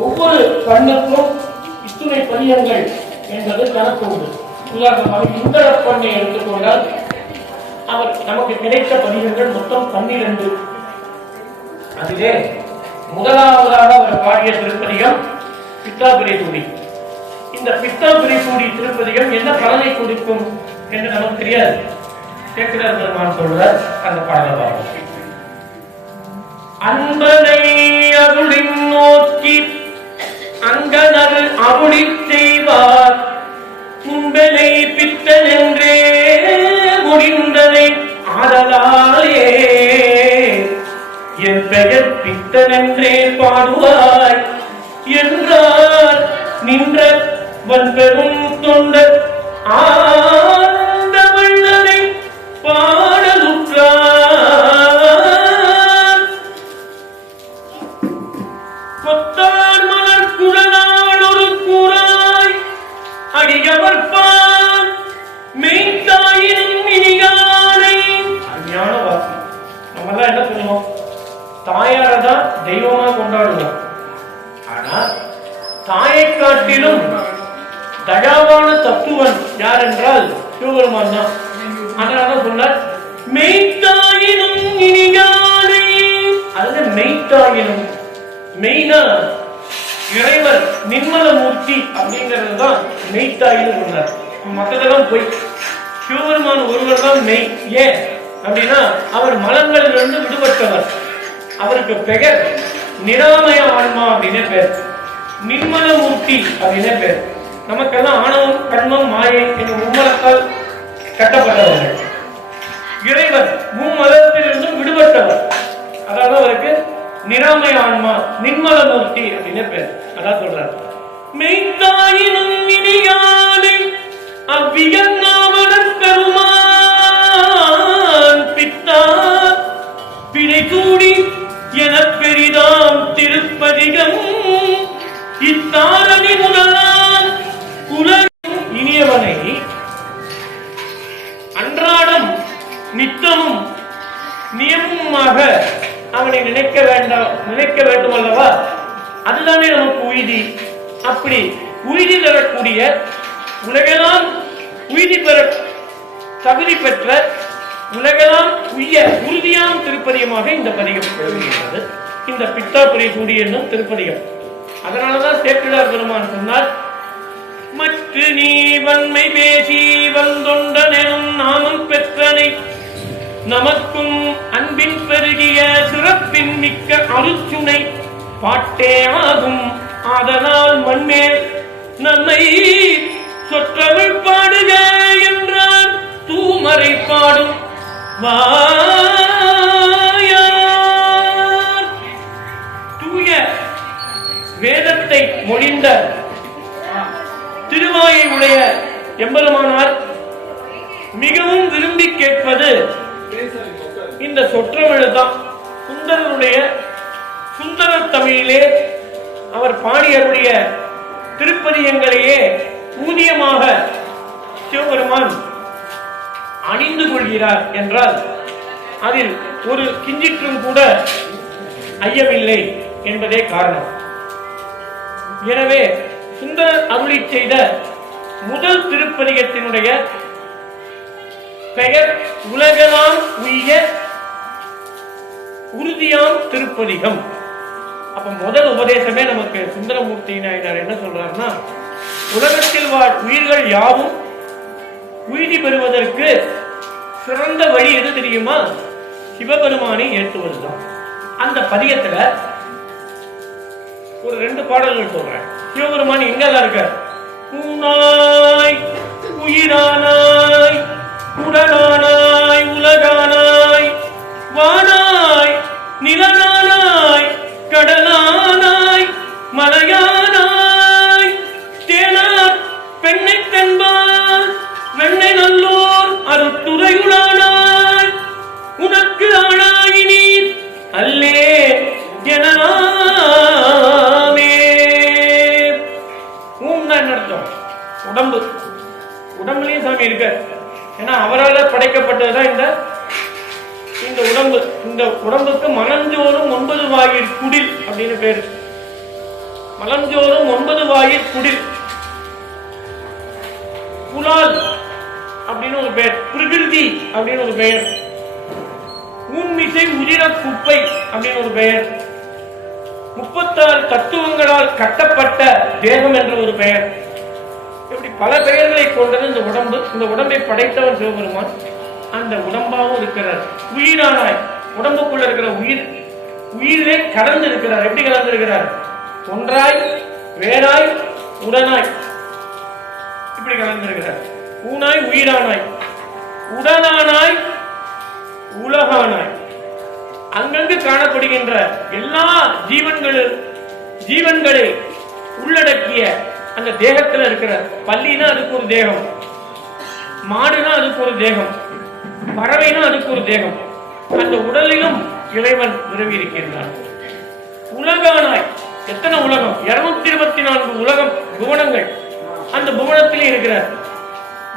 ஒவ்வொரு கண்ணுக்கும் இத்துணை பதியங்கள் என்பது கணக்கு உண்டு. உதாரணமாக இந்தரப்பண்ணை எடுத்துக்கொண்டால் அவர் நமக்கு கிடைத்த பதிகங்கள் மொத்தம் 12. அதிலே முதலாவதாக அவர் பாடிய திருப்பதிகம் பித்தாபிரைசூடி. இந்த பித்தாபிரைசூடி திருப்பதிகம் என்ன பலனை கொடுக்கும் என்று நமக்கு தெரியாது. சேக்கிழார் பெருமான் சொல்றார், அந்த பாடலை பாருங்கள். அன்பனை அருளின் நோக்கி அங்கனர் அருளி செய்வார், முன்பனை பித்தன் என்றே முடிந்தனை ஆதலாலே என் பெயர் பித்தன் என்றே பாடுவாய் என்றார் நின்ற வன்பெரும் தொண்டர் ஆண்ட வள்ளலை பாடலுற்றார். கொத்தார் மலர் குழலால் ஒரு கூறாய் அடியவர்பான் மெய்தாயினும் இனியானை. அருமையான வாக்கு. நம்ம எல்லாம் என்ன சொல்லுவோம்? தாயாரதான் தெய்வமா கொண்டாடுவோம். ஆனா தாயை காட்டிலும் தயாவான தத்துவன் யார் என்றால் சிவபெருமான் தான். அதனால சொன்னார் மெய்தாயினும் இனியானை. அதுல மெய்தாயினும், மெய்னா இறைவர் நிர்மலமூர்த்தி அப்படிங்கிறது தான் மெய்தாயின்னு சொன்னார். மற்றதெல்லாம் போய் சிவபெருமான் ஒருவர் தான் மெய். ஏன் அப்படின்னா அவர் மலங்களிலிருந்து விடுபட்டவர். அவருக்கு பெயர் நிராமய ஆன்மா அப்படின்னு பேர், நிர்மலமூர்த்தி அப்படின்னு பேர். நமக்கெல்லாம் ஆணவம் கர்மம் மாயை என்ற மும்மலத்தால் கட்டப்பட்டவர்கள். இறைவர் மும்மலத்திலிருந்து விடுபட்டவர். அதாவது அவருக்கு நிராமய ஆன்மா நிர்மலமூர்த்தி அப்படின்னு பேர். அதான் சொல்றார் மெய்தாயினும் இனியானை அவ்வியன்னாவலர் பெருமான் பித்தா பிழை கூடி என பெரிதாம் திருப்பதிகம் இத்தாரணி முதலாம் உலகின் இனியவனை அன்றாடம் நித்தமும் நியமமாக அவனை நினைக்க வேண்டும் அல்லவா? அதுதானே நமக்கு உய்தி. அப்படி உய்தி தரக்கூடிய உலகெல்லாம் உய்தி பெற தகுதி பெற்ற உலகெல்லாம் உய்ய உறுதியான திருப்பதிகமாக இந்த பதிகம் விளங்குகிறது. இந்த பித்தாபிரைசூடி என்னும் திருப்பதிகம். அதனாலதான் சேக்கிழார் பெருமான் சொன்னார், மற்ற நீ வன்மை பேசி வந்தொண்டனும் நாமம் பெற்றனை நமக்கும் அன்பின் பெருகிய சிறப்பின் மிக்க அருச்சுனை பாட்டே ஆகும். அதனால் மண்மேல் நம்மை சொற்றமிழ் பாடுக என்றார் தூமரை பாடும் வாயார். தூய வேதத்தை மொழிந்த திருவாயை உடைய எம்பெருமானார் மிகவும் விரும்பி கேட்பது இந்த சொற்றமிழ்தான். சுந்தரனுடைய சுந்தர தமிழிலே அவர் பாடியருடைய திருப்பதிகங்களையே ஊதியமாக சிவபெருமான் அணிந்து கொள்கிறார் என்றால் அதில் ஒரு கிஞ்சிற்றும் கூட ஐயமில்லை என்பதே காரணம். எனவே சுந்தரர் அருளி செய்த முதல் திருப்பதிகத்தினுடைய பெயர் உலகெல்லாம் உய்ய உறுதியாம் திருப்பதிகம். அப்ப முதல் உபதேசமே நமக்கு சுந்தரமூர்த்தி நாயனார் என்ன சொல்றாருன்னா, உலகத்தில் வாழ் உயிர்கள் யாவும் உய்தி பெறுவதற்கு சிறந்த வழி எது தெரியுமா? சிவபெருமானை ஏற்றுவதுதான். அந்த பதிகத்துல ஒரு 2 பாடல்கள் சொல்றேன். சிவபெருமான் எங்கெல்லாம் இருக்கார்? ஊனாய் உயிரானாய் உடனானாய் உலகானாய் வானாய் நிலனானாய் கடலானாய் மலையானாய் தேனார் பெண்ணை தென்பார் வெண்ணை நல்லோர் அருட்டுரையுளானாய் உனக்கு ஆளாயினி அல்லே ஜனமே. என்ன அர்த்தம்? உடம்பு. உடம்புலயும் சாமி இருக்க. ஏன்னா அவரால் படைக்கப்பட்டதுதான் இந்த உடம்பு. இந்த உடம்புக்கு மனஞ்சோறும் 9 வாயில் குடில் அப்படின்னு பேரு. வலஞ்சோறும் 9 வாயில் குடில். புலால் அப்படின்னு ஒரு பெயர், பிரகிருதி அப்படின்னு ஒரு பெயர், ஊன்மிசை உதிர குப்பை அப்படின்னு ஒரு பெயர், 36 தத்துவங்களால் கட்டப்பட்ட தேகம் என்ற ஒரு பெயர். இப்படி பல பெயர்களை கொண்டது இந்த உடம்பு. இந்த உடம்பை படைத்தவன் சிவபெருமான். அந்த உடம்பாகவும் இருக்கிறார். உயிரானாய், உடம்புக்குள்ள இருக்கிற உயிர், உயிரிலே கலந்து இருக்கிறார். எப்படி கலந்து இருக்கிறார்? ஒன்றாய், வேறாய், உடனாய், இப்படி கலந்திருக்கிறார். ஊனாய், உயிரானாய், உடனானாய், உலகானாய். அங்கங்கு காணப்படுகின்ற எல்லா ஜீவன்களை உள்ளடக்கிய அந்த தேகத்துல இருக்கிற பல்லினா அதுக்கு ஒரு தேகம், மாடுனா அதுக்கு ஒரு தேகம், பறவைனா அதுக்கு ஒரு தேகம். அந்த உடலிலும் இறைவன் விரவி இருக்கின்றான். உலகானாய், எத்தனை உலகம்? 224 உலகம், புவனங்கள். அந்த புவனத்திலே இருக்கிறார்.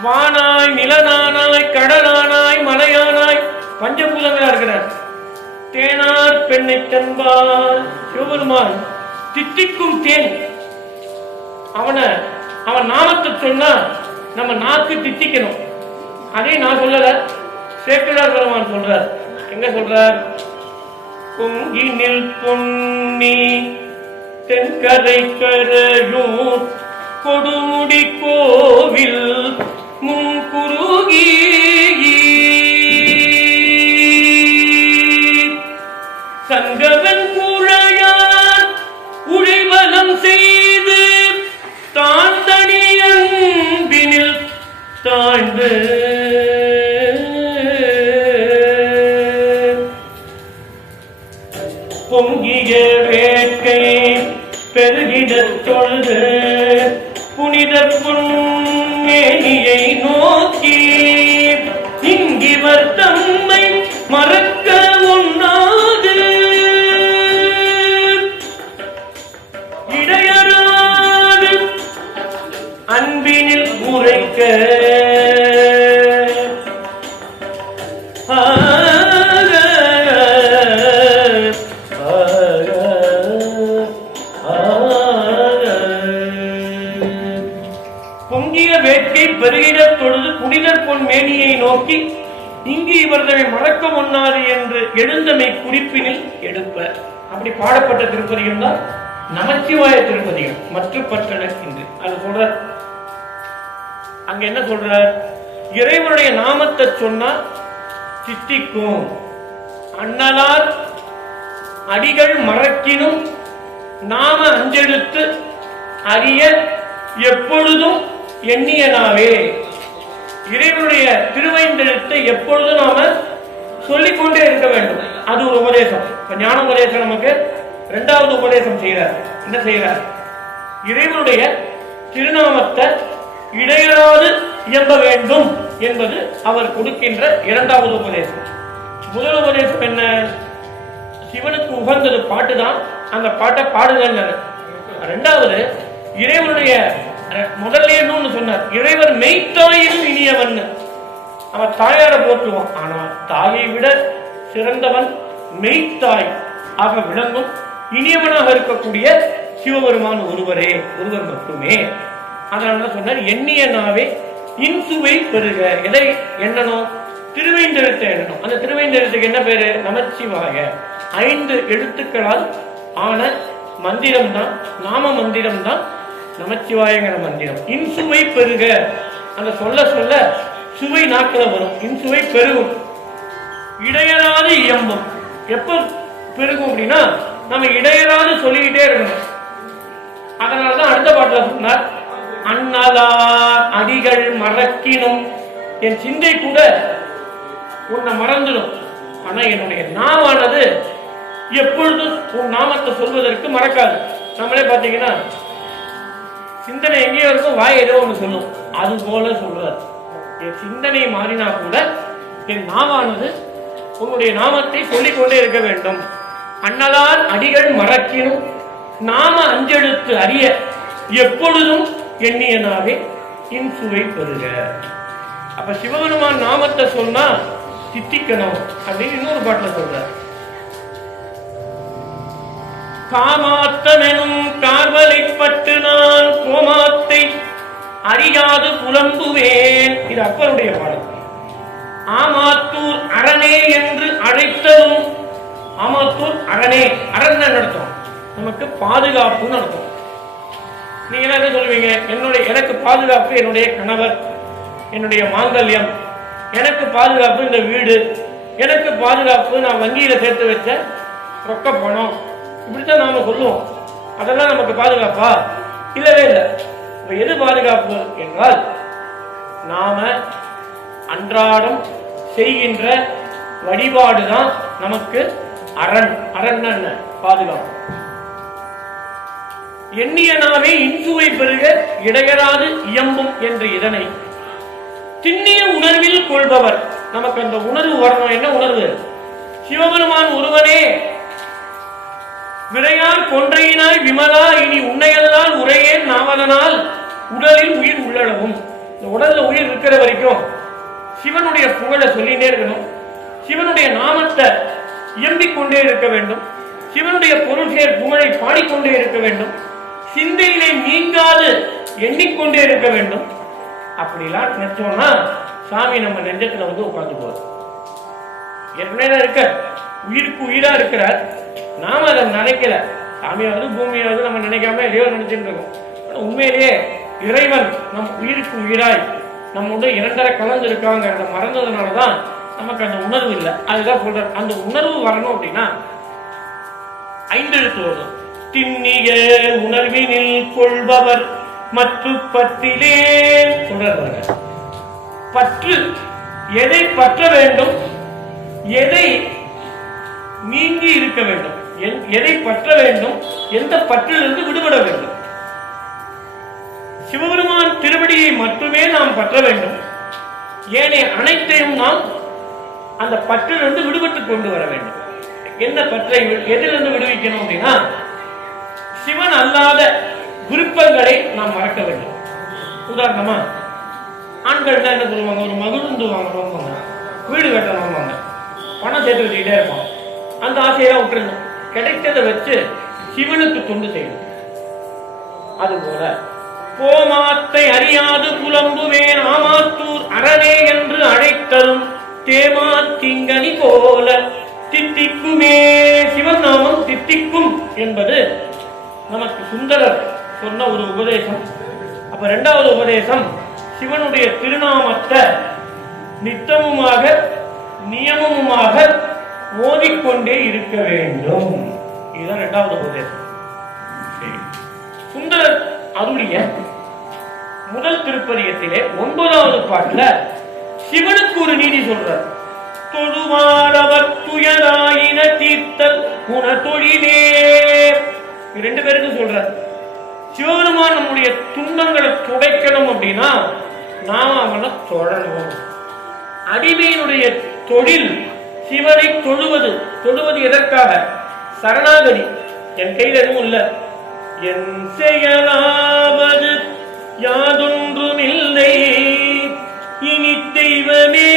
வானாய், நிலனானாய், கடலானாய், மலையானாய், பஞ்சபூதங்களா இருக்கிறார். தேனார் பெண்ணை தென்பால் சிவபெருமான் தித்திக்கும் தேன். அவன் நாமத்தை சொன்னா நம்ம நாக்கு தித்திக்கணும். அதே நான் சொல்லல, சேக்கிழார் பெருமான் சொல்றார். எங்க சொல்றார்? பொங்கினில் பொன்னி தென்கரை கரையூர் கொடுமுடி கோவில் முன்குருகி சங்கவன் குழையார் உழைவலம் செய்து தாழ்ந்தடி அன்பினில் தாழ்ந்து பொங்கிய வேட்கை பெருகிடத் தொழுது புனிதர் பொன்மேனியை நோக்கி இங்கிவர் தம்மை மறக்க ஒண்ணாது இடையறாது அன்பினில் உரைக்க பொங்கிய வேட்கை பெருகிடத் தொழுது புனிதர் பொன் மேனியை நோக்கி இங்கு இவர்களை மறக்க ஒண்ணாது என்று எழுந்தமை குறிப்பினில் எடுப்ப. அப்படி பாடப்பட்ட திருப்பதிகம் தான் நமச்சிவாய திருப்பதிகம். மற்ற பற்றனக்கின்று அது சொல்ற. அங்க என்ன சொல்ற? இறைவனுடைய நாமத்தை சொன்னா சித்திக்கும். அண்ணலார் அடிகள் மறக்கினும் நாம அஞ்செழுத்து அறிய எப்பொழுதும் எண்ணியனாவே. இறைவனுடைய திருவைந்தெழுத்தை எப்பொழுதும் நாம சொல்லிக்கொண்டே இருக்க வேண்டும். அது ஒரு உபதேசம். ஞான உபதேசம் நமக்கு 2வது உபதேசம் செய்யறார். என்ன செய்யறார்? இறைவனுடைய திருநாமத்தை இடையறாது இயம்ப வேண்டும் என்பது அவர் கொடுக்கின்ற 2வது உபதேசம். முதல் உபதேசம் என்ன? சிவனுக்கு உகந்தது பாட்டு தான், அந்த பாட்டை பாடுங்க. 2வது இறைவனுடைய முதல்ல என்ன சொன்னார்? இறைவர் மெய்த்தாயினும் இனியவன். அவன் தாயார போற்றுவான். ஆனால் தாயை விட சிறந்தவன் மெய்த்தாய் ஆக விளங்கும் இனியவனாக இருக்கக்கூடிய சிவபெருமான் ஒருவர் மட்டுமே. அதனால சொன்னார் எண்ணியனாவே இன்சுவை பெறுக. எதை எண்ணணும்? திருவைந்தெழுத்தை எண்ணணும். அந்த திருவைந்தெழுத்துக்கு என்ன பேரு? நமச்சிவாய. 5 எழுத்துக்களால் ஆன மந்திரம் தான், நாம மந்திரம் தான் நமச்சிவாயங்கிற மந்திரம். இன்சுவை பெருக. அந்த சொல்ல சொல்ல சுவை நாக்கில வரும். இன்சுவை பெருகும், இடையராது இயம்பும். எப்ப பெருகும் அப்படின்னா நம்ம இடையராது சொல்லிக்கிட்டே இருக்கணும். அதனாலதான் அடுத்த பாட்டுல சொன்னார், அண்ணலார் அடிகள் மறக்கினும். என் சிந்தை கூட உன்னை மறந்துடும், ஆனா என்னுடைய நாவானது எப்பொழுதும் உன் நாமத்தை சொல்வதற்கு மறக்காது. நம்மளே பாத்தீங்கன்னா சிந்தனை எங்கேயோ இருக்கும், வாய் ஏதோ ஒன்று சொல்லும். அது போல சொல்லுவார். என் சிந்தனை மாறினா கூட என் நாவானது உன்னுடைய நாமத்தை சொல்லிக்கொண்டே இருக்க வேண்டும். அண்ணலார் அடிகள் மறக்கினும் நாம அஞ்செழுத்து அறிய எப்பொழுதும் எண்ணியனாவே இன்சுவை பெறுக. அப்ப சிவபெருமான் நாமத்தை சொன்னா தித்திக்கணும் அப்படின்னு இன்னொரு பாட்டுல சொல்ற. காமாத்தமெனும் கார்வலைப்பட்டு நான் கோமாத்தை அறியாது புலம்புவேன். இது அப்பருடைய பாடல். ஆமாத்தூர் அரணே என்று அழைத்ததும், ஆமாத்தூர் அரணே, அரண் நடத்தும் நமக்கு பாதுகாப்பு நடத்தும். நீங்க என்ன சொல்லுவீங்க? எனக்கு பாதுகாப்பு என்னுடைய கணவர், என்னுடைய மாங்கல்யம், எனக்கு பாதுகாப்பு இந்த வீடு, எனக்கு பாதுகாப்பு நான் வங்கியில சேர்த்து வச்ச ரொக்க பணம், இப்படித்தான் நாம சொல்லுவோம். அதெல்லாம் நமக்கு பாதுகாப்பா? இல்லவே இல்லை. எது பாதுகாப்பு என்றால், நாம அன்றாடம் செய்கின்ற வழிபாடுதான் நமக்கு அரண். அரண் என்ன? பாதுகாப்பு. எண்ணிய நாவே இன்சுவை பெருக இடையராது இயம்பும் என்று இதனை திண்ணிய உணர்வில் கொள்பவர். நமக்கு அந்த உணர்வு வரணும். என்ன உணர்வு? சிவபெருமான் ஒருவனே விரையார் கொன்றையினாய் விமலா இனி உன்னையல்லால் உரையேன் நாவதனால் உடலில் உயிர் உள்ளளவும். இந்த உடல்ல உயிர் இருக்கிற வரைக்கும் சிவனுடைய புகழை சொல்லினே இருக்கணும். சிவனுடைய நாமத்தை இயம்பிக் கொண்டே இருக்க வேண்டும். சிவனுடைய பொருள் சேர் புகழை பாடிக்கொண்டே இருக்க வேண்டும். சிந்தையிலே நீங்காது எண்ணிக்கொண்டே இருக்க வேண்டும். அப்படிலாம் நினைச்சோம்னா சாமி நம்ம நெஞ்சத்துல வந்து உட்கார்ந்து போகுது. ஏற்கனவே இருக்க உயிருக்கு உயிரா இருக்கிறார். நாம அதை நினைக்கல. சாமியாவது பூமியாவது நம்ம நினைக்காம எதையோ நினைச்சுட்டு இருக்கோம். உண்மையிலேயே இறைவன் நம் உயிருக்கு உயிராய் நம்மோட இரண்டரை கலந்து இருக்காங்க. அதை மறந்ததுனாலதான் நமக்கு அந்த உணர்வு இல்லை. அதுதான் சொல்ற. அந்த உணர்வு வரணும் அப்படின்னா 5 எழுத்து வரும். திண்ணிய உணர்வினில் கொள்பவர் மற்ற பற்றிலே சொல்றாங்க. பற்று, எதை பற்ற வேண்டும், எதை நீங்கி இருக்க வேண்டும், எதை பற்ற வேண்டும், எந்த பற்றிலிருந்து விடுபட வேண்டும். சிவபெருமான் திருவடியை மட்டுமே நாம் பற்ற வேண்டும். ஏனைய அனைத்தையும் நாம் அந்த பற்றிலிருந்து விடுபட்டு கொண்டு வர வேண்டும். என்ன பற்றை எதிலிருந்து விடுவிக்கணும் அப்படின்னா, சிவன் அல்லாத விருப்பங்களை நாம் மறக்க வேண்டும். உதாரணமா ஆண்கள் தான் என்ன சொல்லுவாங்க? ஒரு மகிழ்ந்து வாங்கணும், வீடு கட்டணும், பணம் சேர்த்து வச்சுக்கிட்டே இருப்பான். அந்த ஆசையெல்லாம் விட்டுருந்தோம். கிடைத்ததை வச்சு சிவனுக்கு தொண்டு செய்யணும். அதுபோல கோமாத்தை அறியாது புலம்புவேன் ஆமாத்தூர் அரணே என்று அழைத்தரும் தேமா திங்கனி போல தித்திக்குமே. சிவன் நாமம் தித்திக்கும் என்பது நமக்கு சுந்தரர் சொன்ன ஒரு உபதேசம். அப்ப 2வது உபதேசம், சிவனுடைய திருநாமத்தை நித்தமுமாக நியமமுமாக ஓதிக்கொண்டே இருக்க வேண்டும். இதுதான் 2வது உபதேசம். சுந்தரர் அருளிய முதல் திருப்பதிகத்திலே 9வது பாட்டுல சிவனுக்கு ஒரு நீதி சொல்றார். தொழுவாடவர் துயராயின தீர்த்தல் உன தொழிலே. 2 பேருக்கும் சொல்றார். சிவபெருமான் நம்முடைய துன்பங்களை துடைக்கணும் அப்படின்னா நாம் அவனை தொழணும். அடிமையினுடைய தொழில் சிவனை தொழுவது. தொழுவது எதற்காக? சரணாகதி. என் கையில் எதுவும் இல்லை, என் செயலாவது யாதொன்றும் இல்லை, இனி தெய்வமே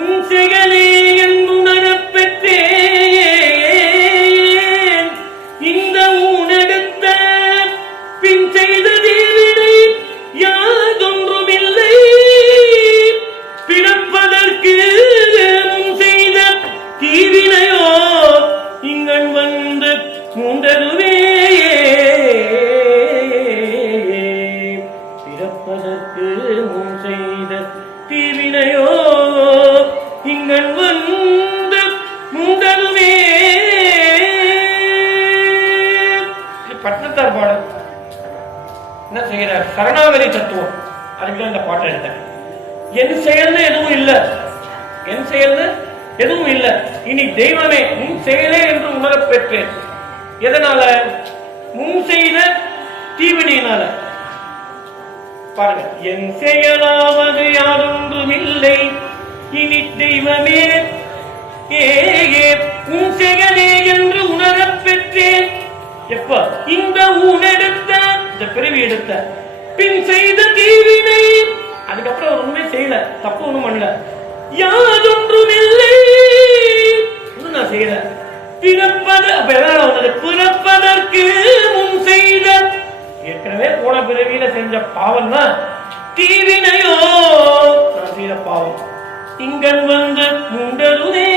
உன் செயலே என் உணரப் பெற்றேன், இந்த ஊனெடுத்த பின் செய்த தீவினை யாதொன்றும் இல்லை, பிறப்பதற்கு முன் செய்த தீவினையோ இங்கன் வந்து மூண்டதுவே, பிறப்பதற்கு முன் செய்த தீவினையோ இங்கன் வந்து மூண்டதுவே. பட்டத்தார் பாடல் என்ன செய்கிறார்? சரணாகதி தத்துவம். அதுக்கு இந்த பாட்டை எடுத்தேன். என் செயல்னு எதுவும் இல்லை, என் செயல்னு எதுவும் இல்லை, இனி தெய்வமே உன் செயலே என்று உணரப் பெற்றேன். எதனால? முன் செய்த தீவினையினால. பாருங்க, என் செயலாவது யாதொன்றும் இல்லை, இனி தெய்வமே உன் செயலே என்று உணரப் பெற்றேன். எப்ப? இந்த ஊனெடுத்த, இந்த பிறவி எடுத்த பின் செய்த தீவினை அதுக்கப்புறம் அவர் ஒண்ணுமே செய்யல, தப்பு ஒண்ணும் பண்ணல. யாதொன்றும் இல்லை நான் செய்யல. பிறப்பது அப்ப எதனால வந்தது? பிறப்பதற்கு முன் செய்த, ஏற்கனவே போன பிறவியில செஞ்ச பாவம் தான் தீவினையோ, நான் செய்த பாவம் இங்கன் வந்து முண்டதுதே.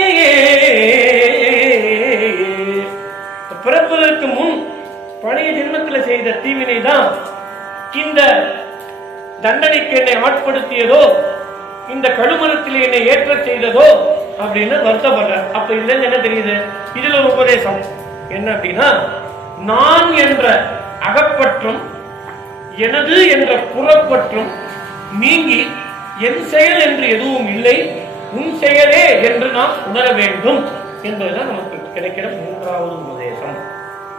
பிறப்பதற்கு முன் பழைய ஜென்மத்தில் செய்த தீவினை தான் இந்த தண்டனைக்கு என்னை ஆட்படுத்தியதோ, இந்த கழுமரத்தில் என்னை ஏற்ற செய்ததோ அப்படின்னு வருத்தப்படுற. அப்ப இதுல என்ன தெரியுது? இதுல ஒரு உபதேசம் என்ன அப்படின்னா, நான் என்ற அகப்பற்றும் எனது என்ற புறப்பற்றும் நீங்கி என் செயல் என்று எதுவும் இல்லை, உன் செயலே என்று நாம் உணர வேண்டும் என்பதுதான் நமக்கு கிடைக்கிற மூன்றாவது உபதேசம்.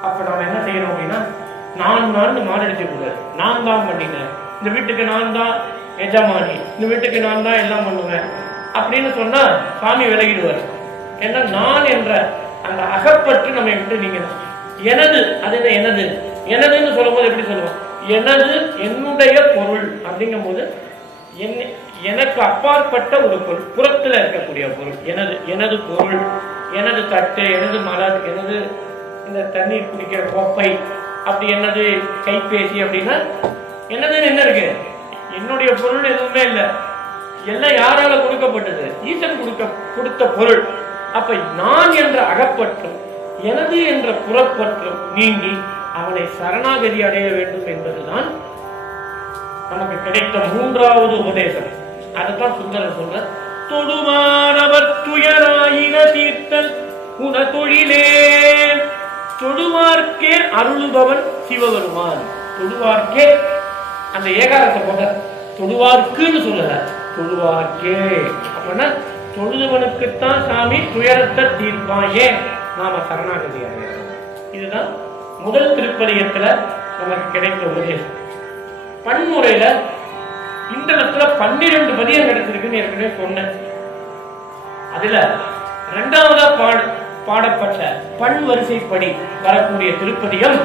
அப்ப நாம என்ன செய்யணும் அப்படின்னா, நான் மாரடிச்சு கூடாது. நான் தான் பண்ணினேன், இந்த வீட்டுக்கு நான் தான் எஜமானி, இந்த வீட்டுக்கு நான் தான் எல்லாம் பண்ணுவேன் அப்படின்னு சொன்னா சாமி விலகிடுவார். ஏன்னா நான் என்ற அந்த அகப்பற்று நம்ம விட்டு நீங்க எனது, அது எனது எனதுன்னு சொல்லும் போது எப்படி சொல்லுவோம்? எனது என்னுடைய பொருள் அப்படிங்கும் போது எனக்கு அப்பாற்பட்ட ஒரு பொருள், புறத்துல இருக்கக்கூடிய பொருள் எனது. எனது பொருள், எனது தட்டு, எனது மலர், எனது இந்த தண்ணீர் குடிக்கிற கோப்பை, அப்படி என்னது கைபேசி அப்படின்னா என்னதுன்னு என்ன இருக்கு? என்னுடைய பொருள் எதுவுமே இல்லை, எல்லாம் யாரால கொடுக்கப்பட்டது? ஈசன் கொடுத்த பொருள். அப்ப நான் என்ற அகப்பற்றும் எனது என்ற புறப்பற்றும் நீங்கி அவனை சரணாகதி அடைய வேண்டும் என்பதுதான் நமக்கு கிடைத்த மூன்றாவது உபதேசம். அதைத்தான் சுந்தரர் சொல்ற, தொடுவாரவர் துயராயின தீர்த்தல் உன தொழிலே. தொடுவார்க்கே அருளுபவன் சிவபெருமான். தொடுவார்க்கே அந்த ஏகாரத்தை போட்ட தொடுவார்க்குன்னு சொல்லல, தொடுவார்க்கே அப்படின்னா தொழுதுவனுக்குத்தான் சாமி துயரத்தை தீர்ப்பான். ஏன்? நாம சரணாகதி அடையணும். இதுதான் முதல் திருப்பதிகத்துல நமக்கு கிடைத்த உபதேசம். பன்முறையில இந்த இடத்துல 12 பதியம் கிடைச்சிருக்குன்னு ஏற்கனவே சொன்னேன். அதுல இரண்டாவதா பாடப்பட்ட பண் வரிசைப்படி வரக்கூடிய திருப்பதிகம்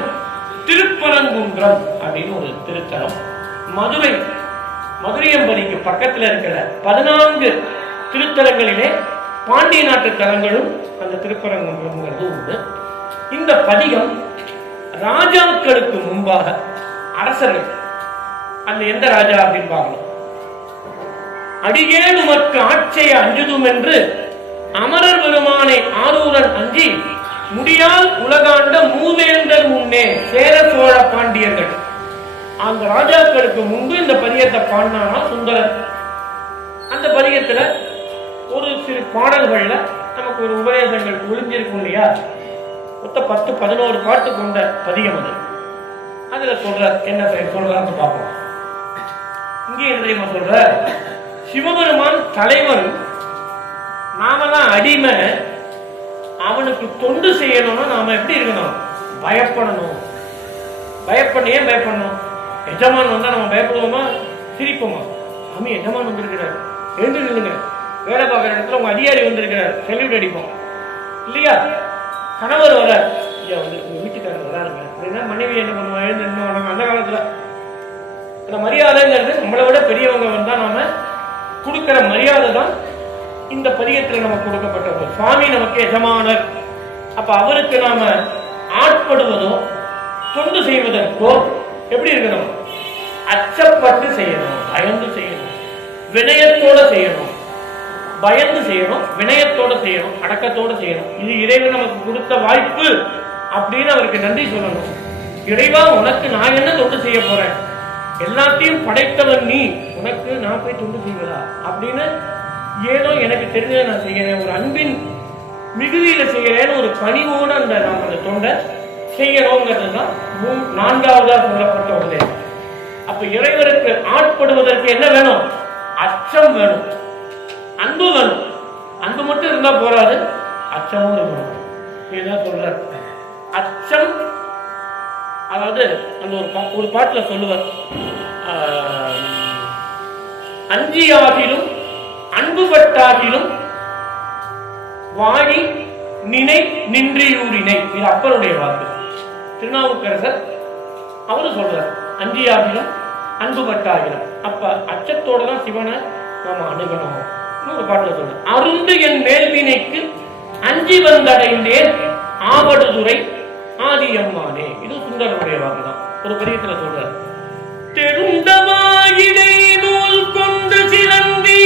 திருப்பரங்குன்றம் அப்படின்னு ஒரு திருத்தலம். மதுரையம்பதிக்கு பக்கத்துல இருக்கிற 14 திருத்தலங்களிலே பாண்டிய நாட்டு தலங்களும் அந்த திருப்பரங்குன்றம் உண்டு. இந்த பதிகம் ராஜாக்களுக்கு முன்பாக அரசர்கள், அந்த எந்த ராஜா அப்படின்னு பார்க்கணும். அடியேன் உமக்கு ஆட்சியை அஞ்சுதும் என்று அமரர் பெருமானை ஆரூரன் அஞ்சி முடியால் உலகாண்ட மூவேந்தர் முன்னே சேர சோழ பாண்டியர்கள். அந்த ராஜாக்களுக்கு முன்பு இந்த பதியத்தை பாடினானா சுந்தரர். அந்த பதியத்துல ஒரு சிறு பாடல்கள்ல நமக்கு ஒரு உபதேசங்கள் ஒளிஞ்சிருக்கும் இல்லையா? மொத்த 10-11 பாட்டு கொண்ட பதியம் அது. அதுல சொல்ற என்ன சொல்றான்னு பார்ப்போம். இங்கே என்ன தெரியுமா சொல்ற? சிவபெருமான் தலைவன், நாம தான் அடிமை. அவனுக்கு தொண்டு செய்யணும்னா நாம எப்படி இருக்கணும்? பயப்படணும். ஏன் பயப்படணும்? எஜமான் வந்தா நம்ம பயப்படுவோமா? சிரிப்போமா? சாமி எஜமான் வந்திருக்கிறார், எழுந்து நில்லுங்க. வேலை பார்க்குற இடத்துல உங்க அதிகாரி வந்திருக்கிறார், செல்யூட் அடிப்போம் இல்லையா? கணவர் வர, ஐயா வந்து உங்க வீட்டுக்காரர் வராருங்க அப்படின்னா மனைவி என்ன பண்ணுவோம்? எழுந்து நின்று. அந்த காலத்துல அந்த மரியாதைங்கிறது நம்மளை விட பெரியவங்க வந்தா நாம கொடுக்கிற மரியாதை தான் இந்த பதிகத்தில் நமக்கு கொடுக்கப்பட்ட சுவாமி நமக்கு எஜமானர். அப்ப அவருக்கு நாம ஆட்படுவதோ தொண்டு செய்வதற்கோ எப்படி இருக்கணும்? அச்சப்பட்டு செய்யணும், பயந்து செய்யணும், வினயத்தோட செய்யணும். பயந்து செய்யணும், வினயத்தோட செய்யணும், அடக்கத்தோட செய்யணும். இது இறைவன் நமக்கு கொடுத்த வாய்ப்பு அப்படின்னு அவருக்கு நன்றி சொல்லணும். இறைவா, உனக்கு நான் என்ன தொண்டு செய்ய போறேன்? எல்லாத்தையும் படைத்தவன் நீ, உனக்கு நான் போய் தொண்டு செய்வதா அப்படின்னு ஏதோ எனக்கு தெரிஞ்சதை நான் செய்யறேன், ஒரு அன்பின் மிகுதியில செய்யறேன்னு ஒரு பணிவோட நாம் அந்த தொண்டை செய்யறோங்கிறது தான் 4வதா சொல்லப்பட்ட ஒன்றே. அப்ப இறைவருக்கு ஆட்படுவதற்கு என்ன வேணும்? அச்சம் வேணும், அன்பு வேணும். அன்பு மட்டும் இருந்தா போராது, அச்சமும் இருக்கணும். இதுதான் சொல்ற அச்சம். அதாவது அந்த ஒரு பாட்டுல சொல்லுவார், அஞ்சியாகிலும் அன்புபட்டாகிலும் வாடி நினை நின்றியூரினை. இது அப்பருடைய வாக்கு. திருநாவுக்கரசர் அவரு சொல்றார், அஞ்சியாகிலும் அன்புபட்டாகிலும் அப்ப அச்சத்தோட தான் சிவனை நாம அணுகணும். ஒரு பாட்டுல சொல்ற அருந்து என் மேல்வினைக்கு அஞ்சி வந்தடைந்தேன் ஆவடுதுறை ஆதி அம்மானே. இது சுந்தரனுடைய வாக்கு தான். ஒரு பெரியத்துல சொல்ற தெருந்தவாயிடை நூல் கொண்டு சிலந்தி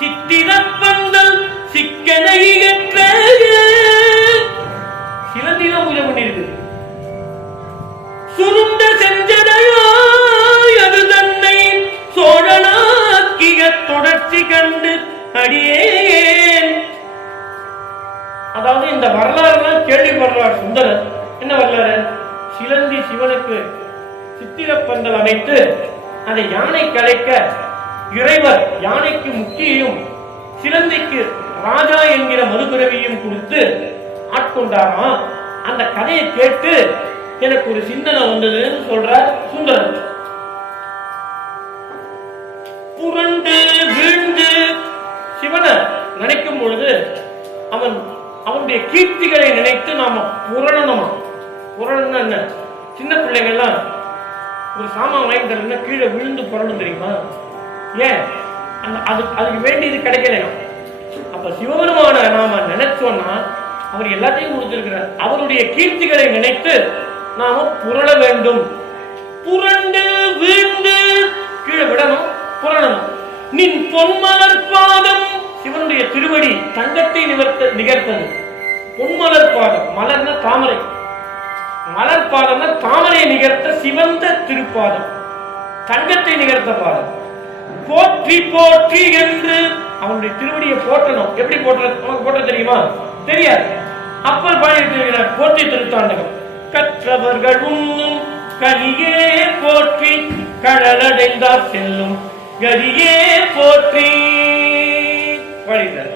சித்திரப்பந்தல் சிக்கனையற்ற சிலந்தி தான் பூஜை பண்ணிருக்கு. சுருண்ட செஞ்சடையாய் அது தன்னை சோழனாக்கிய தொடர்ச்சி கண்டு அடியேன். அதாவது இந்த வரலாறு கேள்விப்படுறார் சுந்தரர். என்ன வரலாறு? சிலந்தி சிவனுக்கு சித்திரப்பந்தல் அமைத்து அதை யானை கலைக்க இறைவர் யானைக்கு முக்கியையும் சிலந்திக்கு ராஜா என்கிற மறுபிறவியும் கொடுத்து ஆட்கொண்டாரா. அந்த கதையை கேட்டு எனக்கு ஒரு சிந்தனை வந்ததுன்னு சொல்றார் சுந்தரர். புரண்டு வீழ்ந்து சிவனை நினைக்கும் பொழுது அவனுடைய கீர்த்திகளை நினைத்து நாம புரணணுமா. புரணம் என்ன? சின்ன பிள்ளைகள்லாம் ஒரு சாமான் வாங்கி தரணும்னா கீழே விழுந்து புரணும் தெரியுமா? ஏன்? அதுக்கு வேண்டியது கிடைக்கலையா? அப்ப சிவபெருமான நாம நினைச்சோம்னா அவர் எல்லாத்தையும் கொடுத்திருக்கிறார். அவருடைய கீர்த்திகளை நினைத்து நாம புரள வேண்டும். புரண்டு வீழ்ந்து கீழே விடணும், புரளணும். நின் பொன்மலர் பாதம், சிவனுடைய திருவடி தங்கத்தை நிகர்த்தது. பொன்மலர் பாதம், மலர்னா தாமரை, மலர் பாதம்னா தாமரையை நிகர்த்த சிவந்த திருப்பாதம், தங்கத்தை நிகர்த்த பாதம். போற்றி போற்றி என்று அவனுடைய திருவடியை போற்றணும். எப்படி போற்ற தெரியுமா? தெரியாது. அப்பர் பாடியிருக்கிறார் போற்றி திருத்தாண்டகம். கற்றவர்கள் உண்ணும் கலியே போற்றி கடலடைந்தார் செல்லும் கரியே போற்றி பாடினார்.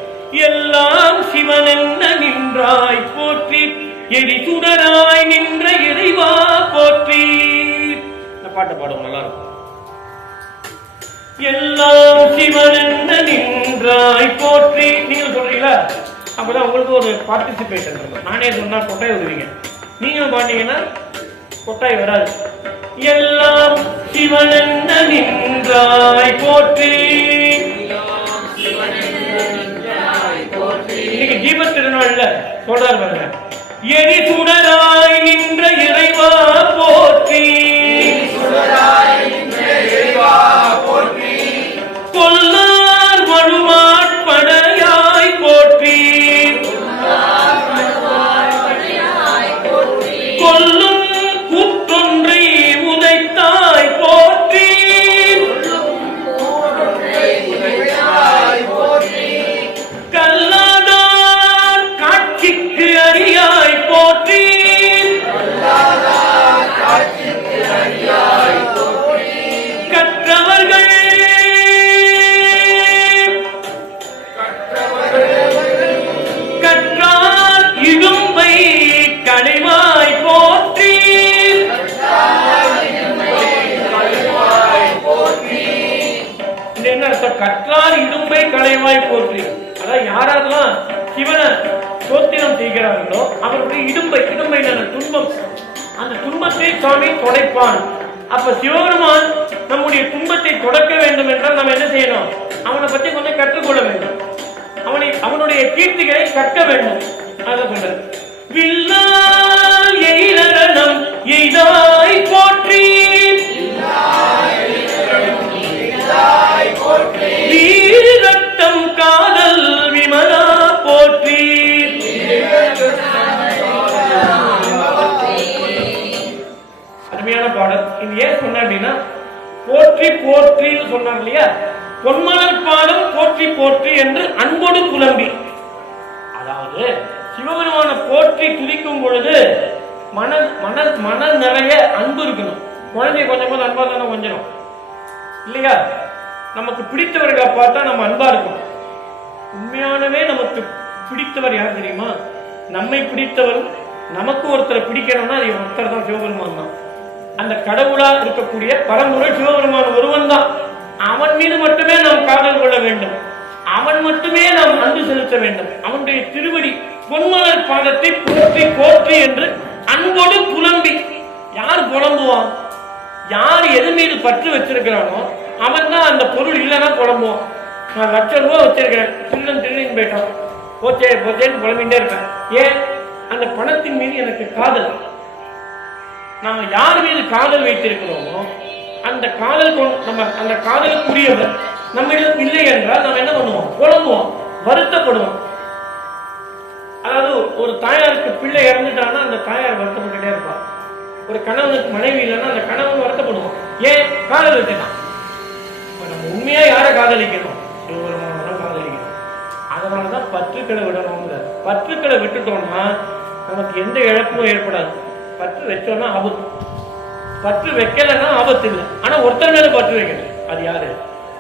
எல்லாம் சிவன் என்ன நின்றாய் போற்றி எரி சுடராய் நின்ற இறைவா போற்றி. இந்த பாட்டை பாடுவோம், நல்லா இருக்கும். எல்லாம் சிவன் என்ன நின்றாய் போற்றி. நீங்க சொல்றீங்களா? அப்பதான் உங்களுக்கு ஒரு பார்ட்டிசிபேஷன் இருக்கும். நானே சொன்னா கொட்டாய் வருவீங்க, நீங்க பாட்டீங்கன்னா கொட்டாய் வராது. எல்லாம் சிவன் என்ன நின்றாய் போற்றி. இன்னைக்கு ஜீவ திருநாள்ல சொல்றாரு பாருங்க. எரி சுடராய் நின்ற இறைவா போற்றி, கொல்லார் வழுவாட்படையாய் போற்றி, கொல்லும் கூற்றொன்றை உதைத்தாய் போற்றி, கல்லாதார் காட்சிக்கு அறியாய் போற்றி, கற்றவர்கள் கற்றார் இடும்பை களைவாய் போற்றி. என்ன அர்த்தம்? கற்றார் இடும்பை களைவாய் போற்றி. அதான் யாரெல்லாம் சிவனை சோத்திரம் செய்கிறார்களோ அவருடைய இடும்பை, இடும்பை துன்பம், அந்த துன்பத்தை சுவாமி தொடைப்பான். அப்ப சிவபெருமான் நம்முடைய துன்பத்தை தொடக்க வேண்டும் என்றால் நம்ம என்ன செய்யணும்? அவனை பற்றி கொஞ்சம் கற்றுக்கொள்ள வேண்டும், அவனுடைய கீர்த்திகளை கற்க வேண்டும். அதான் சொல்றது. வில்லால் எயிலரணம் எய்தாய் போற்றி, வீரட்டம் காதல் விமலா போற்றி. அருமையான பாடல். இது ஏன் சொன்ன அப்படின்னா, போற்றி போற்றி சொன்னார் இல்லையா? பொன்மலர் பாதம் போற்றி போற்றி என்று அன்போடு புலம்பி, அதாவது சிவபெருமான போற்றி துதிக்கும் பொழுது மன நிறைய அன்பு இருக்கணும். குழந்தைய கொஞ்சம் போது அன்பா தானே கொஞ்சம் இல்லையா? நமக்கு பிடித்தவர்களை பார்த்தா நம்ம அன்பா இருக்கும். உண்மையானவே நமக்கு பிடித்தவர் யார் தெரியுமா? நம்மை பிடித்தவர். நமக்கு ஒருத்தரை பிடிக்கணும்னா அது ஒருத்தர் தான், சிவபெருமான் தான். அந்த கடவுளா இருக்கக்கூடிய பரம்பொருள் சிவபெருமான் ஒருவன் தான். அவன் மீது மட்டுமே நாம் காதல் கொள்ள வேண்டும், அவன் மட்டுமே நாம் அன்பு செலுத்த வேண்டும். அவனுடைய திருவடி பொன்மலர் பாதத்தை போற்றி போற்றி என்று அன்போடு புலம்பி. யார் புலம்புவான்? யார் எது மீது பற்று வச்சிருக்கிறானோ அவன் தான் அந்த பொருள் இல்லைன்னா குழம்புவான். நான் ₹1,00,000 வச்சிருக்கிறேன், திருடன் போயிட்டான், போச்சேன்னு குழம்பிட்டே இருப்பேன். ஏன்? அந்த பணத்தின் மீது எனக்கு காதல். நாம யார் மீது காதல் வைத்திருக்கிறோமோ அந்த காதல் நம்ம அந்த காதலுக்குரியவர் நம்மிடம் இல்லை என்றால் நம்ம என்ன பண்ணுவோம்? குழம்புவோம், வருத்தப்படுவோம். அதாவது ஒரு தாயாருக்கு பிள்ளை இறந்துட்டான்னா அந்த தாயார் வருத்தப்பட்டுட்டே இருப்பார். ஒரு கணவனுக்கு மனைவி இல்லைன்னா அந்த கணவன் வருத்தப்படுவோம். ஏன்? காதல் வச்சுதான். நம்ம உண்மையா யாரை காதலிக்கணும்? சிவபெருமானதான் காதலிக்கணும். அதனாலதான் பற்றுக்களை விடணுங்கிற. பற்றுக்களை விட்டுட்டோம்னா நமக்கு எந்த இழப்பும் ஏற்படாது. பற்று வச்சோம்னா ஆபத்து, பற்று வைக்கலன்னா ஆபத்து இல்லை. ஆனா ஒருத்தர் மேல பற்று வைக்கணும். அது யாரு?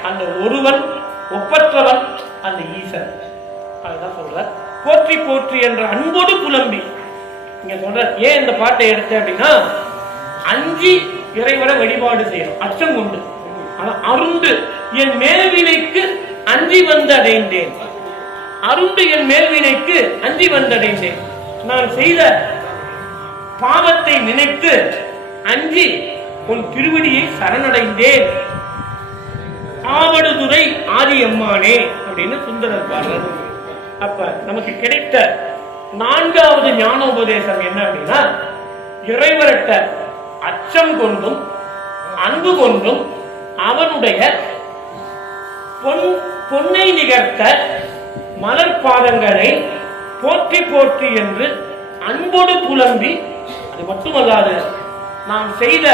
அந்த ஒருவன், ஒப்பற்றவன், அந்த ஈசன். அதுதான் சொல்ற போற்றி போற்றி என்ற அன்போடு புலம்பி. இங்க சொல்ற ஏன் இந்த பாட்டை எடுத்த அப்படின்னா, அஞ்சி இறைவனை வழிபாடு செய்யணும் அச்சம் கொண்டு. ஆனா அருண்டு என் மேல்வினைக்கு அஞ்சி வந்தடைந்தேன். அருண்டு என் மேல்வினைக்கு அஞ்சி வந்தடைந்தேன். நான் செய்த பாவத்தை நினைத்து அஞ்சி உன் திருவடியை சரணடைந்தேன். ஆவடுதுறை ஆதியம்மானே அப்படின்னு சுந்தரர் பாடுறார். அப்ப நமக்கு கிடைத்த 4வது ஞானோபதேசம் என்ன அப்படின்னா, இறைவரட்ட அச்சம் கொண்டும் அன்பு கொண்டும் அவனுடைய பொன்னை நிகர்த்த மலர் பாதங்களை போற்றி போற்றி என்று அன்போடு புலம்பி, அது மட்டுமல்லாது நாம் செய்த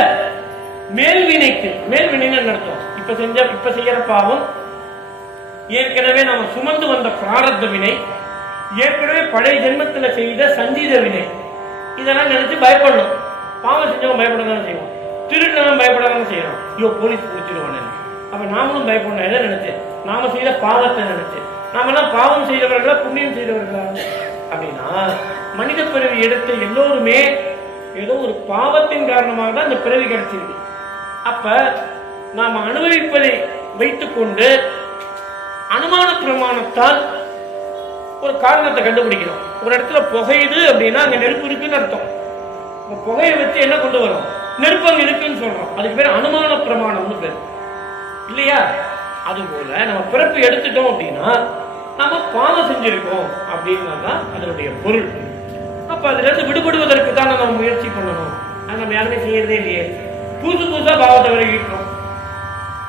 மேல்வினைக்கு, மேல்வினைன்னு அர்த்தம் இப்ப செய்யற பாவம், ஏற்கனவே நாம் சுமந்து வந்த பிராரத்த வினை, ஏற்கனவே பழைய ஜென்மத்துல செய்த சஞ்சீத வினை, இதெல்லாம் நினைச்சு பயப்படணும். பாவம் செஞ்சவங்க பயப்படதான் செய்வோம், திருடனவன் பயப்படதான் செய்யறோம். ஐயோ போலீஸ் பிடிச்சிருவானு. அப்ப நாமளும் பயப்படணும். எதை நினைச்சு? நாம செய்த பாவத்தை நினைச்சு. நாம எல்லாம் பாவம் செய்தவர்களா புண்ணியம் செய்தவர்களா அப்படின்னா, மனித பிறவி எடுத்த எல்லோருமே ஏதோ ஒரு பாவத்தின் காரணமாக தான் இந்த பிறவி கிடைச்சிருக்கு. அப்ப நாம் அனுபவிப்பதை வைத்துக் கொண்டு அனுமான பிரமாணத்தால் ஒரு காரணத்தை கண்டுபிடிக்கிறோம். ஒரு இடத்துல புகையுது அப்படின்னா அங்க நெருப்பு இருக்குன்னு அர்த்தம். புகையை வச்சு என்ன கொண்டு வரும்? நெருப்பு அங்க இருக்குன்னு சொல்றோம். அதுக்கு பேர் அனுமான பிரமாணம்னு பேர் இல்லையா? அதுபோல நம்ம பிறப்பு எடுத்துட்டோம் அப்படின்னா நம்ம பாவம் செஞ்சிருக்கோம் அப்படின்னா அதனுடைய பொருள். அப்ப அதுல இருந்து விடுபடுவதற்கு தான் நம்ம முயற்சி பண்ணணும். நம்ம யாருமே செய்யறதே இல்லையே. புதுசா பாவத்தை விலகிட்டோம்.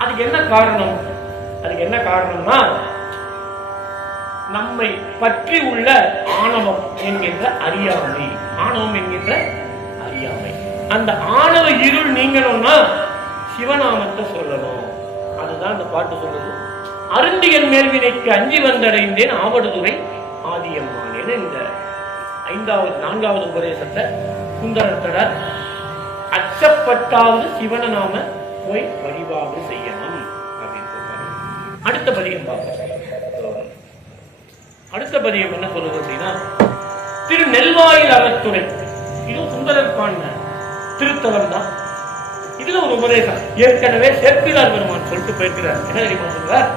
அதுக்கு என்ன காரணம்? அதுக்கு என்ன காரணம்னா, நம்மை பற்றி உள்ள ஆணவம் என்கின்ற அறியாமை. ஆணவம் என்கின்ற அறியாமை. அந்த ஆணவ இருள் நீங்கணும்னா சிவநாமத்தை சொல்லணும். அதுதான் அந்த பாட்டு சொல்லுது. அருந்தியன் மேல்வினைக்கு அஞ்சி வந்தடைந்தேன் ஆவடுதுறை ஆதியம்மானேன்னு இந்த 4வது உபதேசத்தை சுந்தரத்தடர் அச்சப்பட்டாவது சிவனை நாம போய் வழிபாடு செய்யணும் அப்படின்னு சொல்றாரு. அடுத்த பதியம் பார்ப்போம். அடுத்த பதியம் என்ன சொல்றது அப்படின்னா, திரு நெல்வாயில் அறத்துறை. இது சுந்தரர் பாடின திருத்தலம் தான். இதுல ஒரு உபதேசம் ஏற்கனவே சேர்க்கிறார் பெருமான் சொல்லிட்டு போயிருக்கிறார். என்ன தெரியுமா சொல்றார்?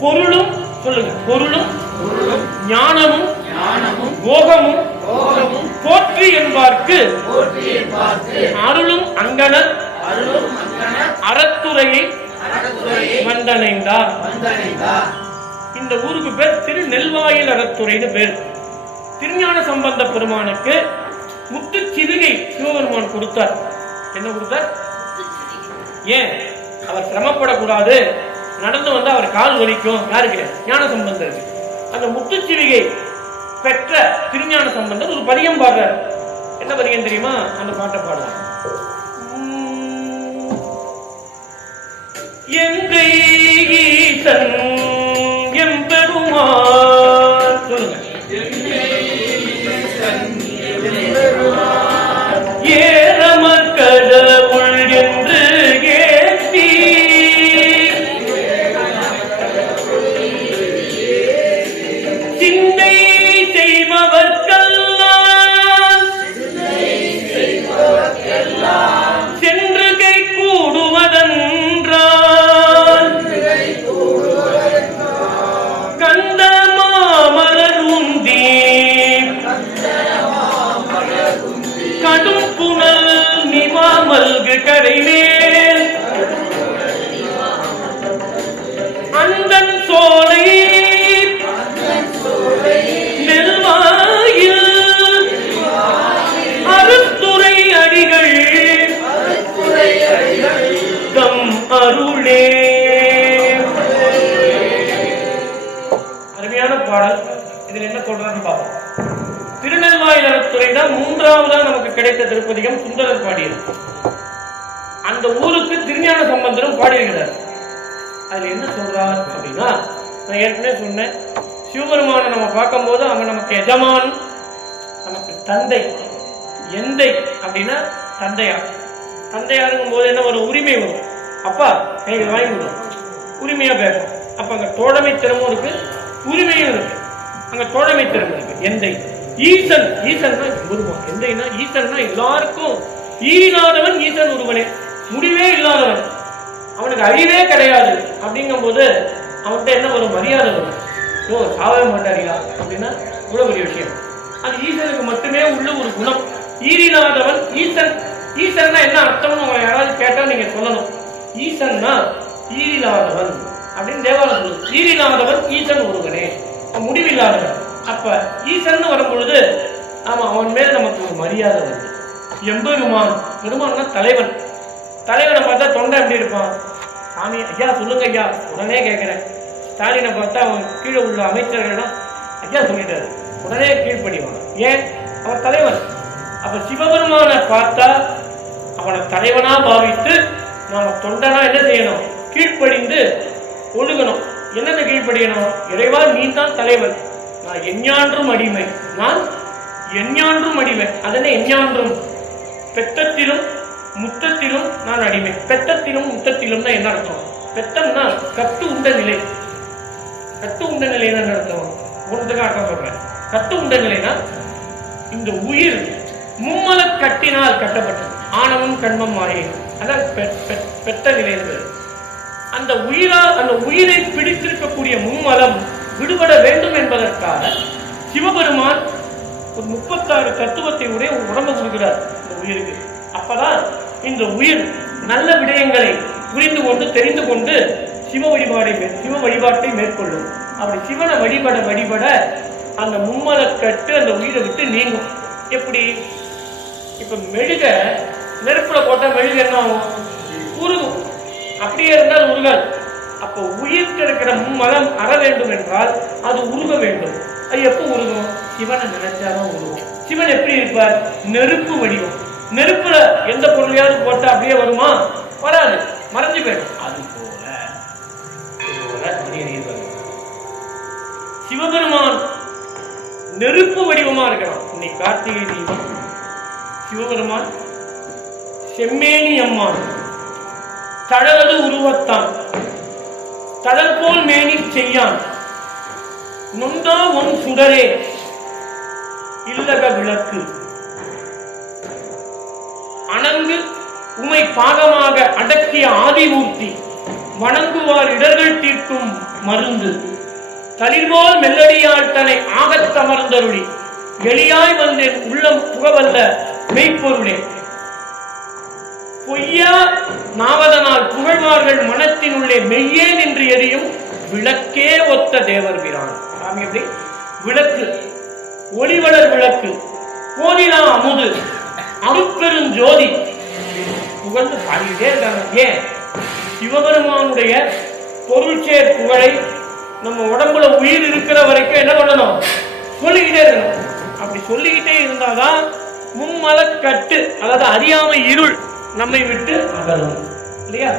பொருளும் சொல்லுங்க, பொருளும் ஞானமும் போகமும் போற்றி என்பார்க்கு அருளும் அங்கனர் அறத்துறையை வந்தடைந்தார். இந்த ஊருக்கு பேர் திரு நெல்வாயில் அறத்துறைன்னு பேர். திருஞான சம்பந்த பெருமானுக்கு முத்து சிவிகை சிவபெருமான் கொடுத்தார். என்ன கொடுத்தார்? ஏன்? அவர் சிரமப்படக்கூடாது, நடந்து வந்து அவர் கால் வலிக்கும். யாருக்கு? ஞான சம்பந்தருக்கு. அந்த முத்துச்சிவிகை பெற்ற திருஞான சம்பந்தர் ஒரு பதியம் பாடுறார். என்ன பதியம் தெரியுமா? அந்த பாட்டை பாடுவார். எங்கை ஈசன் எம்பெருமான். சொல்லுங்க. ஏறமர் கடவுள் என்று ஏற்றி சிந்தை செய்பவர்க்கெல்லாம் சென்று கை கூடுவதென்றால் கரைமேல் அந்தன் சோலை நெல்வாயில் அருத்துறை அடிகள் தம் அருளே. அருமையான பாடல். இதுல என்ன சொல்றான்னு பார்ப்போம். திருநெல்வாயில் அருத்துறை தான் மூன்றாவதா நமக்கு கிடைத்த திருப்பதிகம். சுந்தரர் பாடியது. அந்த ஊருக்கு திருஞான சம்பந்தரும் பாடியிருக்கிறார். அதுல என்ன சொல்றார் அப்படின்னா, நான் ஏற்கனவே சொன்னேன், சிவபெருமானை நம்ம பார்க்கும் போது அவங்க நமக்கு எஜமான், நமக்கு தந்தை. எந்தை அப்படின்னா தந்தையா. தந்தையாருங்கும் போது என்ன ஒரு உரிமை வரும். அப்பா எனக்கு வாங்கி விடும், உரிமையா பேசும். அப்ப அங்க தோழமை திறமும் இருக்கு, உரிமையும் இருக்கு. அங்க தோழமை திறமை இருக்கு. எந்தை. ஈசன், ஈசன் தான் குருவான். எந்தைனா ஈசன்னா எல்லாருக்கும் ஈனாதவன் ஈசன் ஒருவனே, முடிவே இல்லாதவன், அவனுக்கு அழிவே கிடையாது. அப்படிங்கும் போது அவன்கிட்ட என்ன ஒரு மரியாதை வரும். ஓ சாவே மாட்டாரியா அப்படின்னா இவ்வளவு பெரிய விஷயம். அது ஈசனுக்கு மட்டுமே உள்ள ஒரு குணம். ஈரில்லாதவன் ஈசன். ஈசன்னா என்ன அர்த்தம்னு உங்களை யாராவது கேட்டா நீங்க சொல்லணும். ஈசன்னா ஈரில்லாதவன் அப்படின்னு தேவாலயம் சொல்லுது. ஈரில்லாதவன் ஈசன் ஒருவனே, முடிவில்லாதவன். அப்ப ஈசன் வரும் பொழுது நாம அவன் மேல நமக்கு ஒரு மரியாதை வருது. எம்பெருமான், பெருமான்னா தலைவன். தலைவனை பார்த்தா தொண்டை எப்படி இருப்பான்? சாமி ஐயா சொல்லுங்க ஐயா, உடனே கேட்கிறேன். ஸ்டாலினை பார்த்தா அவன் கீழே உள்ள அமைச்சர்கள்லாம் ஐயா சொல்லிட்டாரு, உடனே கீழ்ப்படிவான். ஏன்? அவன் தலைவன். அப்ப சிவபெருமானை பார்த்தா அவனை தலைவனா பாவித்து நாம தொண்டனா என்ன செய்யணும்? கீழ்ப்படிந்து ஒழுகணும். என்னென்ன கீழ்ப்படியணும்? இறைவா நீ தான் தலைவன், நான் எஞ்ஞான்றும் அடிமை, நான் எஞ்ஞான்றும் அடிமை. அதனை எஞ்ஞான்றும் பெத்தத்திலும் முத்தத்திலும் நான் அடிமை. பெத்தத்திலும் முத்தத்திலும் தான் என்ன அர்த்தம்? பெத்தம்னா கட்டு உண்ட நிலை. கட்டு உண்ட நிலை என்ன அர்த்தம்? ஒன்றுக்காக சொல்றேன். கட்டு உண்ட நிலைனா இந்த உயிர் மும்மல கட்டினால் கட்டப்பட்டது. ஆணவம் கண்மம் மாறி, அதான் பெத்த நிலை. அந்த உயிரை பிடித்திருக்கக்கூடிய மும்மலம் விடுபட வேண்டும் என்பதற்காக சிவபெருமான் ஒரு 36 தத்துவத்தை உடைய ஒரு உடம்பு கொடுக்கிறார் இந்த உயிருக்கு. அப்பதான் இந்த உயிர் நல்ல விடயங்களை புரிந்து கொண்டு தெரிந்து கொண்டு சிவ வழிபாட்டை மேற்கொள்ளும். அப்படி சிவனை வழிபட அந்த மும்மலக்கட்டு அந்த உயிரை விட்டு நீங்கும். எப்படி? இப்ப மெழுக நெருப்புல போட்டா மெழுகு என்ன ஆகும்? உருகும். அப்படியே இருந்தால் உருகாது. அப்ப உயிர்க்கு இருக்கிற மும்மலம் அற வேண்டும் என்றால் அது உருக வேண்டும். அது எப்ப உருகும்? சிவனை நினைச்சாதான் உருகும். சிவன் எப்படி இருப்பார்? நெருப்பு வடிவம். நெருப்புல எந்த பொருளையாவது போட்டா அப்படியே வருமா? வராது, மறைஞ்சு போயிடும். அது போல சிவபெருமான் நெருப்பு வடிவமா இருக்கிறான். இன்னைக்கு கார்த்திகை தீபம், சிவபெருமான் செம்மேனி அம்மான், தழவது உருவத்தான், தழற்போல் மேனி செய்யான், நொந்தா ஒன் சுடரே இல்லக விளக்கு, அணங்கு உமை பாகமாக அடக்கிய ஆதிமூர்த்தி, வணங்குவார் இடர்கள் தீர்க்கும் மருந்து, தளிர்போல் மெல்லடியால் தன்னை ஆகத்தமர்ந்தருளி எளியாய் வந்தேன் உள்ளம் புகவல்ல மெய்ப்பொருளே, பொய்யா நாவதனால் புகழ்வார்கள் மனத்தினுள்ளே மெய்யே நின்று எரியும் விளக்கே ஒத்த தேவர் பிரான். சாமி எப்படி? விளக்கு, ஒளிவளர் விளக்கு, கோதிலா அமுது, அருட்பெரும் ஜோதி புகழ்ந்து பாடிக்கிட்டே இருக்காங்க. ஏன்? சிவபெருமானுடைய பொருள் சேர் புகழை நம்ம உடம்புல உயிர் இருக்கிற வரைக்கும் என்ன பண்ணணும்? சொல்லிக்கிட்டே இருக்கணும். அப்படி சொல்லிக்கிட்டே இருந்தாதான் மும்மலக்கட்டு, அதாவது அறியாமை இருள் நம்மை விட்டு அகலும். இல்லையா?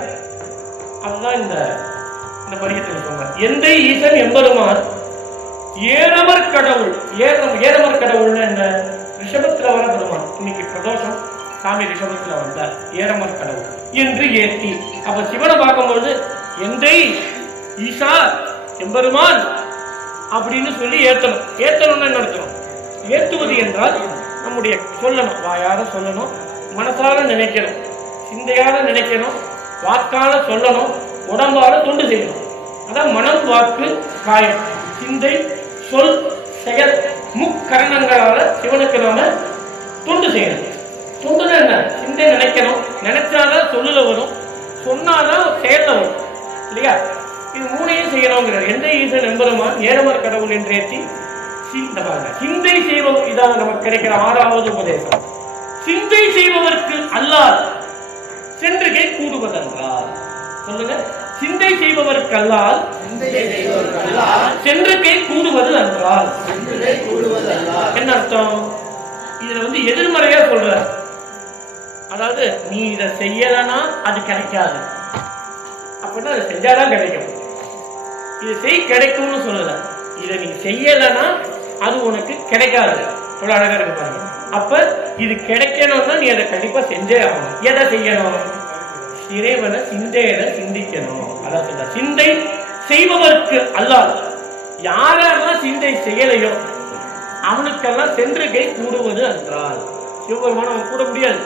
அதுதான் இந்த பதிகத்தில் சொல்றார். எந்தை ஈசன் எம்பெருமான் ஏரமர் கடவுள். ஏரமர் கடவுள்னு இந்த ரிஷபத்துல வர பெருமான். இன்னைக்கு பிரதோஷம், சாமி ரிஷபத்துல வந்தார். ஏரமர் கடவுள் என்று ஏத்தி. அப்ப சிவனை பார்க்கும்பொழுது எந்தை ஈசா எம்பெருமான் அப்படின்னு சொல்லி ஏத்தணும். ஏத்தணும்னு என்ன அர்த்தம்? ஏத்துவது என்றால் நம்முடைய சொல்லணும், வாயார சொல்லணும், மனசால நினைக்கணும், சிந்தையால நினைக்கணும், வாக்கால சொல்லணும், உடம்பால தொண்டு செய்யணும். அதான் மனம், வாக்கு, காயம், சிந்தை, சொல், செயல், முக்கரணங்களால சிவனுக்கு நாம தொண்டு செய்யணும். தொண்டுனா என்ன? சிந்தை நினைக்கணும், நினைச்சாதான் சொல்லுல வரும், சொன்னாதான் செயல்ல வரும் இல்லையா? இது மூணையும் செய்யணுங்கிறார். எந்த ஈசன் எம்பெருமான் ஏழமர் கடவுள் என்று ஏற்றி சிந்தை செய்வோம். இதான் நமக்கு கிடைக்கிற 6வது உபதேசம். சிந்தை செய்பவருக்கு அல்லால் சென்று கை கூடுவதென்றால், சொல்லுங்க, சிந்தை செய்பவருக்கு அல்லால் சென்று கை கூடுவது என்றால் என்ன அர்த்தம்? இதுல எதிர்மறையா சொல்ற, அதாவது நீ இதை செய்யலன்னா அது கிடைக்காது அப்படின்னா அதை செஞ்சாதான் கிடைக்கும். இது செய் கிடைக்கும்னு சொல்லல, இதை நீ செய்யலன்னா அது உனக்கு கிடைக்காது. இவ்வளவு அழகா இருக்கு பாருங்க. அப்ப இது கிடைக்கணும்னா நீ அதை கண்டிப்பா செஞ்சே ஆகணும். எதை செய்யணும்? இறைவனை சிந்தையில சிந்திக்கணும். அதான் சொல்ற, சிந்தை செய்பவருக்கு அல்லால், யாரெல்லாம் சிந்தை செய்யலையோ அவனுக்கெல்லாம் சென்று கை கூடுவது என்றால், சிவபெருமான அவன் கூட முடியாது.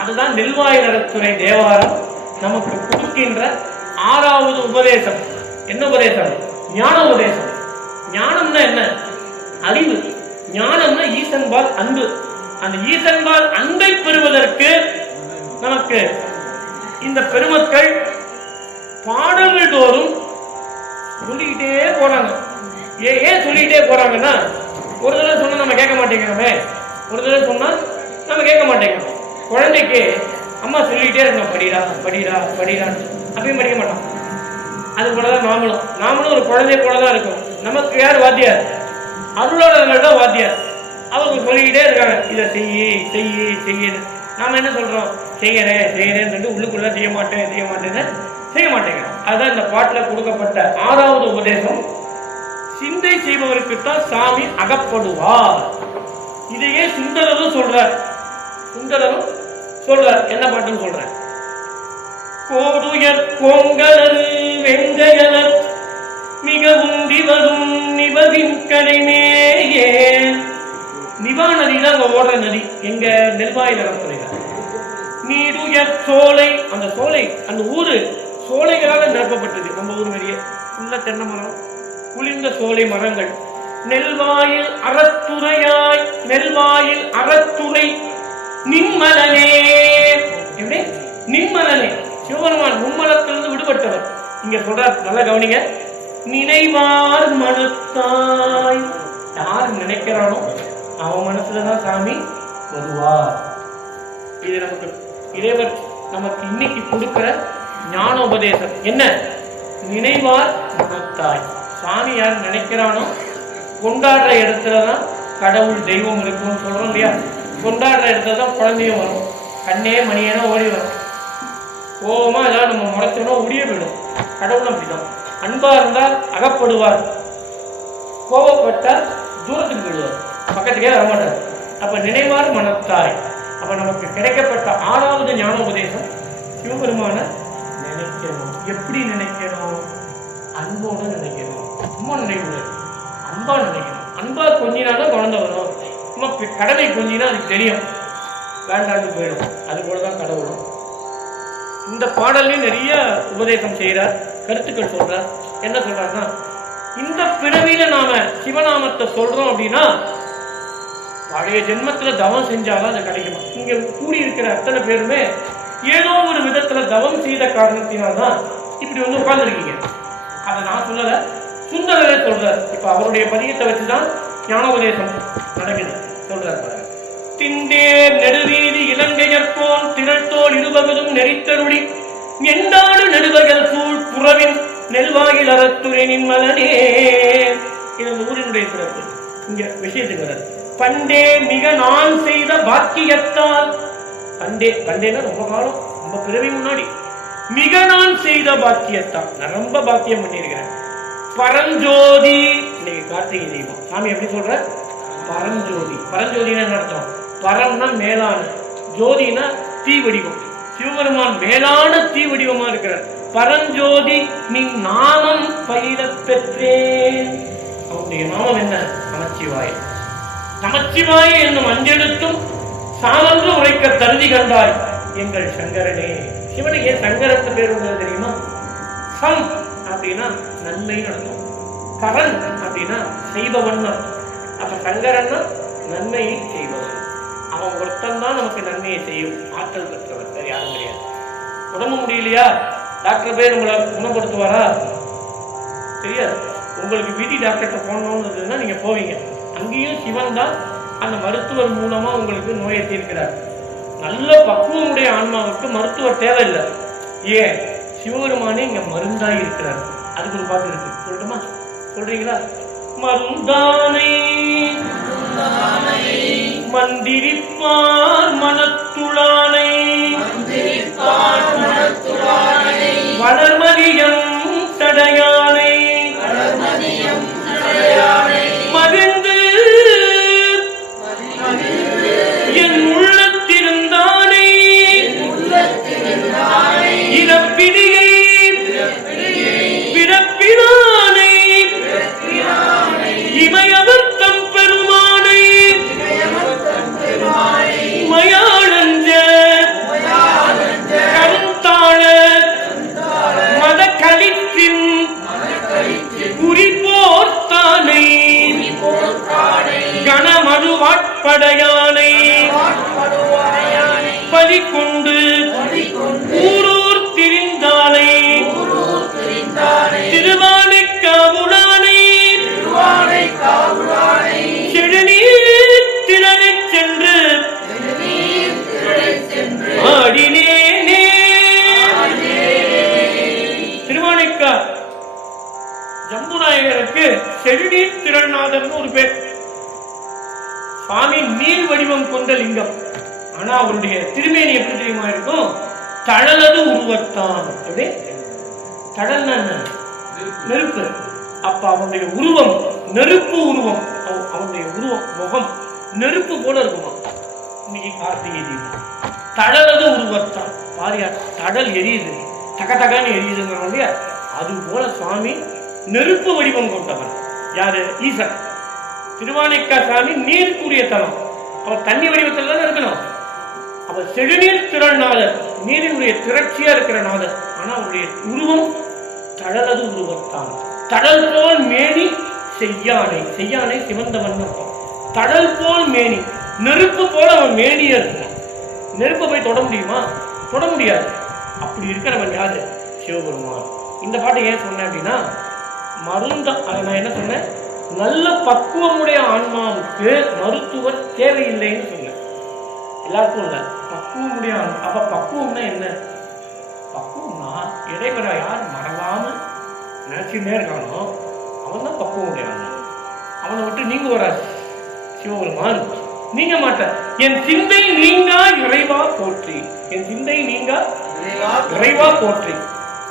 அதுதான் நெல்வாயினரத்துறை தேவாரம் நமக்கு கொடுக்கின்ற 6வது உபதேசம். என்ன உபதேசம்? ஞான உபதேசம். ஞானம்னா என்ன? அறிவு. ஞானம்னா ஈசன்பால் அன்பு. அந்த ஈசன்பால் அன்பை பெறுவதற்கு நமக்கு இந்த பெருமக்கள் பாடல்கள் தோறும் சொல்லிக்கிட்டே போறாங்க. ஏன் சொல்லிக்கிட்டே போறாங்கன்னா, ஒரு தடவை சொன்னா நம்ம கேட்க மாட்டேங்கிறோமே, ஒரு தடவை சொன்னா நம்ம கேட்க மாட்டேங்கிறோம். குழந்தைக்கு அம்மா சொல்லிக்கிட்டே இருக்கணும், படிடா படிடா படிடான்னு, அப்பயும் படிக்க மாட்டோம். அது போலதான் நாமளும் ஒரு குழந்தை போலதான் இருக்கும். நமக்கு யார் வாத்தியார்? அருளாளர்கள் தான் வாத்தியார். அவங்க சொல்லிக்கிட்டே இருக்காங்க, இதை செய்யி செய்யி செய்யு. நாம என்ன சொல்றோம்? செய்யறேன்னு சொல்லி உள்ளுக்குள்ள செய்ய மாட்டேன்னு செய்ய மாட்டேங்கிறோம். அதுதான் இந்த பாட்டுல கொடுக்கப்பட்ட 6வது உபதேசம். சிந்தை செய்பவருக்குத்தான் சாமி அகப்படுவார். இதையே சுந்தரரும் சொல்றார். என்ன பாட்டுன்னு சொல்றேன்? கோடுயர் கோங்கலர் வெங்கையலர் மிகவும் திவரும் நிபதின் கடைமேயே. நிபா நதி தான் அங்க ஓடுற நதி. எங்க நெல்வாயில் நடத்துறீங்க. நீடுயர் சோலை, அந்த சோலை, அந்த ஊரு சோலைகளால் நிரப்பப்பட்டது. நம்ம ஊர் மாதிரியே உள்ள தென்னை மரம், குளிர்ந்த சோலை மரங்கள். நெல்வாயில் அறத்துறையாய், நெல்வாயில் அறத்துறை நின்மலனே. எப்படி? நின்மலனே. சிவபெருமான் மும்மலத்திலிருந்து விடுபட்டவர். இங்க சொல்றார், நல்லா கவனிங்க. நினைவார் மனத்தாய், யார் நினைக்கிறானோ அவன் மனசுலதான் சாமி வருவார். இது நமக்கு இறைவர் நமக்கு இன்னைக்கு கொடுக்கிற ஞான உபதேசம். என்ன? நினைவார் மனத்தாய். சாமி யார் நினைக்கிறானோ, கொண்டாடுற இடத்துலதான் கடவுள் தெய்வம் இருக்கும்னு சொல்றோம் இல்லையா? கொண்டாடுற இடத்துலதான் குழந்தையும் வரும். கண்ணே மணியேனா ஓடி வரும். கோபமா ஏதாவது நம்ம முறைச்சோம்னா உடைய போயிடும். கடவுள் அப்படிதான். அன்பா இருந்தால் அகப்படுவார், கோபப்பட்டால் தூரத்துக்கு போயிடுவார், பக்கத்துக்கே வரமாட்டார். அப்ப நினைவார் மனத்தாய். அப்ப நமக்கு கிடைக்கப்பட்ட 6வது ஞான உபதேசம், சிவபெருமான நினைக்கணும். எப்படி நினைக்கணும்? அன்போட நினைக்கணும். சும்மா நினைவு, அன்பா நினைக்கணும். அன்பா கொஞ்சினாதான் குழந்தை வரும். சும்மா கடமை கொஞ்சினா அதுக்கு தெரியும், வேண்டாண்டு போயிடும். அது போலதான் கடவுளும். இந்த பாடலையும் நிறைய உபதேசம் செய்யறார், கருத்துக்கள் சொல்றார். என்ன சொல்றாருன்னா, இந்த பிறவியில நாம சிவநாமத்தை சொல்றோம் அப்படின்னா பழைய ஜென்மத்துல தவம் செஞ்சாலும் அது கிடைக்குமா? இங்க கூடி இருக்கிற அத்தனை பேருமே ஏதோ ஒரு விதத்துல தவம் செய்த காரணத்தினால்தான் இப்படி உட்கார்ந்துருக்கீங்க. அதை நான் சொல்லல, சுந்தரரே சொல்றார். இப்ப அவருடைய பதியத்தை வச்சுதான் ஞானோபதேசம் நடக்குது. சொல்றார், திண்டேர் நெடுவீதி இலங்கையற்போன் திரட்டோல் இருபகுதும் நெறித்தருளி எண்டாடு நெடுவகல் சூழ் புறவின் நெல்வாயில் அறத்துறையின் மலனே. இது ஊரினுடைய சிறப்பு. இங்க விஷயத்துக்கு வர, பண்டே மிக நான் செய்த பாக்கியத்தால், பண்டேன்னா ரொம்ப காலம், ரொம்ப பிறவி முன்னாடி, மிக நான் செய்த பாக்கியத்தால், நான் ரொம்ப பாக்கியம் பண்ணியிருக்கிறேன். பரஞ்சோதி, இன்னைக்கு கார்த்திகை தெய்வம், சாமி எப்படி சொல்ற? பரஞ்சோதி. பரஞ்சோதினா என்ன அர்த்தம்? பரம்னா மேலான, ஜோதினா தீ வடிவம். சிவபெருமான் மேலான தீ வடிவமா இருக்கிறார். பரஞ்சோதி நின் நாமம் பயில பெற்றேன். அவருடைய நாமம் என்ன? நமச்சிவாய. நமச்சிவாய என்னும் அஞ்செழுத்தும் சாமன்று உரைக்க தருதி கண்டாய் எங்கள் சங்கரனே. சிவனுக்கு ஏன் சங்கரத்து பேர் உள்ளது தெரியுமா? சம் அப்படின்னா நன்மைன்னு அர்த்தம், கரன் அப்படின்னா செய்பவன் அர்த்தம். அப்ப சங்கரன்னா நன்மையை செய்பவன். அவன் ஒருத்தன் தான் நமக்கு நன்மையை செய்யும் ஆற்றல் பெற்றவர், வேற யாரும் கிடையாது. உடம்பு முடியலையா, டாக்டர் போய் நம்மளை குணப்படுத்துவாரா? தெரியாது. உங்களுக்கு விதி டாக்டர்கிட்ட போகணும்னு நீங்க போவீங்க, அங்கேயும் சிவன் தான் அந்த மருத்துவர் மூலமா உங்களுக்கு நோயை தீர்க்கிறார். நல்ல பக்குவமுடைய ஆன்மாவுக்கு மருத்துவர் தேவையில்லை. ஏன்? சிவபெருமானே இங்க மருந்தாய் இருக்கிறார். அதுக்கு ஒரு பாட்டு இருக்கு, சொல்லட்டுமா? சொல்றீங்களா? மருந்தானை மந்திரிப்பார் மனத்துளானை வளர்மதியம் தடையானை மகிழ்ந்து என் உள்ளத்திருந்தானை இறப்பிடியை பிறப்பினானை இமயவர்த்தம் பெருமானை மயாழஞ்ச கருத்தாழ மத களிற்றின் குறிப்போர்த்தானை கனமழுவாட்படையானை பலி கொண்டு ஊரூர் திரிந்தானை திருவானைக்காவுடானை செழுநீர் திறனைச் சென்று ஆடினேனே. திருவானைக்கா ஜம்புநாயகருக்கு செழுநீர் திறனாதர்னு ஒரு பேர். சுவாமி நீர் வடிவம் கொண்ட லிங்கம். ஆனா அவருடைய திருமேனி எப்படி தெரியுமா இருக்கும்? தழலது உருவத்தான். தழல் நெருப்பு. அப்ப அவனுடைய உருவம் நெருப்பு உருவம். அவனுடைய உருவம் முகம் நெருப்பு போல இருக்குமா? இன்னைக்கு கார்த்திகை தீபம் தழலது உருவத்தான். பாரியா, தடல் எரியுது, தக தகன்னு எரியுதுங்கிறோம் இல்லையா? அது போல சுவாமி நெருப்பு வடிவம் கொண்டவன். யாரு? ஈசன். திருவானைக்கா சாமி நீருக்குரிய தலம். அவர் தண்ணி வடிவத்தில் தான் இருக்கணும். அவர் செழுநீர் திரள்நாதர், நீரினுடைய திரட்சியா இருக்கிற நாதர். ஆனா அவருடைய உருவம் தழலது உருவத்தான். தடல் போல் மேனி செய்யானை. செய்யானை சிவந்தவன் இருக்கும். தடல் போல் மேனி, நெருப்பு போல அவன் மேனியா இருக்கும். நெருப்பை போய் தொட முடியுமா? தொட முடியாது. அப்படி இருக்கிறவன் யாரு? சிவபெருமான். இந்த பாட்டை ஏன் சொன்னேன் அப்படின்னா, நான் என்ன சொன்னேன்? நல்ல பக்குவமுடைய ஆன்மாவுக்கு மருத்துவர் தேவையில்லைன்னு சொன்னேன். எல்லாருக்கும் இல்ல, பக்குவமுடைய ஆன்மா. அப்ப பக்குவம்னா என்ன? பக்குவம்னா இறைவரை யார் மறவாம நினைச்சுட்டே இருக்கானோ அவன் தான் பக்குவமுடைய ஆன்மா. அவனை விட்டு நீங்க வராது சிவபெருமான், நீங்க மாட்டார். என் சிந்தை நீங்கா இறைவா போற்றி, என் சிந்தை நீங்கா இறைவா போற்றி.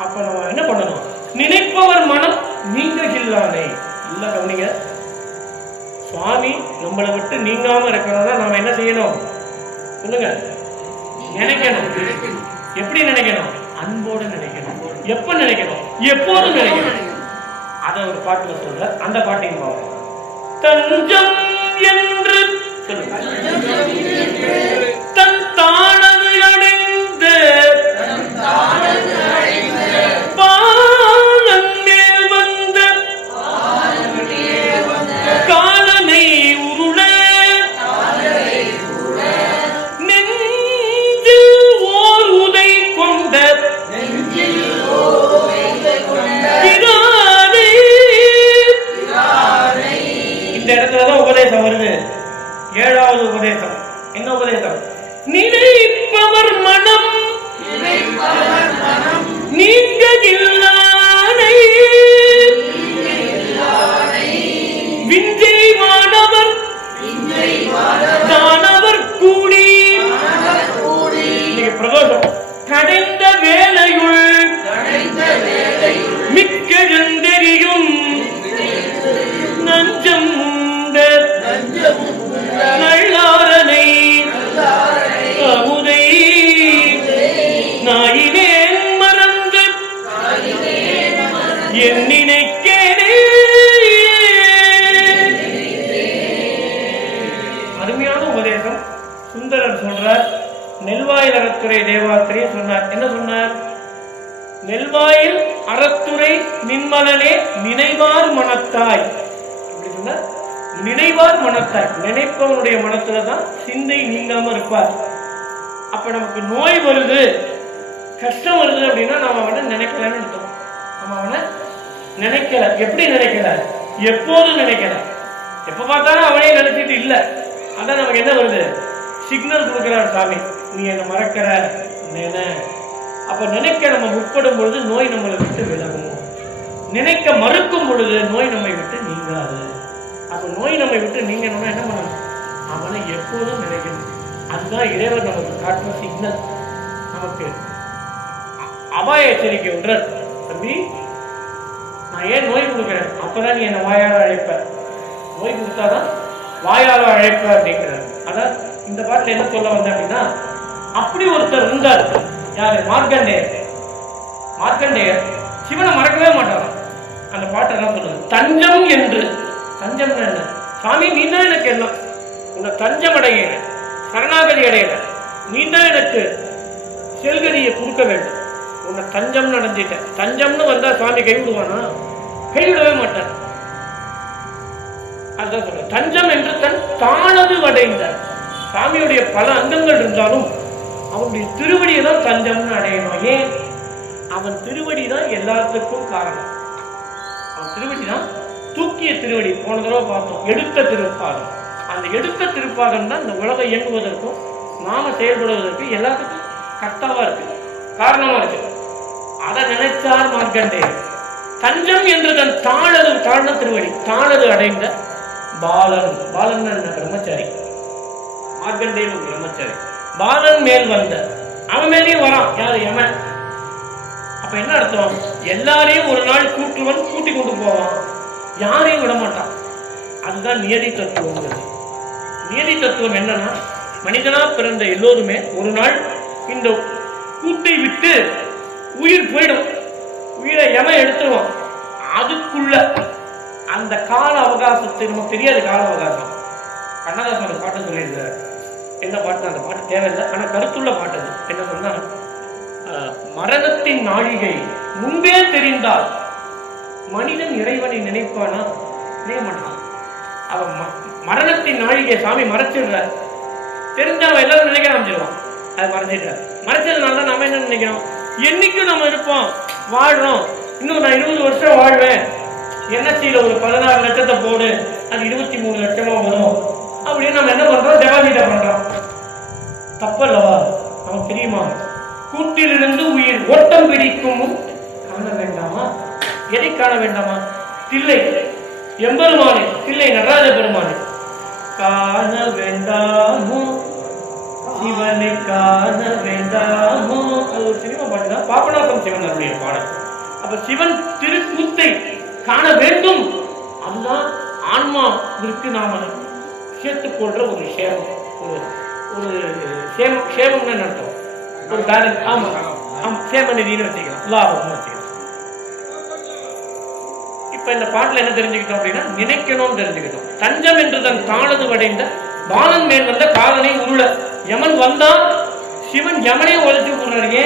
அப்ப நம்ம என்ன பண்ணணும்? நினைப்பவர் மனம் நீங்க இல்லானே. இல்ல கவனிங்க, சுவாமி நம்மளை விட்டு நீங்காம இருக்கிறதா நாம என்ன செய்யணும்? சொல்லுங்க. நினைக்கணும். எப்படி நினைக்கணும்? அன்போடு நினைக்கணும். எப்ப நினைக்கணும்? எப்போதும் நினைக்கணும். அத ஒரு பாட்டுல சொல்ற, அந்த பாட்டையும் பார்ப்போம். தஞ்சம் என்று தன் தானது அடைந்த பாலன்மேல் வந்த காலனை உருள நெஞ்சில் ஓர் உதை கொண்ட பிரானை. இந்த இடத்துலதான் உபதேசம் வருது. ஏழாவது உபதேசம். என்ன உபதேசம்? நினைப்பவர் மனம் நீங்க இல்லானை விஞ்சை வானவர் தானவர் கூடி பிரதோஷம் கடைந்த வேலையுள் மிக்கெழுந்தெறியும் நஞ்சம் உண்ட நல்லாரனை அமுதை நாயினேன் மறந்து என் நினைக்கேனே. அருமையான உபதேசம் சுந்தரர் சொல்றார். நெல்வாயில் அறத்துறை தேவாத்திரையை சொன்னார். என்ன சொன்னார்? நெல்வாயில் அறத்துறை நின்மலனே நினைவார் மனத்தாய். எப்படி சொன்னார்? நினைவார் மனத்தாய், நினைப்பவனுடைய மனத்துலதான் சிந்தை நீங்காம இருப்பார். அப்ப நமக்கு நோய் வருது, கஷ்டம் வருது அப்படின்னா நாம அவனை நினைக்கலன்னு அர்த்தம். நம்ம அவனை நினைக்கல. எப்படி நினைக்கல? எப்போதும் நினைக்கல. எப்ப பார்த்தாலும் அவனே நினைச்சிட்டு இல்ல. அதான் நமக்கு என்ன வருது? சிக்னல் கொடுக்கிறார் சாமி, நீ என்ன மறக்கிற நினை. அப்ப நினைக்க நம்ம முற்படும் பொழுது நோய் நம்மளை விட்டு விலகும். நினைக்க மறுக்கும் பொழுது நோய் நம்மை விட்டு நீங்காது. அப்ப நோய் நம்மை விட்டு நீங்கணும்னா என்ன பண்ணணும்? அவனை எப்போதும் நினைக்கணும். அதுதான் இறைவர் நமக்கு காட்டுற சிக்னல். நமக்கு அபாய எச்சரிக்கை ஒன்றார். தம்பி, நான் ஏன் நோய் கொடுக்கிறேன்? அப்பதான் நீ என்ன வாயால அழைப்ப. நோய் கொடுத்தாதான் வாயால அழைப்ப அப்படிங்கிறார். அதான் இந்த பாட்டுல என்ன சொல்ல வந்த அப்படின்னா, அப்படி ஒருத்தர் இருந்தார். யாரு? மார்க்கண்டேயர். மார்க்கண்டேயர் சிவனை மறக்கவே மாட்டார். அந்த பாட்டை என்ன சொல்றது? தஞ்சம் என்று. தஞ்சம் என்ன? சாமி, நீ தான் எனக்கு எல்லாம். உன்னை தஞ்சம் அடைய, சரணாகதி அடையில, நீ தான் எனக்கு செல்கதியை கொடுக்க வேண்டும். உன்னை தஞ்சம்னு அடைஞ்சிட்ட. தஞ்சம்னு வந்தா சாமி கைவிடுவானா? கைவிடவே மாட்டார். அதுதான் சொல்ற. தஞ்சம் என்று தன் தானது அடைந்த. சாமியுடைய பல அங்கங்கள் இருந்தாலும் அவனுடைய திருவடியை தான் தஞ்சம்னு அடையணும். ஏன்? அவன் திருவடி தான் எல்லாத்துக்கும் காரணம். அவன் திருவடி தான் தூக்கிய திருவடி. போன தடவை பார்த்தோம், எடுத்த திருப்பாதம். அந்த எடுத்த திருப்பாதம் தான் இந்த உலகம் இயங்குவதற்கும் நாம செயல்படுவதற்கு எல்லாத்துக்கும் கர்த்தாவா இருக்கு, காரணமா இருக்கு. அதை நினைச்சார் மார்க்கண்டேயர். தஞ்சம் என்று தன் தாழது, தாழ்ந்த திருவடி, தாழது அடைந்த பாலன். பாலன் என்ன? பிரம்மச்சாரி. மார்க்கண்டேயன் பிரம்மச்சாரி. பாலன் மேல் வந்த, அவன் மேலேயும் வரான். யாரு? யமன். அப்ப என்ன அர்த்தம்? எல்லாரையும் ஒரு நாள் கூட்டுவன் கூட்டி கொண்டு போவான், யாரையும் விட மாட்டான். அதுதான் நியதி தத்துவம். நியதி தத்துவம் என்னன்னா, மனிதனா பிறந்த எல்லோருமே ஒரு நாள் இந்த கூட்டை விட்டு உயிர் போயிடும். உயிரை யமன் எடுத்துருவான். அதுக்குள்ள அந்த கால அவகாசத்தை நமக்கு தெரியாது. கால அவகாசம் கண்ணதாசன் பாட்டு சொல்லியிருக்காரு. என்ன பாட்டு? அந்த பாட்டு தேவையில்லை, ஆனா கருத்துள்ள பாட்டு. என்ன சொன்னா, மரணத்தின் நாழிகை முன்பே தெரிந்தால் மனிதன் இறைவனை நினைப்பானா? நினைக்க மாட்டான். அவன் மரணத்தின் நாழிகை சாமி மறைச்சிடுற. தெரிஞ்சா அவன் எல்லாரும் நினைக்க ஆரம்பிச்சிருவான். அதை மறைச்சிடுற. மறைச்சதுனால நம்ம என்ன நினைக்கிறோம்? என்னைக்கும் நம்ம இருப்போம், வாழ்றோம். இன்னும் நான் 20 வருஷம் வாழ்வேன். என்எஸ்சியில ஒரு 16 லட்சத்தை போடு, அது 23 லட்சமா வரும் அப்படின்னு நம்ம என்ன பண்றோம்? டெபாசிட்ட பண்றோம். தப்பல்லவா? நமக்கு தெரியுமா? கூட்டிலிருந்து உயிர் ஓட்டம் பிடிக்கும் காண வேண்டாமா? எதை காண வேண்டாமா? தில்லை எம்பெருமானே, தில்லை நடராஜ பெருமானே காண வேண்டாமோ, சிவனை காண வேண்டாமோ. அது ஒரு சினிமா பாட்டுதான், பாபநாசம் சிவன் அவருடைய பாடல். அப்ப சிவன் திருக்கூத்தை காண வேண்டும். அதுதான் ஆன்மாவிற்கு நாம சேர்த்துக் கொள்ற ஒரு சேமம். ஒரு சேமம்னு அர்த்தம். ஒரு பேலன்ஸ். ஆமா ஆமா, சேம நிதினு வச்சுக்கலாம், லாபம்னு வச்சுக்கலாம். இப்ப இந்த பாட்டுல என்ன தெரிஞ்சுக்கிட்டோம் அப்படின்னா, நினைக்கணும்னு தெரிஞ்சுக்கிட்டோம். தஞ்சம் என்று தன் தாளது அடைந்த பாலன் மேல் வந்த காலனை உருள. யமன் வந்தான், சிவன் யமனே உழைச்சு கொண்டாரு.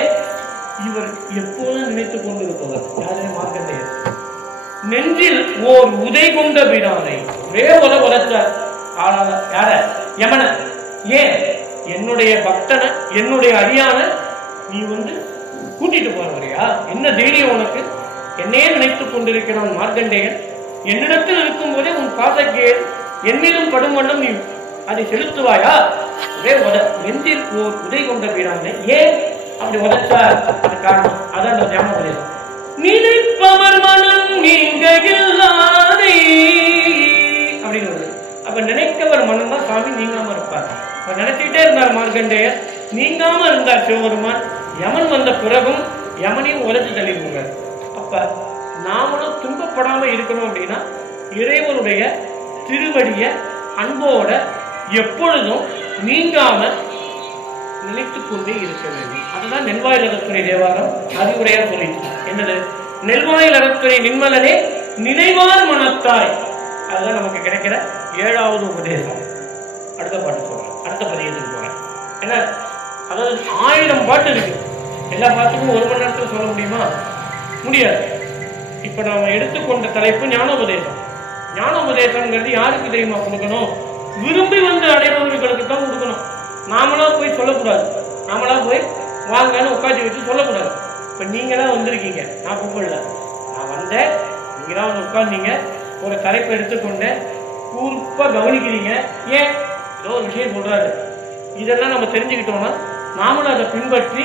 இவர் எப்போதும் நினைத்துக் கொண்டிருப்பவர் யாரே? மார்க்கண்டேயர். நெஞ்சில் ஓர் உதை கொண்ட பிரானை ஒரே உழைச்சார். யார? யமன. ஏன்? என்னுடைய பக்தனை, என்னுடைய அடியான நீ கூட்டிட்டு போறவரையா? என்ன தைரியம் உனக்கு? என்னையே நினைத்துக் கொண்டிருக்கிறான் மார்க்கண்டேயன். என்னிடத்தில் இருக்கும் போதே உன் காசைக்கு என் மீதும் படும் வண்ணம் நீ அதை செலுத்துவாயா? ஒரே நெஞ்சில் ஓர் உதை கொண்ட பிரானை. ஏன் அப்படி உதைச்சார்? அது காரணம். அதான் அந்த ஞாபகம் உபதேசம். நினைப்பவர் மனம் நீங்க இல்லாதே அப்படின்னு வருது. அப்ப நினைக்கவர் மனம் தான் சாமி நீங்காம இருப்பார். நினைச்சுக்கிட்டே இருந்தார் மார்க்கண்டேயர், நீங்காம இருந்தார் சிவபெருமான். யமன் வந்த பிறகும் யமனையும் உழைச்சு தள்ளிடுவாங்க. அப்ப நாமளும் துன்பப்படாம இருக்கணும் அப்படின்னா இறைவனுடைய திருவடிய அன்போட எப்பொழுதும் நீங்காம நினைத்துக் கொண்டே இருக்க வேண்டும். அதுதான் நெல்வாயில் அறத்துறை தேவாரம் அறிவுரையா சொல்லிட்டு என்னது? நெல்வாயில் அறத்துறை நின்மலனே நினைவார் மனத்தாய். அதுதான் நமக்கு கிடைக்கிற 7வது உபதேசம். அடுத்த பாட்டு சொல்றேன், அடுத்த பதியத்துக்கு போறேன். ஏன்னா அதாவது 1000 பாட்டு இருக்கு. எல்லா பாட்டுக்கும் 1 மணி நேரத்தில் சொல்ல முடியுமா? முடியாது. இப்ப நாம எடுத்துக்கொண்ட தலைப்பு ஞானோபதேசம். ஞான உபதேசம்ங்கிறது யாருக்கு தெரியுமா கொடுக்கணும்? விரும்பி வந்து அடைபவர்களுக்கு தான் கொடுக்கணும். நாமளா போய் சொல்லக்கூடாது. நாமளா போய் வாங்கன்னு உட்காந்து வச்சு சொல்லக்கூடாது. இப்ப நீங்களா வந்திருக்கீங்க, நான் கூப்பிடல, நான் வந்தேன், நீங்களா வந்து உட்காந்தீங்க, ஒரு தலைப்பை எடுத்துக்கொண்டு கூர்ப்பா கவனிக்கிறீங்க. ஏன் ஏதோ ஒரு விஷயம் சொல்றாரு, இதெல்லாம் நம்ம தெரிஞ்சுக்கிட்டோம்னா நாமளும் அதை பின்பற்றி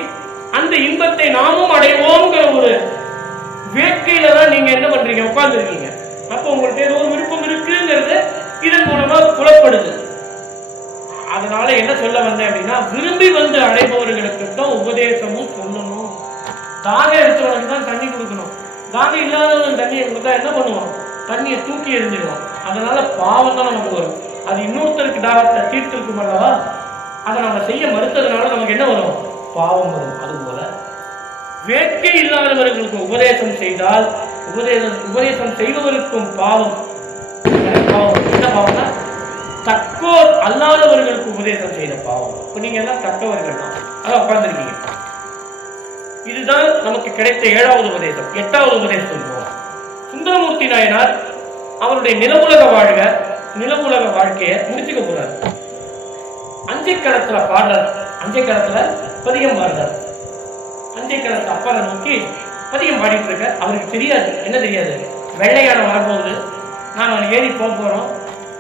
அந்த இன்பத்தை நாமும் அடைவோங்கிற ஒரு வேட்கையில தான் நீங்க என்ன பண்றீங்க, உட்கார்ந்து இருக்கீங்க. அப்ப உங்களுக்கு ஏதோ ஒரு விருப்பம் இருக்குங்கிறது இதன் மூலமா புலப்படுது. அதனால என்ன சொல்ல வந்தேன் அப்படின்னா, விரும்பி வந்து அடைபவர்களுக்கு தான் உபதேசமும் சொல்லணும். தாகம் எடுத்தவனுக்கு தான் தண்ணி கொடுக்கணும். தாகம் இல்லாதவன் தண்ணியை கொடுத்தா என்ன பண்ணுவோம்? தண்ணியை தூக்கி எறிஞ்சிடுவோம். அதனால பாவம் தான் நமக்கு வரும். அது இன்னொருத்தருக்கு தாகத்தை தீர்த்திருக்கும் அல்லவா, அதை நம்ம செய்ய மறுத்ததுனால நமக்கு என்ன வரும்? பாவம் வரும். அதுபோல வேட்கை இல்லாதவர்களுக்கு உபதேசம் செய்தால் உபதேசம் செய்பவருக்கும் பாவம். என்ன பாவம்னா தக்கோர் அல்லாதவர்களுக்கு உபதேசம் செய்த பாவம். இப்ப நீங்க எல்லாம் தக்கவர்கள் தான், அதான் உட்கார்ந்துருக்கீங்க. இதுதான் நமக்கு கிடைத்த 7வது உபதேசம். 8வது உபதேசம் போவோம். சுந்தரமூர்த்தி நாயனார் அவருடைய நிலவுலக வாழ்க்கையை முடிச்சுக்க போறார். அஞ்சை களத்துல பாடுறார். அஞ்சை களத்துல பதிகம் பாடுறார். அஞ்சை களத்தை அப்பரை நோக்கி பதிகம் பாடிட்டு இருக்க. அவருக்கு தெரியாது, என்ன தெரியாது, வெள்ளையான வரப்போகுது, நாம் அவன் ஏறி போறோம்,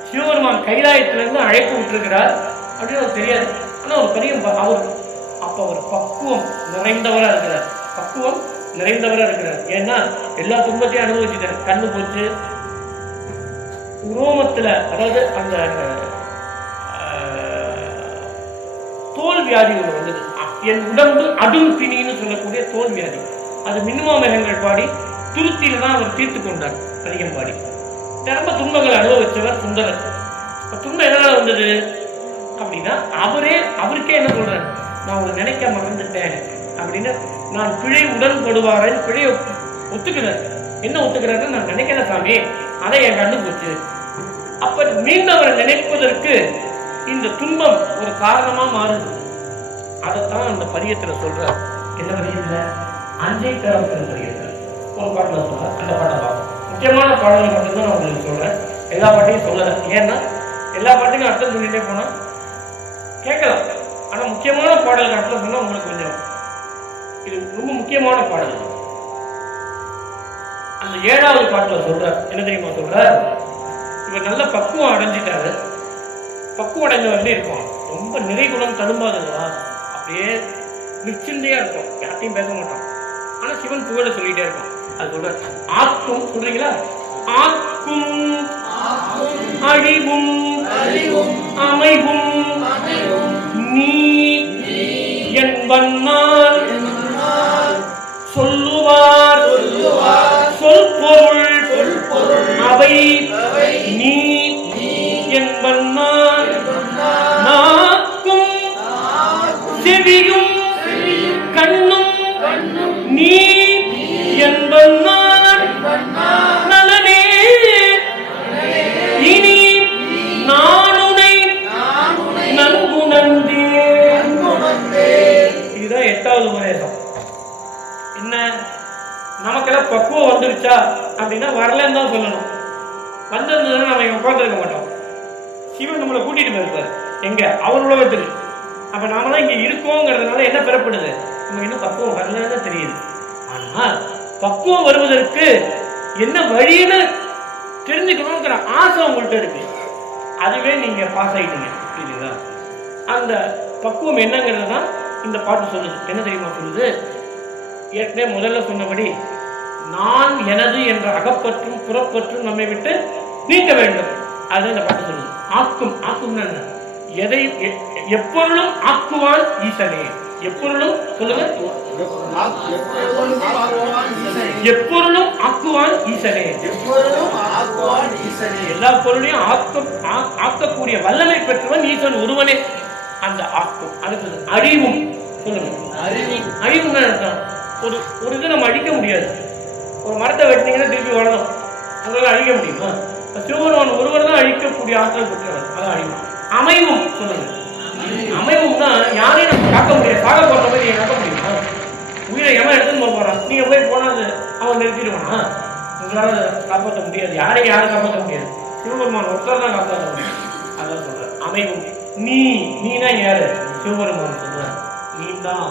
சிவபெருமான் கைலாயத்திலிருந்து அழைப்பு விட்டுருக்கிறார் அப்படின்னு அவருக்கு தெரியாது. ஆனா ஒரு பதிகம் அப்ப அவர் பக்குவம் நிறைந்தவரா இருக்கிறார். ஏன்னா எல்லா துன்பத்தையும் அனுபவிச்சுட்டார். கண்ணு போச்சு, உரோமத்துல, அதாவது அந்த தோல் வியாதிகள் வந்தது. என் உடம்பு அடும் பிணின்னு சொல்லக்கூடிய தோல் வியாதி. அது மின்மாமகங்கள் பாடி துருத்தியில தான் அவர் தீர்த்து கொண்டார். பதிகம் பாடி ரொம்ப துன்பங்களை அனுபவிச்சவர் சுந்தரர். துன்பம் எதனால வந்தது அப்படின்னா, அவருக்கே என்ன சொல்றாரு, நான் ஒரு நினைக்க மறந்துட்டேன் அப்படின்னு. நான் பிழை உடன்படுவாரன் பிழையை ஒத்துக்கிறார். என்ன ஒத்துக்கிறாரு? நான் நினைக்கிற சாமி, அதை என் கண்டு போச்சு. அப்ப மீண்டும் அவரை நினைப்பதற்கு இந்த துன்பம் ஒரு காரணமா மாறுது. அதைத்தான் அந்த பதியத்துல சொல்றார். என்ன பதியத்துல? அஞ்சை களத்தின் பதியத்துல ஒரு பாட்டுல சொல்ற. அந்த பாட்டை பார்ப்போம். முக்கியமான பாடல்கள் மட்டும்தான் நான் உங்களுக்கு சொல்றேன், எல்லா பாட்டையும் சொல்லல. ஏன்னா எல்லா பாட்டுக்கும் அர்த்தம் சொல்லிட்டே போனா கேட்கலாம். ஆனா முக்கியமான பாடல்கள் அர்த்தம் சொன்னா உங்களுக்கு கொஞ்சம் இது ரொம்ப முக்கியமான பாடல். அந்த 7வது பாட்டுல சொல்ற. என்ன தெரியுமா சொல்ற? இவர் நல்ல பக்குவம் அடைஞ்சிட்டாரு. பக்குவம் அடைஞ்சவர்களே இருக்கும், ரொம்ப நிறைகுணம் தடுமாதுங்களா, அப்படியே நிச்சிந்தையா இருக்கும், யார்ட்டையும் பேச மாட்டான். ஆனா சிவன் புகழ சொல்லிட்டே இருக்கும். அது சொல்ற. ஆக்கும் சொல்றீங்களா? ஆக்கும் அழிவும் அமைவும் நீ என்பன்னால் சொல்லுவார் சொல் பொருள் அவை நீ என்பன்னால் நாக்கும் செவியும் கண்ணும் நீ என்பன்னால் நலனே இனி நானுனை நன்குணர்ந்தேன். இதுதான் 8வது உபதேசம். என்ன, நமக்கெல்லாம் பக்குவம் வந்துருச்சா அப்படின்னா வரலன்னு தான் சொல்லணும். வந்திருந்ததுன்னா நம்ம இங்க உட்கார்ந்துருக்க மாட்டோம். சிவன் நம்மளை கூட்டிட்டு போயிருப்பாரு எங்க, அவர் உலகத்துக்கு. அப்ப நாம இங்க இருக்கோங்கிறதுனால என்ன பெறப்படுது, நமக்கு இன்னும் பக்குவம் வரலன்னு தெரியுது. ஆனால் பக்குவம் வருவதற்கு என்ன வழின்னு தெரிஞ்சுக்கணுங்கிற ஆசை உங்கள்கிட்ட இருக்கு. அதுவே நீங்க பாஸ் ஆயிட்டீங்க. புரியுதுங்களா? அந்த பக்குவம் என்னங்கிறது தான் இந்த பாட்டு சொல்லுது. என்ன தெரியுமா சொல்லுது? ஏற்கனவே முதல்ல சொன்னபடி நான் எனது என்ற அகப்பற்றும் புறப்பற்றும் நம்மை விட்டு நீக்க வேண்டும். அதுதான் இந்த பாட்டு சொல்லுது. ஆக்கும் எதை எப்பொருளும் ஆக்குவான் ஈசனே. எப்பொருளும் சொல்லுங்க, எப்பொருளும் ஆக்குவான் ஈசனே. எல்லா பொருளையும் ஆக்கக்கூடிய வல்லமை பெற்றவன் ஈசன் ஒருவனே. அந்த ஆக்கும். அடுத்தது அழிவும். சொல்லுங்க, அழிவும் தான். ஒரு இது நம்ம அழிக்க முடியாது. ஒரு மரத்தை வெட்டினீங்கன்னா திருப்பி வளரும், உங்களால அழிக்க முடியுமா? சிவபெருமான் ஒருவர் தான் அழிக்கக்கூடிய ஆற்றல் பெற்றவர், அதான் அழிவும். அமைவும். சொல்லுங்க, அமைவும்னா யாரையும் நம்ம காக்க முடியாது. சாக போற மாதிரி நீங்க காக்க முடியுமா? உயிரை எவன் எடுத்துன்னு போறான், நீங்க போய் போனா அவன் நிறுத்திடுவானா? ஒருத்தரால் காப்பாற்ற முடியாது. யாரையும் யாரும் காப்பாற்ற முடியாது. சிவபெருமான் ஒருத்தர் தான் காப்பாற்ற முடியும். அதான் சொல்ற அமைவும் நீனா யாரு? சிவபெருமான் சொல்ற நீ தான்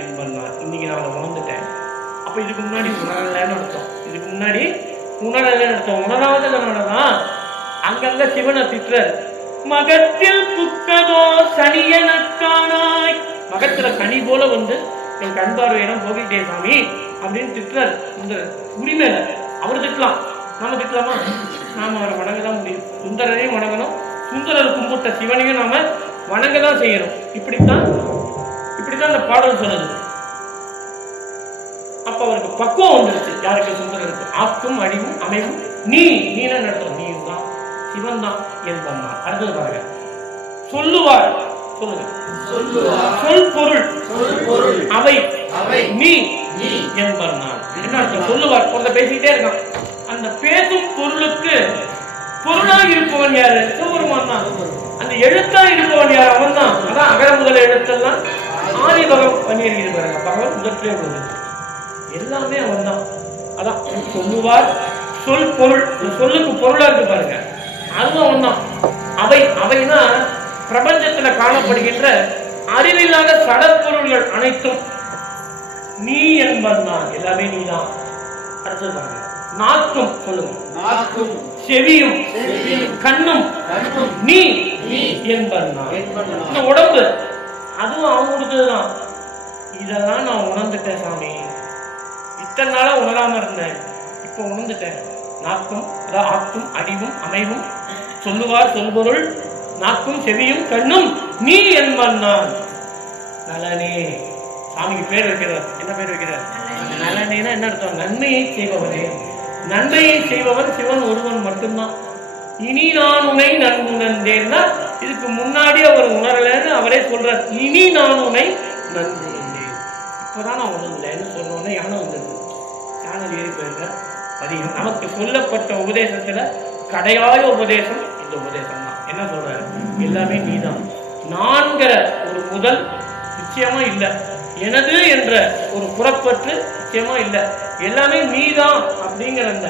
என்பார். இன்னைக்கு நான் அவனை உணர்ந்துட்டேன். அப்ப இதுக்கு முன்னாடி உணரலன்னு அர்த்தம். இதுக்கு முன்னாடி உணரலன்னு அர்த்தம். உணராததுனாலதான் அங்கங்க சிவனை திட்டுறாரு. மகத்தில் புக்கதோ சனியனக்கானாய், மகத்துல சனி போல வந்து என் கண் பார்வையெல்லாம் போகிட்டே சாமி அப்படின்னு திட்டுறாரு. சுந்தரர் உரிமையில அவர் திட்டலாம், நாம திட்டலாமா? நாம அவரை வணங்கதான் முடியும். சுந்தரரையும் வணங்கணும், சுந்தரர் கும்பிட்ட சிவனையும் நாம வணங்கதான் செய்யணும். இப்படித்தான் அந்த பாடல் சொல்லுது. அப்ப அவருக்கு பக்குவம் வந்துருச்சு. யாருக்கு? சுந்தரருக்கு. ஆக்கும் அழிவும் அமைவும் நீன நடத்தும். நீ தான் சிவன் தான் என்பான். அடுத்தது பாருங்க. சொல்லுவார், சொல்லுங்க. சொல் பொருள் அவை நீ என்பான். என்ன அர்த்தம்? சொல்லுவார், ஒருத்த பேசிக்கிட்டே இருக்கான். அந்த பேசும் பொருளுக்கு பொருளாக இருப்பவன் யாரு? சிவபெருமான் தான். அந்த எழுத்தா இருப்பவன் யார்? அவன் தான். அதான் அகர முதல எழுத்தெல்லாம் ஆதி பகம் பண்ணியிருக்கிறது பாருங்க. பகவன் முதற்றே உள்ளது, எல்லாமே அவன் தான். அதான் சொல்லுவார், சொல் பொருள். சொல்லுக்கு பொருளா இருக்கு பாருங்க, அதுவும் அவன் தான். அவைனா பிரபஞ்சத்துல காணப்படுகின்ற அறிவில்லாத சடப்பொருள்கள் அனைத்தும் நீ என்பன் தான். எல்லாமே நீ தான். அடுத்தது பாருங்க. நாக்கும், சொல்லுங்க. நாக்கும் செவியும் கண்ணும் நீ என்பன் தான். இந்த உடம்பு அதுவும் அவன் கொடுத்ததுதான். இதெல்லாம் நான் உணர்ந்துட்டேன் சாமி. இத்தனை நாளா உணராம இருந்தேன், இப்ப உணர்ந்துட்டேன். நாக்கும், அதாவது ஆக்கும் அடிவும் அமைவும் சொல்லுவார் சொல்பொருள் நாக்கும் செவியும் கண்ணும் நீ என்பன் நான். நலனே, சாமிக்கு பேர் வைக்கிறார். என்ன பேர் வைக்கிறார்? நலனேனா என்ன அர்த்தம்? நன்மையை செய்பவனே. நன்மையை செய்பவன் சிவன் ஒருவன் மட்டும்தான். இனி நான் உன்னை நன்குணர்ந்தேன்னா, இதுக்கு முன்னாடி அவர் உணரலன்னு அவரே சொல்றார். இனி நான் உன்னை நன்குணர்ந்தேன், இப்பதான் நான் உணர்ந்தேன்னு சொன்னோன்னே யானை வந்தது. யானை ஏறி போயிருக்க அதிகம். நமக்கு சொல்லப்பட்ட உபதேசத்துல கடையாய உபதேசம் இந்த உபதேசம் தான். என்ன சொல்றாரு? எல்லாமே நீதான். நான்கிற ஒரு முதல் நிச்சயமா இல்ல, எனது என்ற ஒரு புறப்பற்று நிச்சயமா இல்ல, எல்லாமே நீதான் அப்படிங்கிற அந்த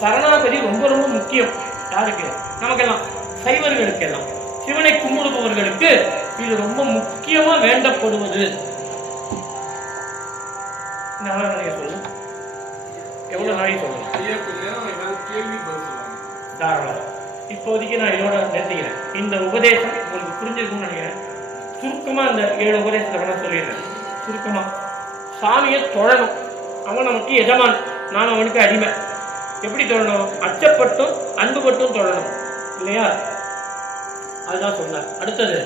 சரணாகதி ரொம்ப ரொம்ப முக்கியம். யாருக்கு? நமக்கெல்லாம், சைவர்களுக்கு எல்லாம், சிவனை கும்பிடுபவர்களுக்கு இது ரொம்ப முக்கியமா வேண்டப்படுவது. சொல்லு, எவ்வளவு நாளைக்கு சொல்லணும்? தாராளம். இப்போதைக்கு நான் இதோட நிறுத்திக்கிறேன். இந்த உபதேசம் உங்களுக்கு புரிஞ்சிருக்கும்னு நினைக்கிறேன். சுருக்கமா இந்த 7 உபதேசத்தை வேணா சொல்லிடுறேன். சுருக்கமா, சாமியை தொழணும். அவன் நமக்கு எஜமான், நான் அவனுக்கு அடிமை. எப்படி தொழணும்? அச்சப்பட்டும் அன்புபட்டும் தொழணும், இல்லையா? அதுதான் சொன்னார். அடுத்தது,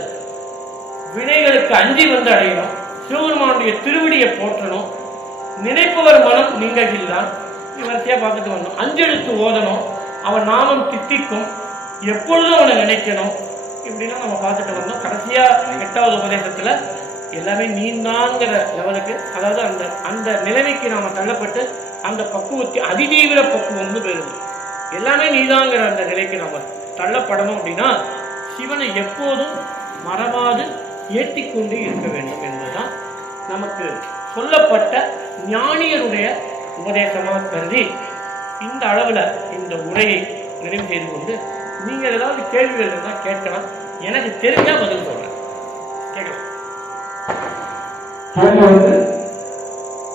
வினைகளுக்கு அஞ்சி வந்து அடையணும். சிவபெருமானுடைய திருவடியை போற்றணும். நினைப்பவர் மனம் நீங்ககில்தான். வரிசையா பார்த்துட்டு வரணும். அஞ்செழுத்து ஓதணும். அவன் நாமம் தித்திக்கும். எப்பொழுதும் அவனை நினைக்கணும். இப்படிலாம் நம்ம பார்த்துட்டு வந்தோம். கடைசியா 8வது உபதேசத்துல எல்லாமே நீந்தான்கிற லெவலுக்கு, அதாவது அந்த அந்த நிலைமைக்கு நாம தள்ளப்பட்டு அந்த பக்குவத்தை அதிதீவிர பக்குவம்னு பெறுது. எல்லாமே நீதாங்கிற அந்த நிலைக்கு நாம தள்ளப்படணும் அப்படின்னா சிவனை எப்போதும் மறவாது ஏற்றிக்கொண்டே இருக்க வேண்டும் என்பதுதான் நமக்கு சொல்லப்பட்ட ஞானியருடைய உபதேசமாக கருதி இந்த அளவுல இந்த உரையை நிறைவு செய்து கொண்டு, நீங்க ஏதாவது கேள்விகள் இருந்தா கேட்கலாம். எனக்கு தெரிஞ்சா பதில் சொல்றேன், கேட்கலாம். கேள்வி வந்து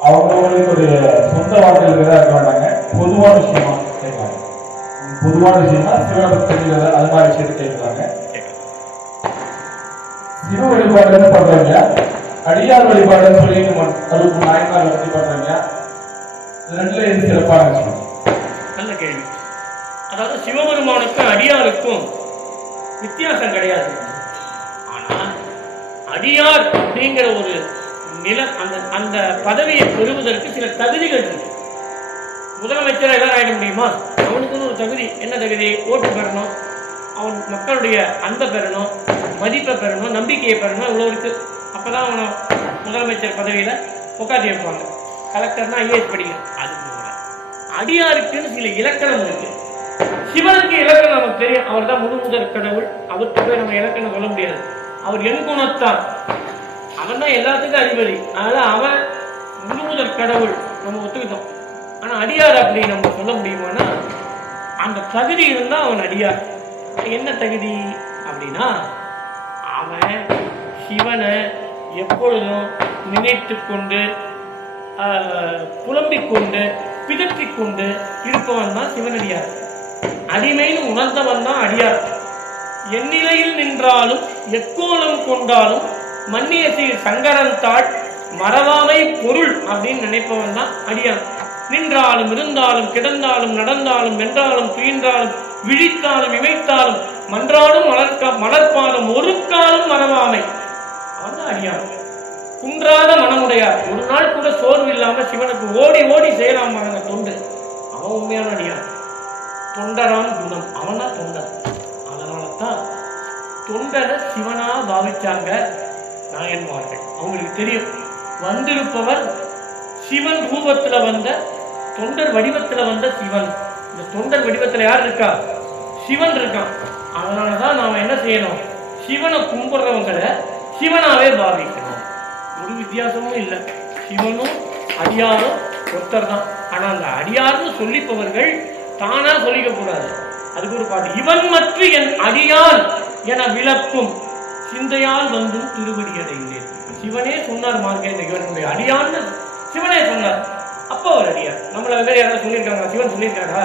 அவங்களுடைய சொந்த வாழ்க்கையில் இருக்க மாட்டாங்க, பொதுவான விஷயமா கேட்கலாம். பொதுவான விஷயமா சிவபக்தி அது மாதிரி விஷயத்தை கேட்கலாங்க. சிவ வழிபாடுன்னு பண்றீங்க, அடியார் வழிபாடுன்னு சொல்லி அதுக்கு நாயனார் பத்தி பண்றீங்க. ரெண்டுல எது சிறப்பான விஷயம்? நல்ல கேள்வி. அதாவது சிவபெருமானுக்கும் அடியாருக்கும் வித்தியாசம் கிடையாது. ஆனா அடியார் அப்படிங்கிற ஒரு நில அந்த பதவியை பெறுவதற்கு சில தகுதிகள் இருக்கு. முதலமைச்சர் எல்லாம் ஆயிட முடியுமா? அவனுக்குன்னு ஒரு தகுதி. என்ன தகுதி? ஓட்டு பெறணும், அவன் மக்களுடைய அன்பை பெறணும், மதிப்பை பெறணும், நம்பிக்கையை பெறணும். இவ்வளவு இருக்கு. அப்பதான் அவனை முதலமைச்சர் பதவியில உட்காந்து வைப்பாங்க. கலெக்டர்னா ஐஏஎஸ் படிக்க. அது போல அடியாருக்குன்னு சில இலக்கணம் இருக்கு. சிவனுக்கு இலக்கணம் நமக்கு தெரியும். அவர் தான் முழுமுதற் கடவுள். அவருக்கு போய் நம்ம இலக்கணம் சொல்ல முடியாது. அவர் என் குணத்தான், அவன் தான் எல்லாத்துக்கும் அதிபதி. அதனால அவன் முழுமுதற் கடவுள் நம்ம ஒத்துக்கிட்டோம். ஆனா அடியார் அப்படி நம்ம சொல்ல முடியுமானா அந்த தகுதி இருந்தா அவன் அடியார். என்ன தகுதி அப்படின்னா அவன் சிவனை எப்பொழுதும் நினைத்து கொண்டு புலம்பிக் கொண்டு பிதற்றிக் கொண்டு இருப்பவன் தான் சிவனடியார். அடிமைன்னு உணர்ந்தவன் தான் அடியார். எந்நிலையில் நின்றாலும் எக்கோலம் கொண்டாலும் மன்னிய சீர் சங்கரன் தாள் மறவாமை பொருள் அப்படின்னு நினைப்பவன் தான் அடியார். நின்றாலும் இருந்தாலும் கிடந்தாலும் நடந்தாலும் வென்றாலும் துயின்றாலும் விழித்தாலும் இமைத்தாலும் மன்றாலும் மலர்பாலும் ஒரு காலம் மறவாமை அவன் தான் அடியார். குன்றாத மனமுடையார். ஒரு நாள் கூட சோர்வு இல்லாம சிவனுக்கு ஓடி ஓடி செய்யலாம் தொண்டு. அவன் உண்மையான அடியார். தொண்டரான் குணம் அவன் தான் தொண்டர். அதனாலதான் தொண்டரை சிவனா பாவிச்சாங்க நாயன்மார்கள். அவங்களுக்கு தெரியும் வந்திருப்பவர் சிவன் ரூபத்துல வந்த தொண்டர் வடிவத்துல வந்த சிவன். இந்த தொண்டர் வடிவத்துல யார் இருக்கா? சிவன் இருக்கான். அதனாலதான் நாம என்ன செய்யணும்? சிவனை கும்பிடுறவங்களை சிவனாவே பாவிக்கணும். ஒரு வித்தியாசமும் இல்லை. சிவனும் அடியாரும் ஒருத்தர் தான். ஆனா அந்த அடியார்னு சொல்லிப்பவர்கள் தானா சொல்லிக்க கூடாது. அதுக்கு ஒரு பாட்டு, இவன் மற்ற என் அடியான் என விளக்கும் சிந்தையால் வந்தும் திருவடி அடைந்தேன். சிவனே சொன்னார் மார்க்கேன் இவனுடைய அடியான்னு சிவனே சொன்னார். அப்போ அவர் அடியார். நம்மள வேற யாராவது சொல்லியிருக்காங்க? சிவன் சொல்லியிருக்காரா?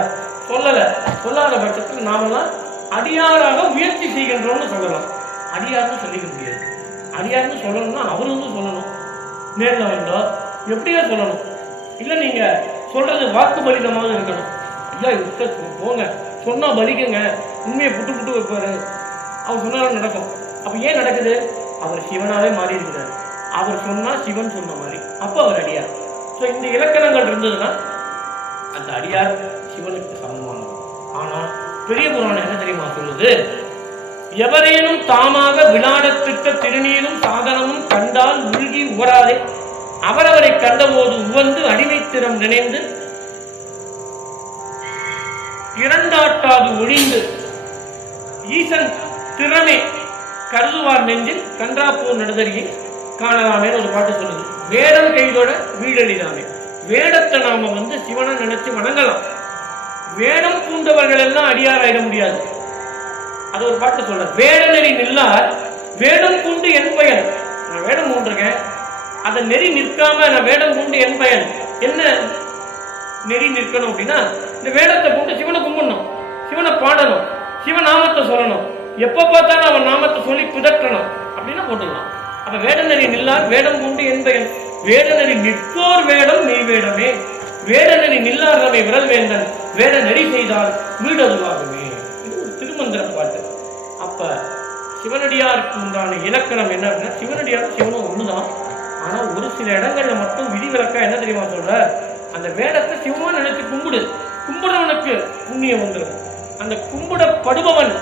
சொல்லல. சொல்லாத பட்சத்தில் நாமெல்லாம் அடியாராக முயற்சி செய்கின்றோம்னு சொல்லலாம். அடியார்னு சொல்லிக்க முடியாது. அடியார்னு சொல்லணும்னா அவரு சொல்லணும். நேர்ல வந்தா எப்படியா சொல்லணும்? இல்ல நீங்க சொல்றது வாக்கு பலிதமாக இருக்கணும். ஐயா போங்க சொன்னா பலிக்குங்க, உண்மையை புட்டு புட்டு வைப்பாரு, அவர் சொன்னாலும் நடக்கும். அப்ப ஏன் நடக்குது? அவர் சிவனாவே மாறி இருக்கிறார். அவர் சொன்னா சிவன் சொன்ன மாதிரி, அப்ப அவர் அடியார். சோ இந்த இலக்கணங்கள் இருந்ததுன்னா அந்த அடியார் சிவனுக்கு சமமானது. ஆனா பெரிய புராணம் என்ன தெரியுமா சொல்லுது? எவரேனும் தாமாக விளையாடத்திட்ட திருநீரும் சாதனமும் கண்டால் மூழ்கி உவராதே, அவரவரை கண்டபோது உவந்து அடிமைத்திறம் நினைந்து இரண்டாட்டாது ஒழிந்து ஈசன் திறமே கருதுவார் நெஞ்சில் கன்றாப்பூர் நடுதறியை காணலாமேன்னு ஒரு பாட்டு சொல்லுது. வேடம் கைதோட வீடெளிதாமே. வேடத்தை நாம சிவனை நினைச்சு வணங்கலாம். வேடம் பூண்டவர்கள் எல்லாம் அடியார் ஆயிட முடியாது. அது ஒரு பாட்டு சொல்ல, வேட நெறி நில்லார் வேடம் பூண்டு என் பயன். நான் வேடம் பூண்டிருக்கேன், அதை நெறி நிற்காம நான் வேடம் பூண்டு என் பயன். என்ன நெறி நிற்கணும் அப்படின்னா இந்த வேடத்தை பூண்டு சிவனை கும்பிடணும், சிவனை பாடணும், சிவநாமத்தை சொல்லணும், எப்ப பார்த்தாலும் அவன் நாமத்தை சொல்லி பிதற்றணும் அப்படின்னா போட்டுக்கலாம். அப்ப வேட நெறி நில்லார் வேடம் பூண்டு என் பயன். வேட நெறி நிற்போர் வேடம் மெய் வேடமே. வேட நெறி நில்லாரவை விரல் வேந்தன் வேட நெறி செய்தால் வீடதுவாகுமே. இது ஒரு திருமந்திர பாட்டு. அப்ப சிவனடியாருக்கு உண்டான இலக்கணம் என்ன அப்படின்னா, சிவனடியார் சிவனும் ஒண்ணுதான். ஆனா ஒரு சில இடங்கள்ல மட்டும் விதிவிலக்கா என்ன தெரியுமா சொல்ற? அந்த வேடத்தை சிவமா நினைச்சு கும்பிடு, கும்பிடுறவனுக்கு புண்ணியம் வந்துடும். அந்த கும்பிடப்படுபவன்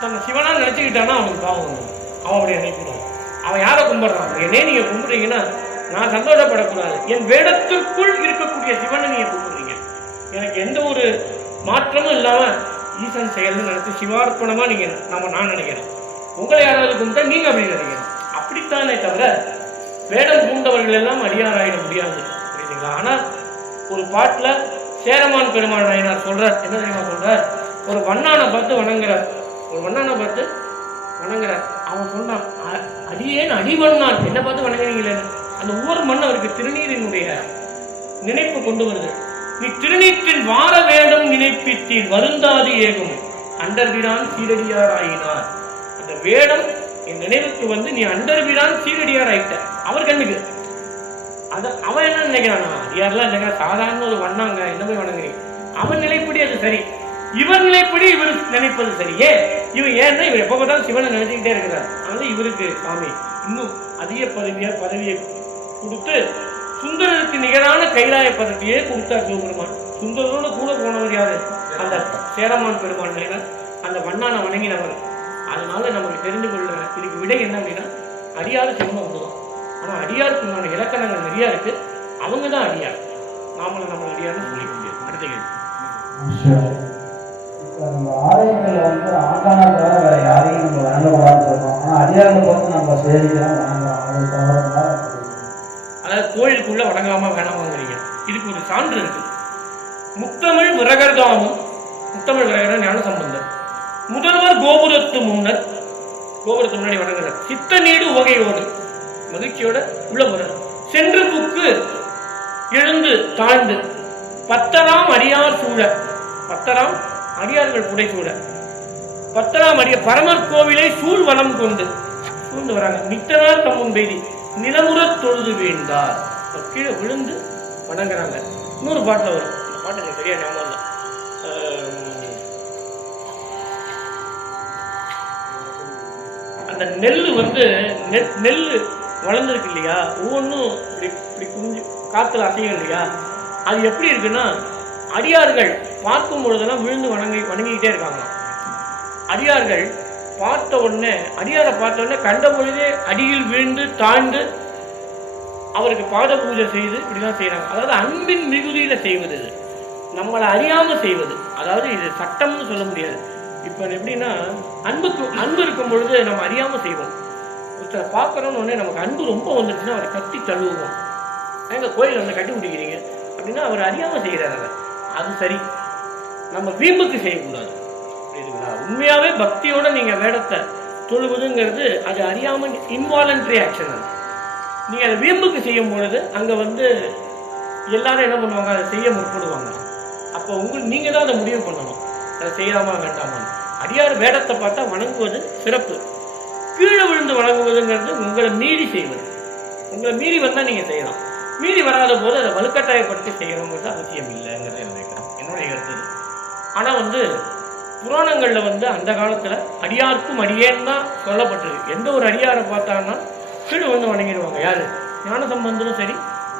தன்னை சிவனா நினைச்சுக்கிட்டானா அவனுக்கு பாவம் வந்துடும். அவன் அப்படி நினைக்கிறான். அவன் யாரை கும்பிடுறான்? என்னே நீங்க கும்பிடுறீங்கன்னா நான் சந்தோஷப்படக்கூடாது. என் வேடத்திற்குள் இருக்கக்கூடிய சிவனை நீங்க கும்பிடுறீங்க, எனக்கு எந்த ஒரு மாற்றமும் இல்லாம ஈசன் செயல்னு நினைச்சு சிவார்ப்பணமா நீங்க நான் நினைக்கிறேன். உங்களை யாராவது கும்பிட்டா நீங்க அப்படி நினைக்கிறேன். அப்படித்தானே தவிர வேடம் பூண்டவர்கள் எல்லாம் அடியாராயிட முடியாது. புரியுதுங்களா? ஆனா ஒரு பாட்டுல சேரமான் பெருமாள் நாயனார் சொல்றார். என்ன தெரியுமா சொல்றார்? ஒரு வண்ணானை பார்த்து வணங்குறார். ஒரு வண்ணானை பார்த்து வணங்குறார். அவன் சொன்னான், அடியேன் அடிவண்ணான், என்ன பார்த்து வணங்குறீங்களே. அந்த ஒவ்வொரு மண் அவருக்கு திருநீரினுடைய நினைப்பு கொண்டு வருது. நீ திருநீற்றில் வார வேடம் நினைப்பித்தீர் வருந்தாது ஏகும் அண்டர்பிரான் சீரடியார் ஆயினார். அந்த வேடம் என் நினைவுக்கு நீ அண்டர்பிரான் சீரடியார் ஆயிட்ட அவர் கண்ணுக்கு. அவன் என்ன நினைக்கிறானா? அடியார்லாம் நினைக்கிறான் சாதாரண ஒரு வண்ணாங்க, என்ன போய் வணங்குறீங்க. அவன் நிலைப்படி அது சரி, இவர் நிலைப்படி இவர் நினைப்பது சரியே. இவர் ஏன்னா இவர் எப்ப பார்த்தாலும் சிவனை நினைச்சுக்கிட்டே இருக்கிறார். அதனால இவருக்கு சாமி இன்னும் அதிக பதவியை கொடுத்து சுந்தரருக்கு நிகரான கைலாய பதவியே கொடுத்தார் சிவபெருமான். சுந்தரோட கூட போனவர் யாரு? அந்த சேரமான் பெருமான் நாயனார், அந்த வண்ணான வணங்கினவர். அதனால நமக்கு தெரிந்து கொள்ள இதுக்கு விடை என்ன அப்படின்னா, அடியாறு சிவனும் ஒண்ணுதான். ஆனா அடியாருக்கு உண்டான இலக்கணங்கள் நிறைய இருக்கு. அவங்கதான் அடியார், நாமளும் நம்ம அடியார்னு சொல்லிக்க முடியாது. அடுத்த கேள்வி. நம்ம ஆலயங்கள்ல ஆண்டான தவிர வேற யாரையும் நம்ம வணங்கக்கூடாதுன்னு சொல்றோம். ஆனா அடியார்களை பார்த்து நம்ம சேரிக்கிறோம், வணங்குறோம். அது தவிர அதாவது கோயிலுக்குள்ள வணங்காம வேணாமாங்கிறீங்க. இதுக்கு ஒரு சான்று இருக்கு. முத்தமிழ் விரகர்தாமும், முத்தமிழ் விரகர் ஞான சம்பந்தர், முதல்வர் கோபுரத்து முன்னர், கோபுரத்து முன்னாடி வணங்குறார். சித்த நீடு உவகையோடு மகிழ்ச்சியோட உள்ள போறார். சென்று புக்கு எழுந்து தாழ்ந்து பத்தராம் அடியார் சூழ, பத்தராம் அடியார்கள் புடை சூழ, பத்தராம் அடிய பரமர் கோவிலை சூழ் வனம் கொண்டு சூழ்ந்து வராங்க. நித்தனார் தம்முன் பெய்தி நிலமுற தொழுது வேண்டார், கீழே விழுந்து வணங்குறாங்க. இன்னொரு பாட்டுல வரும், இந்த பாட்டு எனக்கு சரியா ஞாபகம் இல்லை. அந்த நெல்லு நெல்லு வளர்ந்துருக்கு இல்லையா, ஒவ்வொன்றும் இப்படி குஞ்சு காத்துல அசையும் இல்லையா, அது எப்படி இருக்குன்னா அடியார்கள் பார்க்கும் பொழுதெல்லாம் விழுந்து வணங்கிக்கிட்டே இருக்காங்க. அடியார்கள் பார்த்த உடனே, அடியாரை பார்த்த உடனே கண்ட பொழுதே அடியில் விழுந்து தாழ்ந்து அவருக்கு பாத பூஜை செய்து இப்படிதான் செய்யறாங்க. அதாவது அன்பின் மிகுதியில செய்வது, இது நம்மளை அறியாம செய்வது. அதாவது இது சட்டம்னு சொல்ல முடியாது. இப்ப எப்படின்னா அன்பு இருக்கும் பொழுது நம்ம அறியாம செய்வோம். ஒருத்தரை பார்க்கறோம்னு உடனே நமக்கு அன்பு ரொம்ப வந்துருச்சுன்னா அவரை கட்டி தழுவுவோம். எங்க கோயில் வந்து கட்டி பிடிக்கிறீங்க அப்படின்னா அவர் அறியாம செய்யறாரு. அது சரி, நம்ம வீம்புக்கு செய்யக்கூடாது. உண்மையாவே பக்தியோட நீங்க வேடத்தை தொழுவதுங்கிறது அது அறியாம இன்வாலன்ட்ரி ஆக்ஷன். அது நீங்க அதை வீம்புக்கு செய்யும் பொழுது அங்க வந்து எல்லாரும் என்ன பண்ணுவாங்க, அதை செய்ய முற்படுவாங்க. அப்போ நீங்க தான் அதை முடிவு பண்ணணும், அதை செய்யாம வேண்டாமா. அடியார் வேடத்தை பார்த்தா வணங்குவது சிறப்பு. கீழே விழுந்து வணங்குவதுங்கிறது உங்களை மீறி செய்வது. உங்களை மீறி வந்தா நீங்க செய்யலாம், மீறி வராத போது அதை வலுக்கட்டாயப்படுத்தி செய்யணுங்கிறது அவசியம் இல்லைங்கிறத நினைக்கிறேன், என்னுடைய கருத்து. ஆனா வந்து புராணங்கள்ல வந்து அந்த காலத்துல அடியாருக்கும் அடியேன்னு தான் சொல்லப்பட்டிருக்கு. எந்த ஒரு அடியாரை பார்த்தாங்கன்னா கீழே வந்து வணங்கிடுவாங்க. யாரு? ஞான சம்பந்தரும் சரி,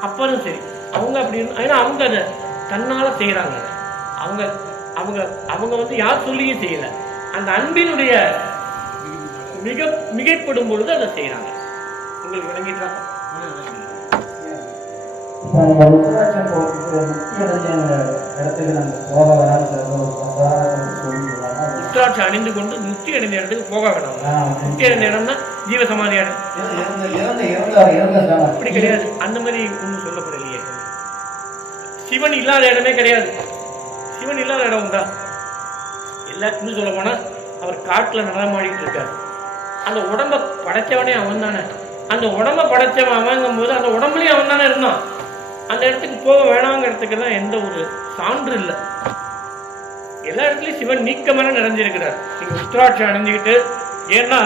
அப்பரும் சரி. அவங்க அப்படின்னு, ஏன்னா அவங்க அதை தன்னால செய்யறாங்க. அவங்க அவங்க அவங்க வந்து யார் சொல்லியும் செய்யல, அந்த அன்பினுடைய மிகைப்படும் பொழுது அதை செய்யறாங்க. உங்களுக்கு விளங்கிட்டாங்க? உத்ராட்சி அணிந்து கொண்டு முக்தி அடைந்த இடத்துக்கு போக வேணாம். முக்தி அடைந்த இடம்னா ஜீவ சமாதி இடம் அப்படி கிடையாது. அந்த மாதிரி ஒன்றும் சொல்லப்படலையே. சிவன் இல்லாத இடமே கிடையாது. சிவன் இல்லாத இடம் உண்டா? எல்லாத்துக்கும் சொல்ல போனா அவர் காட்டுல நடமாடிட்டு இருக்காரு. அந்த உடம்ப படைச்சவனே அவன் தானே. அந்த உடம்ப படைச்சவன் அவங்கும் போது அந்த உடம்புலயும் அவன் தானே இருந்தான். அந்த இடத்துக்கு போக வேணாங்கிறதுக்கெல்லாம் எந்த ஒரு சான்று இல்லை. எல்லா இடத்துலயும் சிவன் நீக்கமான நிறைஞ்சிருக்கிறார். நீங்க உத்ராட்சி அணிஞ்சுக்கிட்டு, ஏன்னா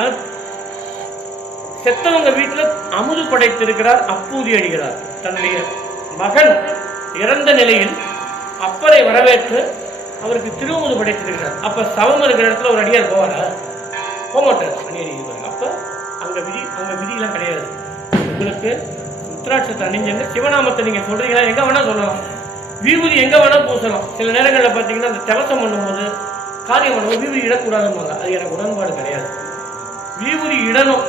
செத்தவங்க வீட்டுல அமுது படைத்திருக்கிறார், அப்பூதி அடிக்கிறார். தன்னுடைய மகன் இறந்த நிலையில் அப்பரை வரவேற்று அவருக்கு திருமுது படைத்திருக்கிறார். அப்ப சவம் இருக்கிற இடத்துல ஒரு அடியார் போவாரா? போக மாட்டார். அணியடி. அப்ப அங்க விதியெல்லாம் கிடையாது. உங்களுக்கு உத்ராட்சத்தை அணிஞ்சுங்க, சிவநாமத்தை நீங்க சொல்றீங்களா, எங்க வேணா சொல்லலாம், விபூதி எங்க வேணா பூசலாம். சில நேரங்களில் பார்த்தீங்கன்னா அந்த தவசம் பண்ணும்போது, காரியம் பண்ணும்போது விபூதி இடக்கூடாதுன்னு, அது எனக்கு உடன்பாடு கிடையாது. விபூதி இடணும்.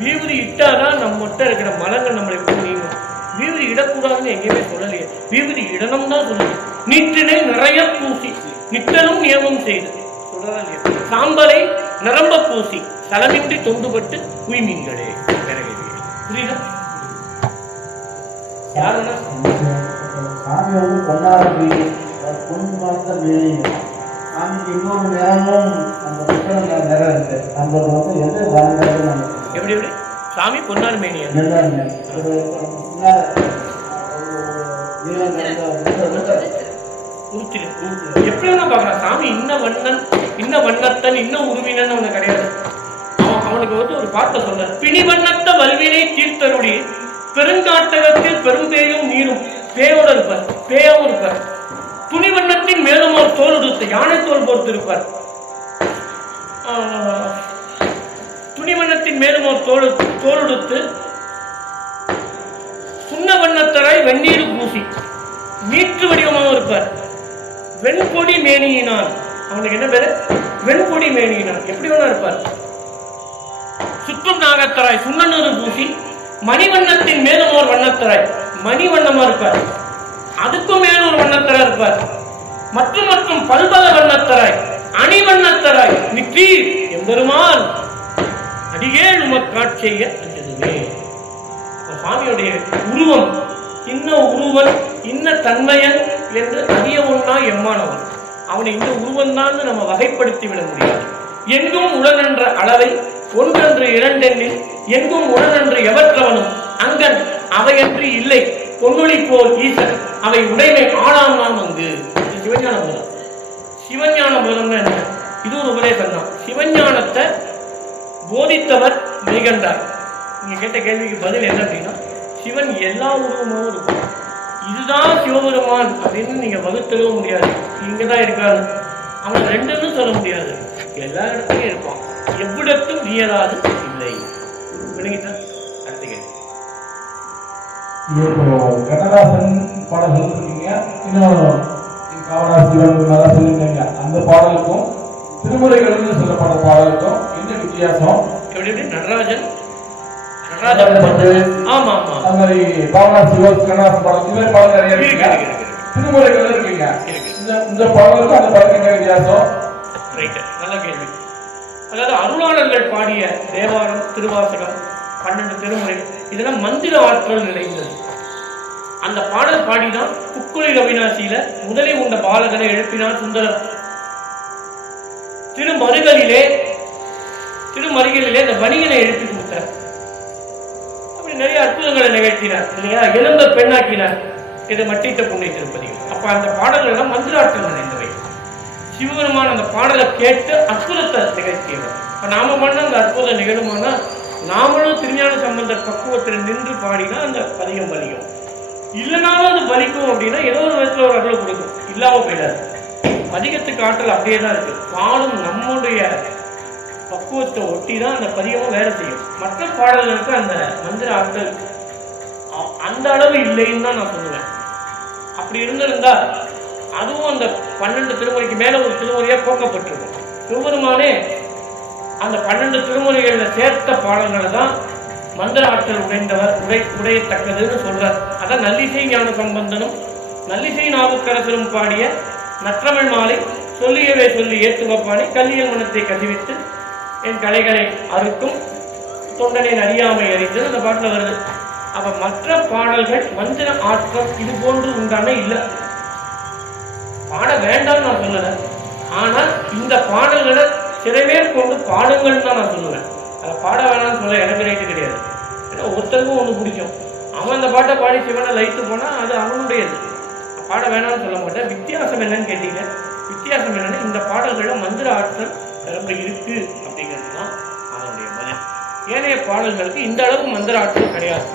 விபூதி இட்டாதான் நம்மகிட்ட இருக்கிற மலங்கள் நம்மளை விட்டு நீங்கும். விபூதி இடக்கூடாதுன்னு எங்கேயுமே சொல்லலையே. விபூதி இடணும் தான் சொல்லுது. நீட்டினை நிறைய பூசி நித்தலும் நியமம் செய்து சொல்றதா இல்லையா? சாம்பலை நிரம்ப பூசி தலமின்றி தொண்டுபட்டு உய்மீன்களே. புரியுதா? யாருன்னா சாமி வந்து பொன்னார மீறி பொண்ணு பார்த்த மீறி சாமிக்கு இன்னொரு நேரமும் அந்த புத்தகங்கள நிறம் இருக்கு. நம்மளுக்கு வந்து எது வாழ்ந்தது நமக்கு எப்படி எப்படி சாமி பொன்னார் மேனியா எப்படி வேணா பாக்கலாம். சாமி இன்ன வண்ணன், இன்ன வண்ணத்தன், இன்ன உருவினன் ஒண்ணு கிடையாது. அவனுக்கு வந்து ஒரு பாட்டை சொல்ற, பிணி வண்ணத்த வல்வினை தீர்த்தருடைய பெருங்காட்டகத்தில் பெரும்பேயும் நீரும் பேயோட இருப்பார், பேயாவும் இருப்பார். துணிவண்ணத்தின் மேலும் ஒரு தோல் உடுத்து யானை தோல் பொறுத்து இருப்பார். துணிவண்ணத்தின் மேலும் ஒரு தோல் உடுத்து சுண்ண வண்ணத்தராய் வெந்நீர் பூசி நீற்று வடிவமாகவும் இருப்பார். வெண்கொடி மேனியினான், அவனுக்கு என்ன பேரு? வெண்கொடி மேனியினான். எப்படி வேணா இருப்பார். சுற்றும் நாகத்தராய் சுண்ணநூறு பூசி மணிவண்ணத்தின் மேலும் ஒரு வண்ணத்தராய் மணிவண்ணமா இருப்பார். அதுக்கும் மேலும் ஒரு வண்ணத்தராய் இருப்பார். மற்றும் மற்றும் பல்பல வண்ணத்தராய் அணிவண்ணத்தராய் நிற்றீர் எம்பெருமான் அடியேள் உமக்காட்சிய அஞ்சதுமே. சுவாமியுடைய உருவம் இன்ன உருவன் இன்ன தன்மையன் என்று அறிய ஒண்ணா எம்மானவன். அவனை இந்த உருவன் தான் நம்ம வகைப்படுத்தி விட முடியாது. எங்கும் உடனென்ற அளவை ஒன்றென்று இரண்டெண்ணில் எங்கும் உடனென்று எவற்றவனும் அங்கன் அவையன்றி இல்லை பொன்னொழி போல் ஈசன் அவை உடைமை ஆளாம் நாம் அங்கு. சிவஞான போதம். சிவஞான போதம்னா என்ன? இது ஒரு உபதேசம் தான். சிவஞானத்தை போதித்தவர் மெய்கண்டார். நீங்க கேட்ட கேள்விக்கு பதில் என்ன அப்படின்னா, சிவன் எல்லா உருவமாகவும் இருக்கும். இதுதான் சிவபெருமான் அப்படின்னு நீங்க வகுத்தவே முடியாது. இங்கதான் இருக்காரு, அவன் ரெண்டுன்னு சொல்ல முடியாது. எல்லா இடத்துலயும் இருப்பான். எவ்விடத்தும் வியலாது இல்லை. அடுத்த கேள்வி. கண்ணதாசன் பாடல்கள் இருக்கீங்க, இன்னும் காவடாசிவன் சொல்லிருக்கீங்க. அந்த பாடலுக்கும் திருமுறைகள் சொல்லப்பட்ட பாடலுக்கும் என்ன வித்தியாசம்? எப்படி? நடராஜன் ஆமா ஆமா, அந்த மாதிரி காவடாசிவன் கண்ணதாசன் பாடல் இந்த மாதிரி பாடல் நிறைய இருக்கு. திருமுறைகள் இருக்கீங்க, இந்த பாடலுக்கும் அந்த பாடலுக்கு என்ன வித்தியாசம்? நல்ல கேள்வி. அதாவது அருளாளர்கள் பாடிய தேவாரம், திருவாசகம், 12 திருமுறை இதெல்லாம் மந்திர ஆற்றல் நிறைந்தது. அந்த பாடல் பாடிதான் புக்குளில் அவிநாசியில முதலில் உண்ட பாலகனை எழுப்பினார் சுந்தரர். திருமருகளிலே இந்த வணிகனை எழுப்பி கொடுத்தார். அப்படி நிறைய அற்புதங்களை நிகழ்த்தினார் இல்லையா? எலும்ப பெண்ணாக்கினார். இதை மட்டிட்ட புண்ணை திருப்பதி. அப்ப அந்த பாடல்கள் எல்லாம் மந்திர ஆற்றல் நிறைந்தவை. சிவபெருமான் அந்த பாடலை கேட்டு அற்புதத்தை நிகழ்த்தியவர். இப்ப நாம பண்ண அந்த அற்புதம் நிகழுமானா நாமளும் திருஞான சம்பந்தர் பக்குவத்தில் நின்று பாடினா அந்த பதிகம் பலிக்கும். இல்லைனாலும் அது பலிக்கும் அப்படின்னா ஏதோ ஒரு விதத்துல ஒரு அருளை கொடுக்கும். இல்லாம போயிடாது. பதிகத்துக்கு ஆற்றல் அப்படியே தான் இருக்கு. பாடும் நம்முடைய பக்குவத்தை ஒட்டி தான் அந்த பதிகமும் வேலை செய்யும். மற்ற பாடல்களுக்கு அந்த மந்திர ஆற்றல் அந்த அளவு இல்லைன்னு தான் நான் சொல்லுவேன். அப்படி இருந்திருந்தா அதுவும் அந்த 12 திருமுறைக்கு மேல ஒரு திருமுறையா போக்கப்பட்டிருக்கும். சிவபெருமானே அந்த 12 திருமுறைகள்ல சேர்த்த பாடல்களை தான் மந்திர ஆற்றல் உடையத்தக்கதுன்னு சொல்றார். அதான் நல்லிசை ஞான சம்பந்தனும் நல்லிசை நாவுக்கரசரும் பாடிய நற்றமிழ் மாலை சொல்லியவே சொல்லி ஏற்றுவப்பானை கல்லியல் மனத்தை கசிவித்து என் கலைகளை அறுக்கும் தொண்டனை அறியாமை அறிந்து அந்த பாட்டில் வருது. அப்ப மற்ற பாடல்கள் மந்திர ஆற்றல் இது போன்று உண்டான இல்லை. பாட வேண்டாம் நான் சொல்லல. ஆனால் இந்த பாடல்களை சிறைமேல் கொண்டு பாடுங்கள் தான் நான் சொல்லுவேன். அதை பாட வேணாம்னு சொல்ல எனக்கு ரைட்டு கிடையாது. ஏன்னா ஒருத்தருக்கும் ஒன்று பிடிக்கும். அவன் அந்த பாட்டை பாடி சிவனை லைட்டு போனா அது அவனுடையது. பாட வேணாம்னு சொல்ல மாட்டேன். வித்தியாசம் என்னன்னு கேட்டீங்க. வித்தியாசம் என்னன்னா இந்த பாடல்கள மந்திர ஆற்றல் ரொம்ப இருக்கு அப்படிங்கிறது தான் அதனுடைய பதில். ஏனைய பாடல்களுக்கு இந்த அளவுக்கு மந்திர ஆற்றல் கிடையாது.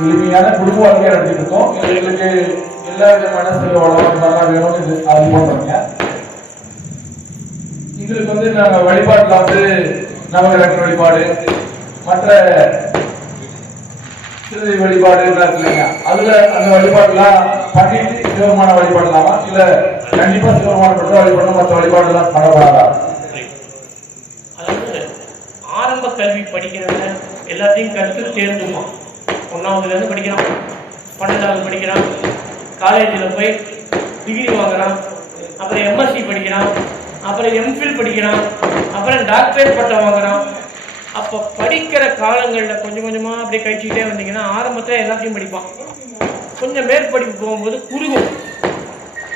எளிமையான குடும்ப வாழ்க்கையை நடத்திட்டு இருக்கோம். எங்களுக்கு எல்லா விதமான செல்வ வளம் வேணும்னு அது பண்றீங்க. எங்களுக்கு நாங்க வழிபாட்டுல நவகிரக வழிபாடு, மற்ற சிறுதை வழிபாடு இருக்கு இல்லைங்க, அதுல அந்த வழிபாடுலாம் பண்ணிட்டு சிவமான வழிபாடலாமா இல்ல கண்டிப்பா சிவமான வழிபாடு மற்ற வழிபாடு எல்லாம் பண்ணக்கூடாதா? அதாவது ஆரம்ப கல்வி படிக்கிறவங்க எல்லாத்தையும் கற்று தேர்ந்துமா. 1ஆவதுல இருந்து படிக்கிறான், 12ஆவது படிக்கிறான், காலேஜில் போய் டிகிரி வாங்குறான், அப்புறம் எம்எஸ்சி படிக்கிறான், அப்புறம் எம்ஃபில் படிக்கிறான், அப்புறம் டாக்டரேட் பட்டம் வாங்குறான். அப்போ படிக்கிற காலங்களில் கொஞ்சம் கொஞ்சமாக அப்படியே கழிச்சுக்கிட்டே வந்தீங்கன்னா ஆரம்பத்தில் எல்லாத்தையும் படிப்பான். கொஞ்சம் மேற்படிப்பு போகும்போது குறுகும்,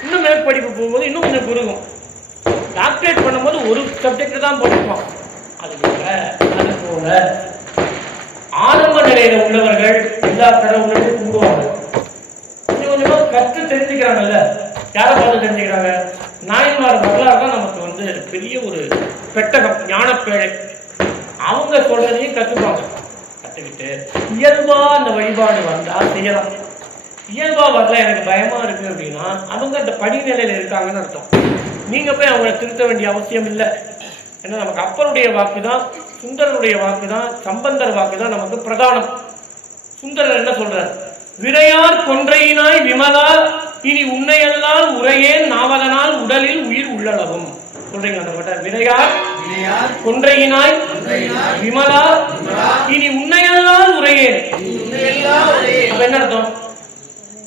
இன்னும் மேற்படிப்பு போகும்போது இன்னும் கொஞ்சம் குறுகும். டாக்டரேட் பண்ணும்போது ஒரு சப்ஜெக்ட் தான் படிப்பான். அது போல ஆரம்ப நிலையில உள்ளவர்கள் எல்லா கடவுளையும் கும்பிடுவாங்க. கொஞ்சம் கொஞ்சமா கற்று தெரிஞ்சுக்கிறாங்கல்ல. யாரை பார்த்து தெரிஞ்சுக்கிறாங்க? நாயன்மார் வரலாறு தான் நமக்கு பெரிய ஒரு பெட்டகம், ஞானப்பேழை. அவங்க சொல்றதையும் கத்துப்பாங்க. கத்துக்கிட்டு இயல்பா அந்த வழிபாடு வந்தா செய்யலாம். இயல்பா வரல எனக்கு பயமா இருக்கு அப்படின்னா அவங்க அந்த படிநிலையில இருக்காங்கன்னு அர்த்தம். நீங்க போய் அவங்களை திருத்த வேண்டிய அவசியம் இல்லை. ஏன்னா நமக்கு அப்பருடைய வாக்கு தான், சுந்தரருடைய வாக்கு தான், சம்பந்தர் வாக்கு தான் நமக்கு பிரதானம். சுந்தரர் என்ன சொல்றார்? விரையார் கொன்றையினாய் விமலா இனி உன்னையெல்லாம் உரையேன் நாவதனால் உடலில் உயிர் உள்ளளவும் சொல்றீங்க. அந்த பாட்ட விரையார் கொன்றையினாய் விமலா இனி உன்னையெல்லாம் உரையேன். அப்ப என்ன அர்த்தம்?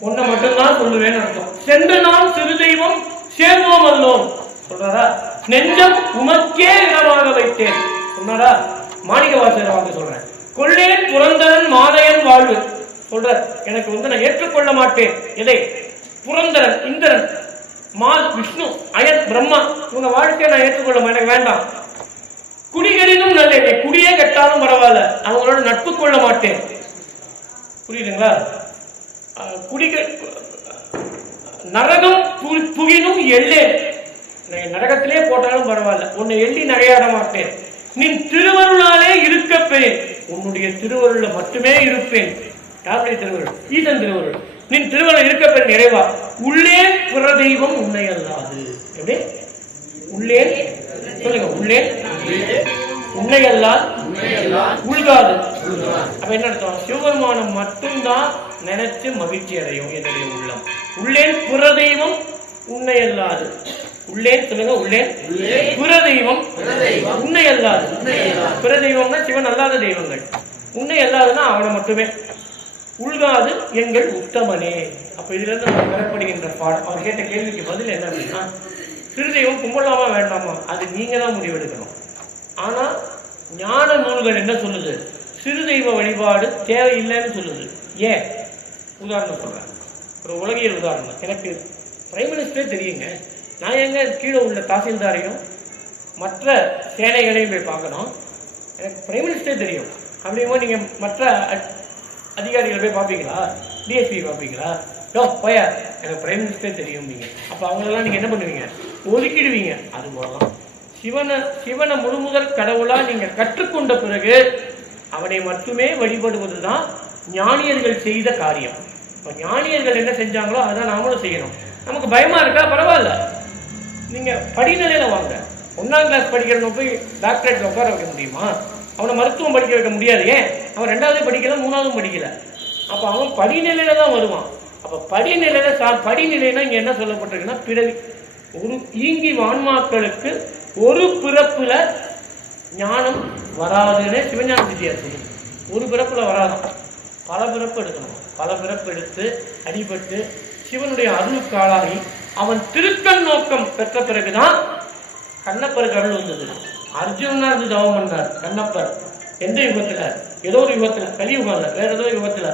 உன்னை மட்டும்தான் சொல்லுவேன்னு அர்த்தம். சென்று நாம் சிறு தெய்வம் சேர்வோம் அல்லோம் சொல்றாரா? நெஞ்சம் உமக்கே இடமாக வைத்தேன் சொன்னாரா? மாணிக்கவாசகர் வாங்க சொல்றேன். கொள்ளேன் புரந்தரன் மாதையன் வாழ்வு சொல்ற. எனக்கு நான் ஏற்றுக்கொள்ள மாட்டேன். எதை? புரந்தரன், இந்திரன், மால், விஷ்ணு, அயன், பிரம்மா இவங்க வாழ்க்கையை நான் ஏற்றுக்கொள்ள மாட்டேன், எனக்கு வேண்டாம். குடிகரினும் நல்ல, குடியே கட்டாலும் பரவாயில்ல, அவங்களோட நட்பு கொள்ள மாட்டேன். புரியுதுங்களா? நரகம் புகினும் எள்ளே, நரகத்திலே போட்டாலும் பரவாயில்ல, உன்னை எள்ளி நகையாட மாட்டேன். நின் திருவருளாலே இருக்கப்பேன், உன்னுடைய திருவருள மட்டுமே இருப்பேன். யாருடைய திருவருள்? ஈசன் திருவருள். நின் திருவருள் இருக்கப்பேன் நிறைவா. உள்ளே பிற தெய்வம் உன்னை அல்லாது. எப்படி? உள்ளே சொல்லுங்க. உள்ளே உன்னை அல்லால் உள்காது. அப்ப என்ன அர்த்தம்? சிவபெருமானம் மட்டும்தான் நினைச்சு மகிழ்ச்சி அடையும் என்னுடைய உள்ளம். உள்ளேன் பிற தெய்வம் உன்னை அல்லாது. உள்ளே சொல்லுங்க. உள்ளே பிற தெய்வம் உன்னை அல்லாது. பிற தெய்வம்னா சிவன் அல்லாத தெய்வங்கள். உன்னை அல்லாதுன்னா அவனை மட்டுமே. உள்காது எங்கள் உத்தமனே. அப்ப இதுல இருந்து நம்ம பெறப்படுகின்ற பாடம். அவர் கேட்ட கேள்விக்கு பதில் என்ன அப்படின்னா, சிறுதெய்வம் கும்பலாமா வேண்டாமா அது நீங்க தான் முடிவெடுக்கணும். ஆனா ஞான நூல்கள் என்ன சொல்லுது? சிறுதெய்வ வழிபாடு தேவையில்லைன்னு சொல்லுது. ஏன்? உதாரணம் சொல்றேன். ஒரு உலகியல் உதாரணம். எனக்கு பிரைம் மினிஸ்டரே தெரியுங்க, நான் எங்க கீழே உள்ள தாசில்தாரையும் மற்ற சேனைகளையும் போய் பார்க்கணும். எனக்கு பிரைம் மினிஸ்டரே தெரியும். அப்படிங்கும்போது நீங்க மற்ற அதிகாரிகள் போய் பார்ப்பீங்களா? டிஎஸ்பி பார்ப்பீங்களா? போயா எனக்கு பிரைம் மினிஸ்டரே தெரியும். நீங்க அப்ப அவங்களெல்லாம் நீங்க என்ன பண்ணுவீங்க? ஒதுக்கிடுவீங்க. அது போலலாம் சிவனை முழுமுதல் கடவுளா நீங்க கற்றுக்கொண்ட பிறகு அவனை மட்டுமே வழிபடுவதுதான் ஞானியர்கள் செய்த காரியம். இப்ப ஞானியர்கள் என்ன செஞ்சாங்களோ அதான் நாமளும் செய்யணும். நமக்கு பயமா இருக்கா? பரவாயில்ல, நீங்க படிநிலையில வாங்க. 1ஆம் கிளாஸ் படிக்கிறவங்க போய் டாக்டரேட்ல உட்கார வைக்க முடியுமா? அவனை மருத்துவம் படிக்க வைக்க முடியாது. ஏன்? அவன் 2வது படிக்கல, 3வது படிக்கல. அப்ப அவன் படிநிலையில தான் வருவான். அப்ப படிநிலைனா இங்க என்ன சொல்லப்பட்டிருக்குன்னா, பிறவி. ஒரு ஈங்கி ஆன்மாக்களுக்கு ஒரு பிறப்புல ஞானம் வராதுன்னு சிவஞான சித்தியார் சொல்லுது. ஒரு பிறப்புல வராதான், பல பிறப்பு எடுக்கணும். பல பிறப்பு எடுத்து அடிபட்டு சிவனுடைய அருளுக்காளாகி அவன் திருக்கண் நோக்கம் பெற்ற பிறகுதான் கண்ணப்பருக்கு அருள் வந்தது. அர்ஜுனனா இருந்து தவம் பண்றார் கண்ணப்பர். எந்த யுகத்துல? ஏதோ ஒரு யுகத்துல, கலியுகம் இல்ல, வேற ஏதோ யுகத்துல,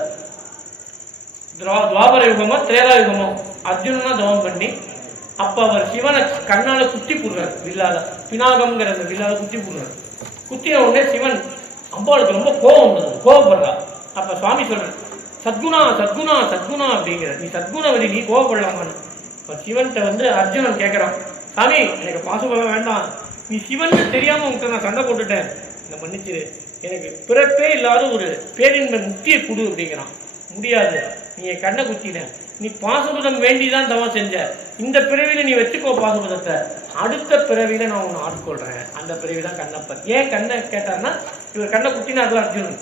துவாபர யுகமோ திரேதா யுகமோ அர்ஜுனனா தவம் பண்ணி அப்ப அவர் சிவனை கண்ணால குத்தி போடுறார். வில்லால பினாகம்ங்கிற அந்த வில்லால குத்தி போடுறார். குத்தின உடனே சிவன் அம்பாளுக்கு ரொம்ப கோபம் வந்தது. கோபப்படுறா. அப்ப சுவாமி சொல்ற, சத்குணா சத்குணா சத்குணா அப்படிங்கிற, நீ சத்குணவதி, நீ கோபப்படலாமான்னு. இப்ப சிவன்கிட்ட அர்ஜுனன் கேட்கிறான், சாமி எனக்கு பாசுபலம் வேண்டாம், நீ சிவன் தெரியாம உங்ககிட்ட நான் சண்டை போட்டுட்டேன், என்ன மன்னிச்சிரு, எனக்கு பிறப்பே இல்லாத ஒரு பேரின்ப முக்தியை கொடு அப்படிங்கிறான். முடியாது, நீ என் கண்ணை குத்தின, நீ பாசுபதம் வேண்டிதான் தவம் செஞ்ச, இந்த பிறவில நீ வச்சுக்கோ பாசுபதத்தை, அடுத்த பிறவில நான் உன்னை ஆட்கொள்றேன். அந்த பிறவிதான் கண்ணப்பர். ஏன் கண்ணை கேட்டார்னா, இவர் கண்ணை குத்தினார்ல அர்ஜுனன்,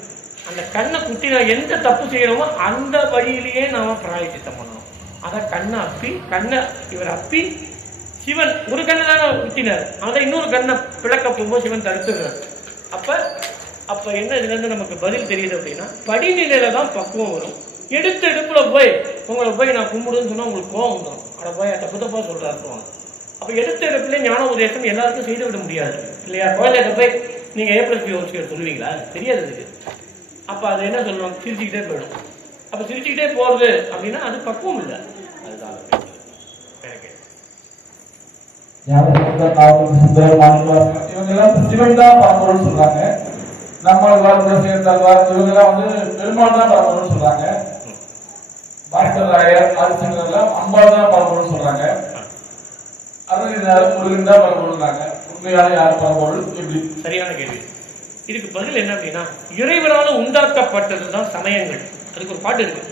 அந்த கண்ணை குத்தின எந்த தப்பு செய்யறோமோ அந்த வழியிலேயே நாம பிராயச்சித்தம் பண்ணணும். அதான் கண்ணை அப்பி, இவர் அப்பி சிவன் ஒரு கண்ணை தானே குத்தினார், அதை இன்னொரு கண்ணை பிளக்க போகும்போது சிவன் தடுத்துடுறார். அப்ப என்ன இதுல இருந்து நமக்கு பதில் தெரியுது அப்படின்னா, படிநிலையில தான் பக்குவம் வரும். எடுத்த எடுப்புல போய் உங்களை போய் நான் கும்பிடுன்னு சொன்னா உங்களுக்கு கோவம் வந்துடும். அட போய் தப்பு தப்பா சொல்றாரு. அப்ப எடுத்த எடுப்புல ஞான உதேசம் எல்லாருக்கும் செய்து விட முடியாது இல்லையா? குழந்தைகிட்ட போய் நீங்க A+B² சொல்லுவீங்களா? தெரியாது அதுக்கு. அப்ப அது என்ன சொல்லணும்? சிரிச்சுக்கிட்டே போயிடும். அப்ப சிரிச்சுக்கிட்டே போறது அப்படின்னா அது பக்குவம் இல்லை. அதுதான் இவங்க எல்லாம் சிவன் தான் பரம்பொருள் சொல்றாங்க. நம்மாழ்வார், சேர்ந்தாழ்வார் இவங்க எல்லாம் பெருமாள் தான் பரம்பொருள் சொல்றாங்க. பாஸ்கர் ராயர், ஆதிசங்கர் எல்லாம் அம்பாள் தான் பரம்பொருள் சொல்றாங்க. அருணகிரிநாதர் முருகன் தான் பரம்பொருள்றாங்க. உண்மையான யார் பரம்பொருள்? எப்படி? சரியான கேள்வி. இதுக்கு பதில் என்ன அப்படின்னா, இறைவனால உண்டாக்கப்பட்டதுதான் சமயங்கள். அதுக்கு ஒரு பாட்டு இருக்கு,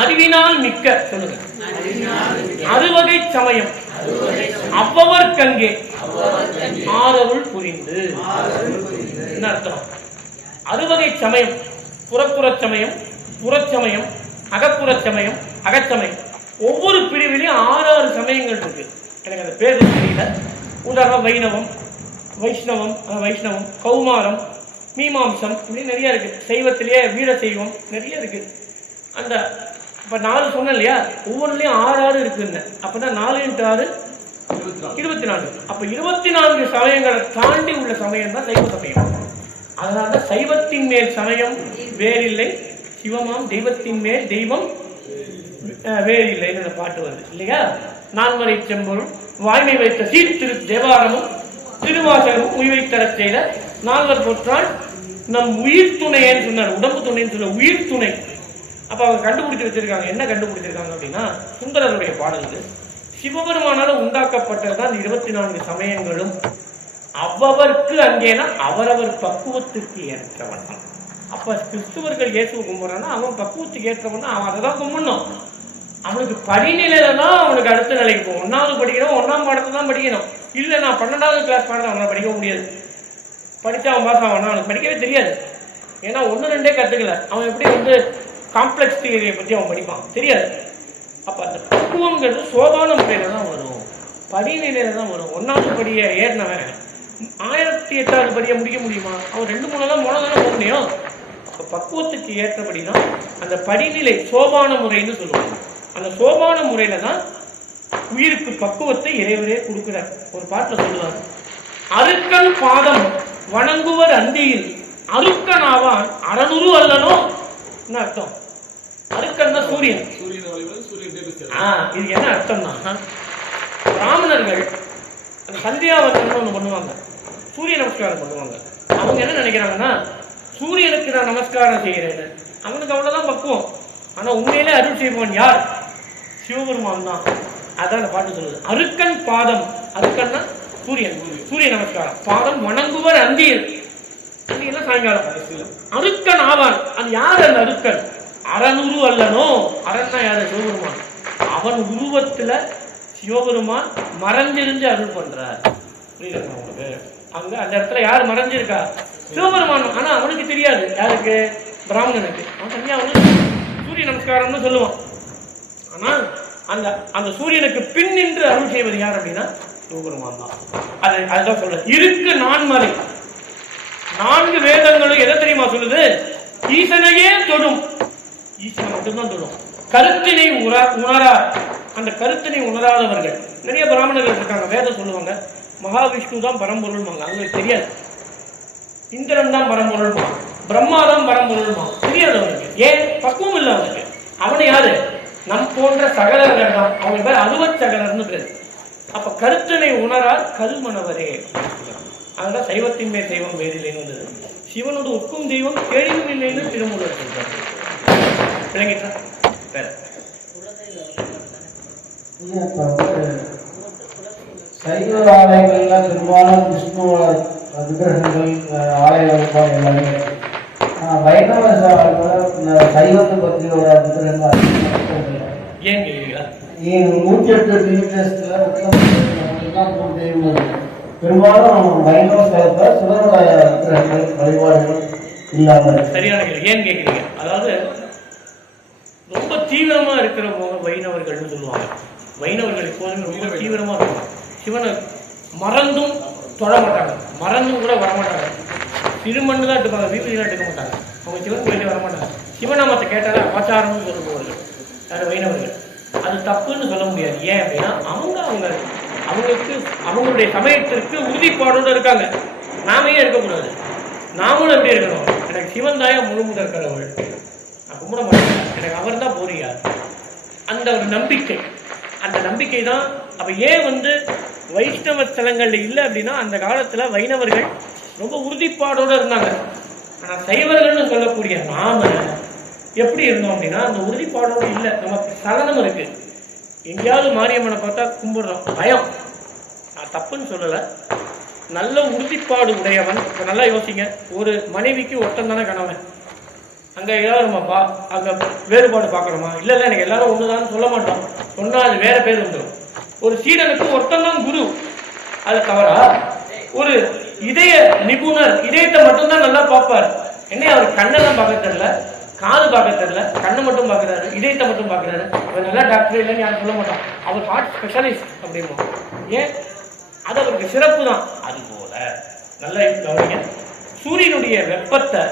அறிவினால் மிக்க சொல்லுங்க, அறுவகை சமயம் அவ்வவர் கங்கே ஆரருள் புரிந்து. என்ன அர்த்தம்? அறுவகை சமயம், புறப்புற சமயம், புறச்சமயம், அகப்புற சமயம், அகச்சமயம். ஒவ்வொரு பிரிவிலையும் 6 சமயங்கள் இருக்கு. எனக்கு அந்த பேர் தெரியல. உதாரணம் வைணவம், வைஷ்ணவம், கௌமாரம், மீமாம்சம், இப்படி நிறைய இருக்கு. சைவத்திலேயே வீர சைவம் நிறைய இருக்கு. அந்த இப்ப 4 சொன்னேன் இல்லையா, ஒவ்வொன்றுலயும் 6 இருக்குன்னு. அப்பதான் 4 × 6 24. அப்ப 24 சமயங்களை தாண்டி உள்ள சமயம் தான் சைவ சமயம். அதனாலதான் சைவத்தின் மேல் சமயம் வேறில்லை, சிவமாம் தெய்வத்தின் மேல் தெய்வம் வேறில்லைன்னு பாட்டு வருது இல்லையா? நான்மறை செம்பொருள் வாய்மை வைத்த சீர்திரு தேவாரமும் திருவாசகமும் உய்வை தரச் செய்த நால்வர் போற்றால் நம் உயிர் துணைன்னு சொன்னார். உடம்பு துணைன்னு சொல்ல உயிர் துணை. அப்ப அவங்க கண்டுபிடிச்சு வச்சிருக்காங்க. என்ன கண்டுபிடிச்சிருக்காங்க அப்படின்னா, சுந்தரருடைய பாடலுக்கு சிவபெருமானால உண்டாக்கப்பட்டதுதான் 24 சமயங்களும். அவ்வவருக்கு அங்கேனா அவரவர் பக்குவத்திற்கு ஏற்றவன். அப்ப கிறிஸ்துவர்கள் இயேசுவை கும்பிடுறான்னா அவன் பக்குவத்துக்கு ஏற்றவன், அவன் அதை தான் கும்பிடணும். அவனுக்கு படிநிலையில தான் அவனுக்கு அடுத்த நிலைக்கு போகும். 1வது படிக்கணும், 1ஆம் பாடத்தை தான் படிக்கணும். இல்ல நான் 12வது கிளாஸ் பாடத்தை அவனை படிக்க முடியாது. படிச்சா அவன் பாஸ் ஆவானா? அவனுக்கு படிக்கவே தெரியாது. ஏன்னா 1, 2 கத்துக்கல. அவன் எப்படி காம்ப்ளெக்ஸ் தியரியை பத்தி அவன் படிப்பான், தெரியாது. அப்ப அந்த பக்குவங்கிறது சோபான முறையில தான் வரும், படிநிலையில தான் வரும். 1வது படியை ஏறினவன் 1008வது படியை முடிக்க முடியுமா? அவன் 2, 3 தான் போக முடியும். பக்குவத்துக்கு ஏற்றபடிதான் அந்த படிநிலை சோபான முறைன்னு சொல்லுவாங்க. அந்த சோபான முறையில தான் உயிருக்கு பக்குவத்தை இறைவரே கொடுக்கிறார். ஒரு பாட்டுல சொல்லுவாங்க, அருக்கன் பாதம் வணங்குவர் அந்தியில் அருக்கன் ஆவான் அறநூறு அல்லனோ. என்ன அர்த்தம்? அருக்கன் தான் சூரியன். இது என்ன அர்த்தம்னா, பிராமணர்கள் சந்தியாவந்தனம் ஒண்ணு பண்ணுவாங்க, சூரிய நமஸ்காரம் பண்ணுவாங்க. அவங்க என்ன நினைக்கிறாங்கன்னா, சூரியனுக்கு நான் நமஸ்காரம் செய்கிறேன், அவனுக்கு அவ்வளவுதான் பக்குவம். ஆனா உண்மையிலே அருள் செய்வான் யார்? சிவபெருமான் தான். அதான் அந்த பாட்டு சொல்லுது, அருக்கன் பாதம். அருக்கன்னா சூரியன், சூரிய நமஸ்காரம். பாதம் வணங்குவர் அந்தியில், சாயங்காலம். அருக்கன் ஆவான். அது யார் அந்த அருக்கன்? அறநூறு அல்லனோ. அரண்னா யாரு? சிவபெருமான். அவன் உருவத்துல சிவபெருமான் மறைஞ்சிருந்து அருள் பண்றார். புரியுது உங்களுக்கு? அங்க அந்த இடத்துல யார் மறைஞ்சிருக்கா? சிவபெருமான். ஆனா அவனுக்கு தெரியாது. யாருக்கு? பிராமணனுக்கு. அவன் தனியா சூரிய நமஸ்காரம்னு சொல்லுவான். ஆனா அந்த அந்த சூரியனுக்கு பின் நின்று அருள் செய்வது யார் அப்படின்னா சிவபெருமான் தான். அதுதான் சொல்ற இருக்கு நான்மறை. 4 வேதங்களும் எதை தெரியுமா சொல்லுது? ஈசனையே தொடும். ஈசனை மட்டும்தான் தொடும். கருத்தினை உணரா. அந்த கருத்தினை உணராதவர்கள் நிறைய பிராமணர்கள் இருக்காங்க. வேதம் சொல்லுவாங்க மகாவிஷ்ணு தான் பரம்பொருள். அவங்களுக்கு தெரியாது. இந்திரன் தான் பரம்பொருள், பிரம்மா தான் பரம்பொருள் தெரியாது அவனுக்கு. ஏன்? பக்குவம் இல்லை அவனுக்கு. அவனை யாரு? நம் போன்ற சகலர்கள் தான். அவங்க பேர் அருவச் சகலர்னு பேரு. அப்ப கருத்தினை உணரார் கல்மணவரே. அதுதான் சைவத்தின் மேல் தெய்வம் வேறில்லைன்னு வந்தது. சிவனோட ஒக்கும் தெய்வம் கேள்வியும் இல்லைன்னு திருமூலர் சொல்றாரு. விளங்கிட்டா? வேற சைவ ஆலயங்கள்ல பெரும்பாலும் விஷ்ணுவோட விக்கிரகங்கள் ஆலய வழிபாடு எல்லாமே. வைணவ சைவத்தை பற்றியோட விக்கிரகங்கள் ஏன் கேட்கிறீங்களா? 108 ரிலீஜியஸ்ல தெய்வம் பெரும்பாலும் வைணவ ஸ்தலத்துல சிவனோட விக்கிரகங்கள் வழிபாடுகள் இல்லாமல். சரியான கேள்வி. ஏன் கேட்கிறீங்க? அதாவது ரொம்ப தீவிரமா இருக்கிறவங்க வைணவர்கள்னு சொல்லுவாங்க. வைணவர்கள் எப்போதுமே ரொம்ப தீவிரமா இருப்பாங்க. சிவனை மறந்தும் தொட மாட்டாங்க, மறந்தும் கூட வரமாட்டாங்க. திருமண்ணு தான் எடுப்பாங்க, வீட்டுலாம் எடுக்க மாட்டாங்க. அவங்க சிவன் கோயிலே வரமாட்டாங்க. சிவநாமத்தை கேட்டாலே ஆச்சாரம்னு சொல்லுவார்கள் யார்? வைணவர்கள். அது தப்புன்னு சொல்ல முடியாது. ஏன் அப்படின்னா அவங்களுக்கு அவங்களுடைய சமயத்திற்கு உறுதிப்பாடோடு இருக்காங்க. நாமே இருக்கக்கூடாது. நாமளும் எப்படி இருக்கணும்? எனக்கு சிவன் தாயா முழு முதற் கடவுள், நான் கும்பிட மாட்டேன், எனக்கு அவர் தான் போறியா, அந்த ஒரு நம்பிக்கை. அந்த நம்பிக்கை தான். அப்ப ஏன் வைஷ்ணவ ஸ்தலங்கள்ல இல்லை அப்படின்னா, அந்த காலத்துல வைணவர்கள் ரொம்ப உறுதிப்பாடோட இருந்தாங்க. ஆனா சைவர்கள்னு சொல்லக்கூடிய நாம எப்படி இருந்தோம் அப்படின்னா, அந்த உறுதிப்பாடோடு இல்லை. நமக்கு சலனம் இருக்கு. எங்கேயாவது மாரியம்மனை பார்த்தா கும்பிடுறோம், பயம். நான் தப்புன்னு சொல்லல. நல்ல உறுதிப்பாடு உடையவன். நல்லா யோசிங்க, ஒரு மனைவிக்கு ஒருத்தன் தானே கணவன். அங்க எல்லாருமாப்பா அங்க வேறுபாடு பார்க்கணுமா? இல்ல இல்ல எனக்கு எல்லாரும் ஒண்ணுதான் சொல்ல மாட்டோம். சொன்னா அது வேற பேர் வந்துடும். ஒரு சீடனுக்கு ஒருத்தன் தான் குரு, அது தவறா? ஒரு இதய நிபுணர் இதயத்தை மட்டும்தான் நல்லா பார்ப்பார். என்ன அவர் கண்ணெல்லாம் பார்க்க தெரியல, காது பார்க்க தெரியல, கண்ணை மட்டும் பார்க்கிறாரு, இதயத்தை மட்டும் பார்க்கிறாரு. அவர் நல்லா டாக்டர் இல்லைன்னு யாரும் சொல்ல மாட்டான். அவர் ஹார்ட் ஸ்பெஷலிஸ்ட் அப்படிமா. ஏன்? அது அவருக்கு சிறப்பு தான். அது போல நல்லா கவனிங்க, சூரியனுடைய வெப்பத்தை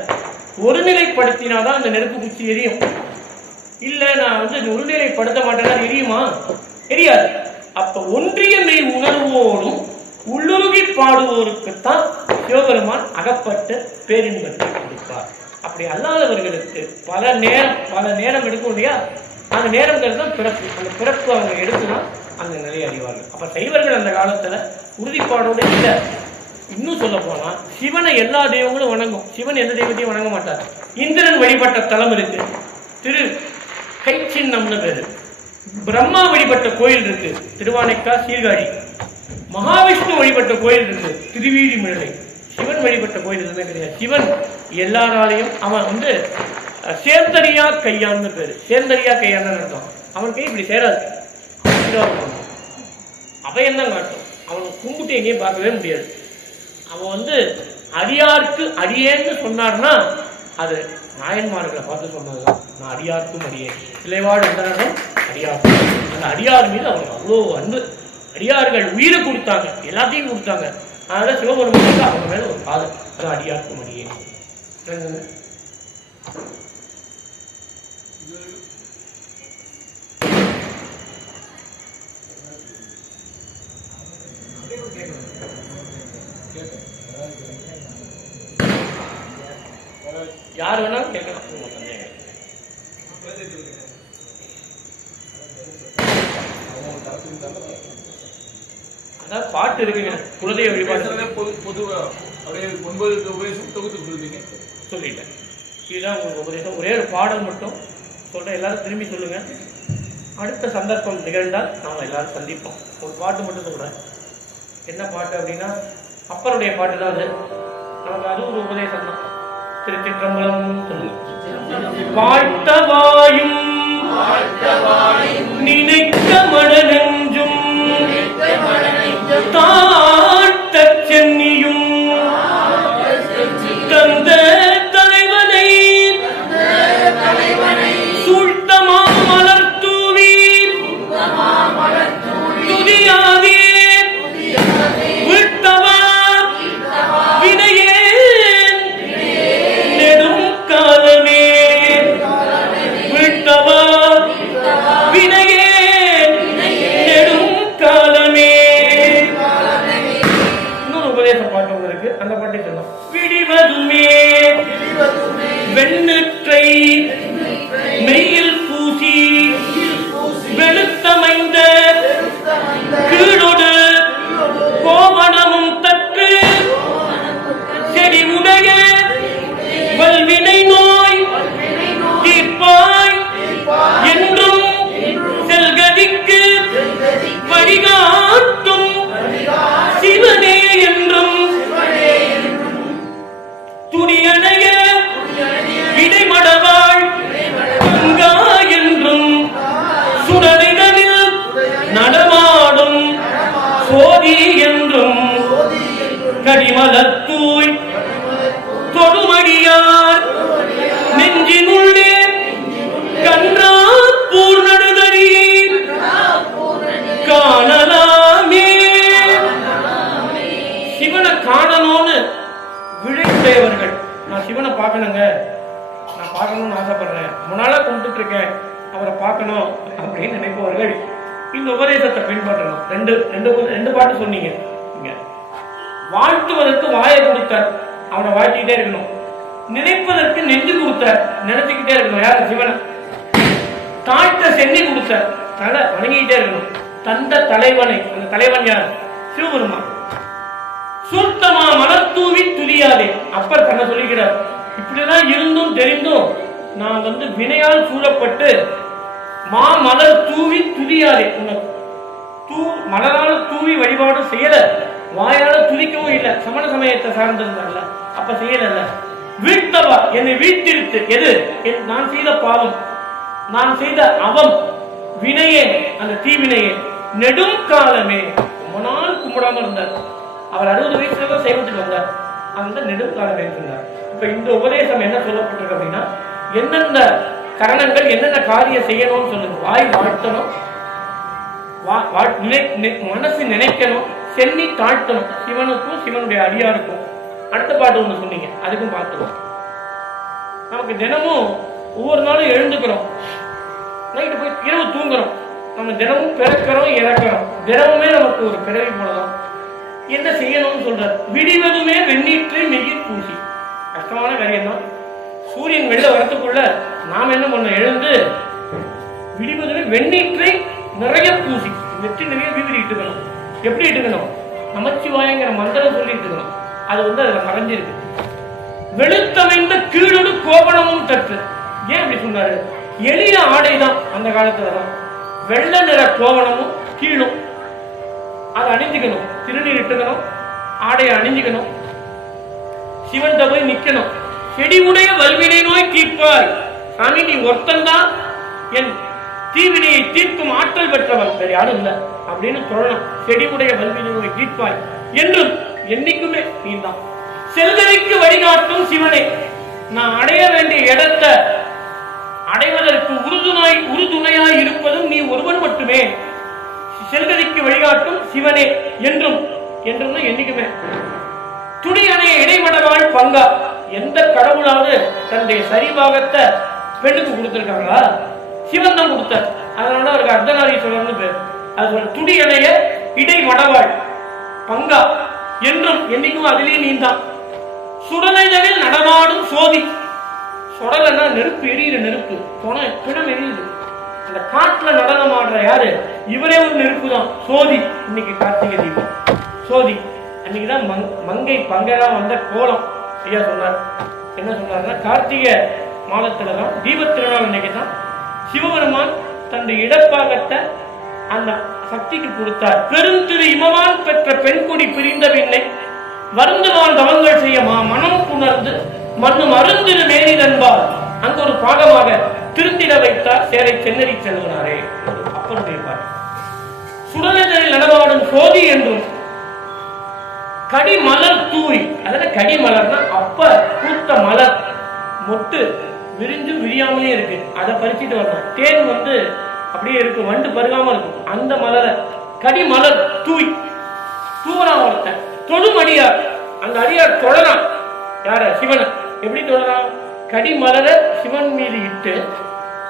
ஒருநிலைப்படுத்தினாதான் அந்த நெருப்பு குச்சி எரியும். இல்ல நான் ஒருநிலைப்படுத்த மாட்டேன்னா எரியுமா? எரியாது. அப்ப ஒன்றிய மெய் உணர்வோடும் உள்ளுருகி பாடுவோருக்குத்தான் சிவபெருமான் அகப்பட்டு பேரின்பத்தை கொடுப்பார். அப்படி அல்லாதவர்களுக்கு பல நேரம் எடுக்கும் இல்லையா, அந்த நேரங்கிறது தான் பிறப்பு. அந்த பிறப்பு அவங்க எடுத்துதான் அந்த நிலையை அறிவார்கள். அப்ப சைவர்கள் அந்த காலத்துல உறுதிப்பாடோடு இல்லை. இன்னும் சொல்ல போனா சிவனை எல்லா தெய்வங்களும் வணங்கும். சிவன் எந்த தெய்வத்தையும் வணங்க மாட்டார். இந்திரன் வழிபட்ட தலம் இருக்கு, திரு கைச்சின்னம்னு பேரு. பிரம்மா வழிபட்ட கோயில் இருக்கு, திருவானைக்கா சீர்காழி. மகாவிஷ்ணு வழிபட்ட கோயில் இருக்கு, திருவீழிமிழலை. சிவன் வழிபட்ட கோயில் எதுவுமே கிடையாது. சிவன் எல்லாராலையும் அவன் சேர்ந்தறியா கையான்னு பேரு. சேர்ந்தறியா கையான்னு அர்த்தம். அவன் கை இப்படி சேராது, அவையன் தான் காட்டும். அவனை கும்பிட்டு எங்கேயும் பார்க்கவே முடியாது. அவன் அடியார்க்கு அடியேன்னு சொன்னார்னா அது நாயன்மார்களை பார்த்து சொன்னதுதான். நான் அடியார்க்கும் அடியேன், இளைவாடு அந்தனரும் அடியார்க்கும். அந்த அடியார் மீது அவனுக்கு அவ்வளோ அன்பு. அடியார்கள் உயிரை கொடுத்தாங்க, எல்லாத்தையும் கொடுத்தாங்க. அதனால சிவபெருமானுக்கு அவங்க மேல ஒரு காதல். அது அடியார்க்கும் அடியேன். யார் வேணாலும் கேட்கலாம். அதான் பாட்டு இருக்குங்க, குலதெய்வ வழிபாடு பொதுவா அப்படியே 9 உபதேசம் தொகுத்து கொடுப்பீங்க சொல்லிட்டேன். இதுதான் உங்களுக்கு உபதேசம். ஒரே ஒரு பாடல் மட்டும் சொல்றேன், எல்லாரும் திரும்பி சொல்லுங்க. அடுத்த சந்தர்ப்பம் நிகழ்ந்தால் நாம் எல்லாரும் சந்திப்போம். ஒரு பாட்டு மட்டும் சொல்றேன். என்ன பாட்டு அப்படின்னா அப்பருடைய பாட்டு தான் அது. நமக்கு அது ஒரு உபதேசம் தான். திருச்சிற்றம்பலம் சொல்லுங்க. வாழ்த்தவாயும் நினைக்க மனநெஞ்சும் தாழ்த்த சென்னியும் தந்த தலைவனை சூழ்த்தமா மலர் தூவி துதியாதே விட்டவா வினையேன் நெடும் காலமே விட்டவா வினையேன் நெடும் காலமே. இன்னொரு உபதேச பாட்டு ஒன்று இருக்கு, அந்த பாட்டை சொல்லலாம். விடிவதுமே வெண்ணற்றை மெய்யில் பூசி வெளுத்தமைந்த கீழொடு கோவணமும் தற்று செடி உடைய வல்வினை நோய் தீர்ப்பாய் என்றும் செல்கதிக்கு வழிகாட்டும் சிவனே என்றும் துணியணைய இடைமடவாள் கங்கா என்றும் சுடரிடனில் நடமாடும் சோதி என்றும் கடிமலத்தூய் தொடுமடியார் நெஞ்சினுள்ளே கன்றா பூர்ணடுதறீர் காணலாமே. சிவனை காணணும்னு விழிப்புடையவர்கள், நான் சிவனை பார்க்கணுங்க, நான் பார்க்கணும்னு ஆசைப்படுறேன், முன்னால கும்பிட்டு இருக்கேன், அவரை பார்க்கணும் அப்படின்னு நினைப்பவர்கள் இந்த உபதேசத்தை பின்பற்றணும். ரெண்டு பாட்டு சொன்னீங்க. இங்க வாழ்த்துவதற்கு வாயை கொடுத்தார், அவனை வாழ்த்திக்கிட்டே இருக்கணும். நினைப்பதற்கு நெஞ்சு கொடுத்தார், நினைச்சுக்கிட்டே இருக்கணும். யாரு? சிவனை. தாழ்த்த சென்னி கொடுத்தார், தலை வணங்கிக்கிட்டே இருக்கணும். தந்த தலைவனை, அந்த தலைவன் யார்? சிவபெருமான். சுத்தமா மலர்தூவி துதியாதே. அப்பர் தன்னை சொல்லிக்கிறார், இப்படிதான் இருந்தும் தெரிந்தும் நான் வினையால் சூழப்பட்டு மலர் தூவி துதியாதே. மலரால் தூவி வழிபாடு செய்யல, வாயால துதிக்கவும் இல்லை. சமண சமயத்தை சார்ந்திருந்தார்ல, அப்ப செய்யல. வீழ்த்தவா, என்னை வீழ்த்திருத்து. எது? நான் செய்த பாவம், நான் செய்த அவம், வினையே, அந்த தீவினையே. நெடும் காலமே, ரொம்ப நாள் கும்பிடாம இருந்தார். அவர் 60 வயசுல தான் செய்வத்துக்கு வந்தார். அந்த நெடும் காலமே இருந்தார். இப்ப இந்த உபதேசம் என்ன சொல்லப்பட்டிருக்கு அப்படின்னா, எந்தெந்த கரணங்கள் என்னென்ன காரியம் செய்யணும்னு சொல்லுங்க. வாய் வாழ்த்தணும், மனசு நினைக்கணும், சென்னி தாழ்த்தணும். சிவனுக்கும் சிவனுடைய அடியாருக்கும். அடுத்த பாட்டு ஒண்ணு சொன்னீங்க, அதுக்கும் பார்த்துக்கணும். நமக்கு தினமும் ஒவ்வொரு நாளும் எழுந்துக்கிறோம், நைட்டு போய் இரவு தூங்குறோம். நம்ம தினமும் பிறக்கிறோம், இறக்கிறோம். தினமுமே நமக்கு ஒரு பிறவி போலதான். என்ன செய்யணும்னு சொல்றார். விடிவதுமே வெண்ணீற்றை மெய்யில் பூசி. கஷ்டமான காரியம் தான். சூரியன் வெளில வரத்துக்குள்ள நாம் என்ன பண்ண, எழுந்து விடிவதுமே வெண்ணீற்றை நிறைய பூசி நெற்றி நிறைய விபதி இட்டுக்கணும். எப்படி இட்டுக்கணும்? நமச்சிவாயங்கிற மந்திரம் சொல்லி இட்டுக்கணும். அது அதுல மறைஞ்சிருக்கு. வெளுத்தமைந்த கீழோடு கோபனமும் தற்று. ஏன் அப்படி சொன்னாரு? எளிய ஆடைதான் அந்த காலத்துலதான். வெள்ளை நிற கோவணமும் கீழும் அதை அணிஞ்சுக்கணும். திருநீர் இட்டுக்கணும், ஆடையை அணிஞ்சுக்கணும், சிவன் போய் நிக்கணும். செடிவுடைய வல்வினை நோய் தீர்ப்பாய். சாமி நீ ஒருத்தந்தான் என் தீவினையை தீர்க்கும் ஆற்றல் பெற்றவன், வேற யாரும் இல்லை அப்படின்னு சொல்லணும். செடிவுடைய வல்வினை நோய் தீர்ப்பாய் என்றும் என்னைக்குமே நீ தான். செல்கதைக்கு வழிகாட்டும் சிவனே. நான் அடைய வேண்டிய இடத்தை அடைவதற்கு உறுதுணையாய் இருப்பதும் நீ ஒருவன் மட்டுமே. செல்கதைக்கு வழிகாட்டும் சிவனே என்றும் என்றும் என்னைக்குமே. துணி அணைய இடைமடவாள் பங்கா. எந்த கடவுளாவது தன்னுடைய சரிபாகத்தை பெண்ணுக்கு கொடுத்திருக்காங்களா? சிவன் தான் கொடுத்தார். அதனால அவருக்கு அர்த்தநாரீஸ்வரர்னு பேர். அது துணி அணைய இடைமடவாள் பங்கா என்றும் என்னைக்கும் அதிலே நீந்தான். சுடலைதலில் நடமாடும் சோதி. சுடலைன்னா நெருப்பு, எரியுற நெருப்பு. பிணம் எரியுது. அந்த காட்டுல நடனம் ஆடுற யாரு? இவரே ஒரு நெருப்பு தான். சோதி. இன்னைக்கு கார்த்திகை தீபம் சோதி. அன்னைக்குதான் மங்கை பங்கரா வந்த கோலம். ஐயா சொன்னார். என்ன சொன்னார்னா, கார்த்திகை மாதத்துலதான் தீப திருநாள் அன்னைக்கு தான் சிவபெருமான் தன்னுடைய இடப்பாகத்தை அந்த சக்திக்கு கொடுத்தார். பெருந்திரு இமவான் பெற்ற பெண்குடி பிரிந்த பின்னை வருந்துவான் தவங்கள் செய்ய மனம் புணர்ந்து மண்ணும் அருந்திரு மேனிதன்பால் அங்கு ஒரு பாகமாக திருந்திட வைத்தார் சேரை சென்னறி செல்வனாரே. அப்பனுடைய பாட்டு. சுடலதனில் நடமாடும் சோதி என்றும் கடிமலர் தூய். அதனால கடிமலர்னா அப்ப பூத்த மலர் மொட்டு விரிஞ்சு விரியாமலே இருக்கு. அதை பறிச்சுட்டு வரணும். தேன் அப்படியே இருக்கும், வண்டு பருகாம இருக்கும். அந்த மலரை கடிமலர் தூய் தூவரா ஒருத்தன் தொழும் அடியார். அந்த அடியார் தொழலாம் யார? சிவனை. எப்படி தொழலாம்? கடிமலர சிவன் மீது இட்டு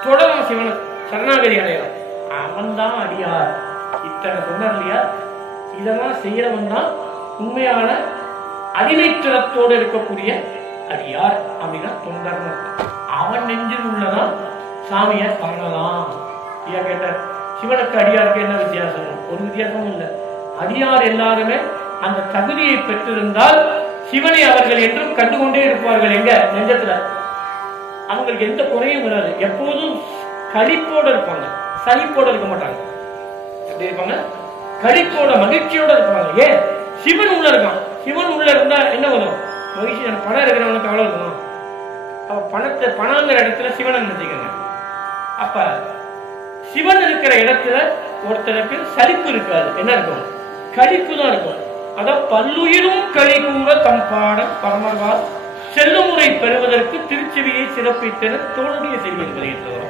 தொடலாம். சிவனை சரணாகதி அடையலாம். அவன் தான் அடியார். இத்தனை சொன்னார் இல்லையா? இதெல்லாம் செய்யறவன் தான் உண்மையான அடிமைத்தனத்தோடு இருக்கக்கூடிய அடியார். அப்படின்னா தொண்டர்னு அவன் நெஞ்சில் உள்ளதான் சாமியை காணலாம். ஐயா கேட்டார், சிவனுக்கு அடியாருக்கு என்ன வித்தியாசம்? ஒரு வித்தியாசமும் இல்லை. அடியார் எல்லாருமே அந்த தகுதியை பெற்றிருந்தால் சிவனை அவர்கள் என்றும் கண்டுகொண்டே இருப்பார்கள். எங்க நெஞ்சத்துல அவங்களுக்கு எந்த குறையும் வராது. எப்போதும் களிப்போட இருப்பாங்க, சலிப்போட இருக்க மாட்டாங்க. எப்படி இருப்பாங்க? களிப்போட, மகிழ்ச்சியோட இருப்பாங்க. ஏன்? சிவன் உள்ள இருக்கான். சிவன் உள்ள இருந்தா என்ன வரும்? மகிழ்ச்சி. பணம் இருக்கிறவனுக்கு அவ்வளவு இருக்குமா? பணத்தை பணங்கிற இடத்துல சிவனை நினைச்சுக்கங்க. அப்ப சிவன் இருக்கிற இடத்துல ஒருத்தருக்கு சலிப்பு இருக்காது. என்ன இருக்கும்? களிப்பு தான் இருக்கும். அதான் பல்லுயிரும் களி கூற தம் பாடம் பரமர்வால் செல்லுமுறை பெறுவதற்கு திருச்செவியை சிறப்பித்தன தோளுடைய செவி என்பதை தவிர.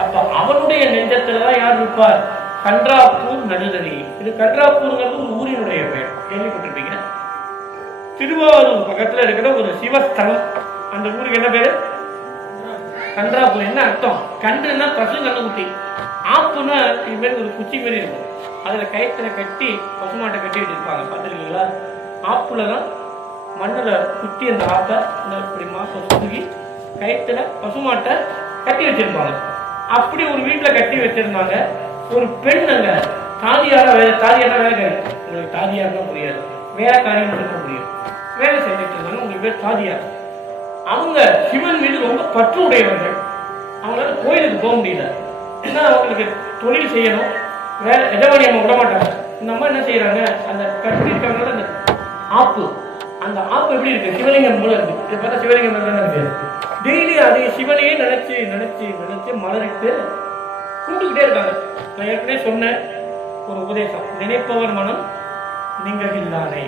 அப்ப அவனுடைய நெஞ்சத்துலதான் யார் இருப்பார்? கன்றாப்பூர் நடுதறி. இது கன்றாப்பூர்ங்கிறது ஒரு ஊரினுடைய பெயர், கேள்விப்பட்டிருப்பீங்க. திருவாரூர் பக்கத்துல இருக்கிற ஒரு சிவஸ்தலம். அந்த ஊருக்கு என்ன பேரு? கன்றாப்பூர். என்ன அர்த்தம்? கன்றுன்னா பசு கண்ணுக்குட்டி, ஆப்புன்னா இது மாதிரி ஒரு குச்சி மாதிரி இருக்கும். அதுல கயிற்றுல கட்டி பசுமாட்டை கட்டி வச்சிருப்பாங்க. பார்த்துருக்கீங்களா? ஆப்புலதான் மண்ணுல குத்தி அந்த ஆப்பை இப்படி மாசம் சுருகி கயிற்றுல பசுமாட்டை கட்டி வச்சிருப்பாங்க. அப்படி ஒரு வீட்டுல கட்டி வச்சிருந்தாங்க. ஒரு பெண் அங்க தாதியாரா வேலை. உங்களுக்கு தாதியாருன்னா புரியாது, வேலைக்காரின்னு சொல்ல முடியும். வேலை செஞ்சுட்டு இருந்தாங்க. உங்களுக்கு பேர் தாதியார். அவங்க சிவன் மீது ரொம்ப பற்று உடையவர்கள். அவங்களால கோயிலுக்கு போக முடியல. ஏன்னா அவங்களுக்கு தொழில் செய்யணும், வேலை எஜமானி அவங்க விட மாட்டாங்க. இந்த அம்மா என்ன செய்யறாங்க? அந்த கட்டி இருக்காங்க அந்த ஆப்பு. அந்த ஆப்பு எப்படி இருக்கு? சிவலிங்கம் போல இருக்கு. இதை பார்த்தா சிவலிங்கம் தானே இருக்கு. டெய்லி அதை சிவனையே நினைச்சு நினைச்சு நினைச்சு மலரிட்டு கும்பிட்டுக்கிட்டே இருக்காங்க. நான் ஏற்கனவே சொன்ன ஒரு உபதேசம், நினைப்பவர் மனம் நீங்கள் இல்லானே,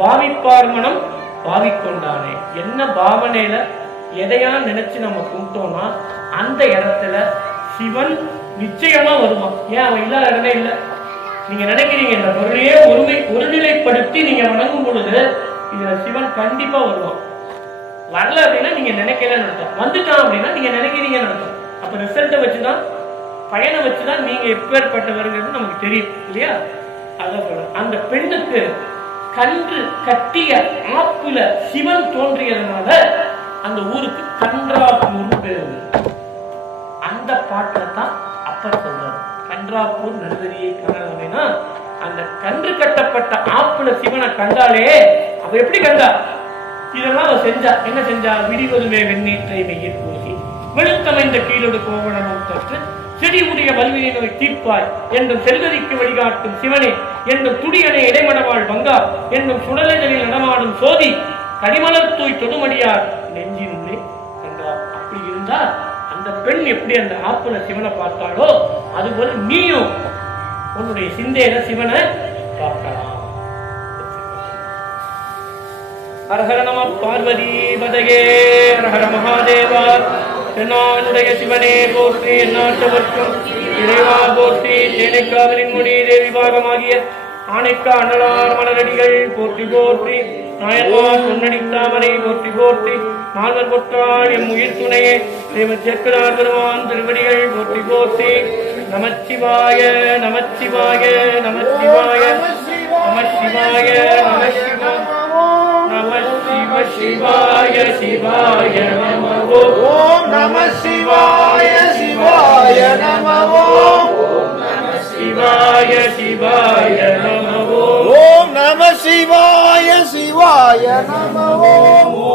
பாவிப்பார் மனம் பாவிக்கொண்டானே. என்ன பாவனையில எதையா நினைச்சு நம்ம கும்பிட்டோம்னா அந்த இடத்துல சிவன் நிச்சயமா வருவான். ஏன் அவன் இல்லாத இடமே இல்லை. நீங்க நினைக்கிறீங்க இந்த பொருளையே ஒருநிலைப்படுத்தி நீங்க வணங்கும் பொழுது இதுல சிவன் கண்டிப்பா வருவான். வரல அப்படின்னா நீங்க நினைக்கலன்னு அர்த்தம். வந்துட்டான் அப்படின்னா நீங்க நினைக்கிறீங்கன்னு அர்த்தம். அப்ப ரிசல்ட்டை வச்சுதான், பயனை வச்சுதான் நீங்க எப்பேற்பட்டவருங்கிறது நமக்கு தெரியும் இல்லையா? அதான் சொல்றேன். அந்த பெண்ணுக்கு கன்று கட்டிய ஆப்புல சிவன் தோன்றியதுனால அந்த ஊருக்கு கன்றாப்பூர் பேரு. அந்த பாட்டுல தான் அப்பர் சொல்றாரு கன்றாப்பூர் நடுவரியை காணலாமேனா, அந்த கன்று கட்டப்பட்ட ஆப்புல சிவனை கண்டாலே அவ எப்படி கண்டா? இதெல்லாம் அவ செஞ்சா. என்ன செஞ்சா? விடிவதுமே வெண்ணீற்றை மெய்யில் பூசி வெளுத்தமைந்த கீழோடு கோவணமும் தற்று செடி உடைய வல்வினை நோய் தீர்ப்பாய் என்றும் செல்கதிக்கு வழிகாட்டும் சிவனே என்னும் துடியனை இடைமடவாள் வங்கா என்னும் சுடலைகளில் நடமாடும் சோதி கடிமலர் தூய் தொடுமடியார் நெஞ்சினுள்ளே என்றார். அப்படி இருந்தா அந்த பெண் எப்படி அந்த ஆப்புல சிவனை பார்த்தாலோ அதுபோல நீயும் உன்னுடைய சிந்தையில சிவனை பார்க்கலாம். ஹரஹர நம பார்வதி பதகே ஹரஹர மகாதேவா. தென்னானுடைய சிவனே போற்றி, எந்நாட்டவர்க்கும் இறைவா போற்றி. தேனைக்காவலின் முடி தேவி பாகமாகிய ஆனைக்கா அண்ணலார் மலரடிகள் போற்றி போற்றி. நாயன்மார் பொன்னடி தாமரை போற்றி போற்றி. நால்வர் பொற்றாள் எம் உயிர் துணையே தேவ சேர்க்கிறார் பெருமான் திருவடிகள் போற்றி போற்றி. நமச்சிவாய நமச்சிவாய நமச்சிவாய நமச்சிவாய நமசிவாய நம சிவ சிவாய சிவாய நம ஓம் நம சிவாய சிவாய நம ஓம் நம சிவாய சிவாய நம ஓம் நம சிவாய சிவாய நம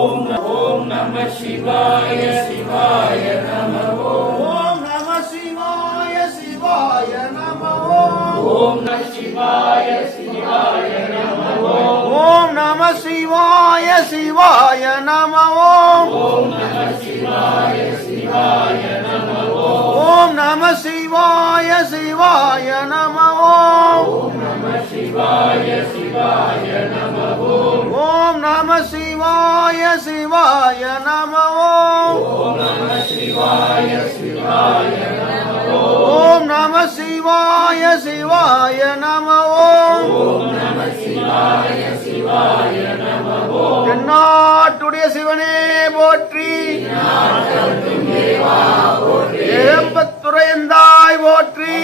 ஓம் நம சிவாய சிவாய நம ஓம் நம சிவாய சிவாய நம ஓம் நம சிவாய சிவாய நம ஓம் நம சிவாய சிவாய நம ஓம் நம சிவாய சிவாய நம ஓம் நம சிவாய சிவாய நம ஓம் நம சிவாய சிவாய நம ஓம் நம சிவாய சிவாய நம ஓம் நம சிவாய சிவாய நம ஓம் நம சிவாய சிவாய நம ஓம் நம சிவாய சிவாய நம ஓம். தென்னாட்டுடைய சிவனே போற்றி, ஏகம்பத்துரையந்தாய் போற்றி.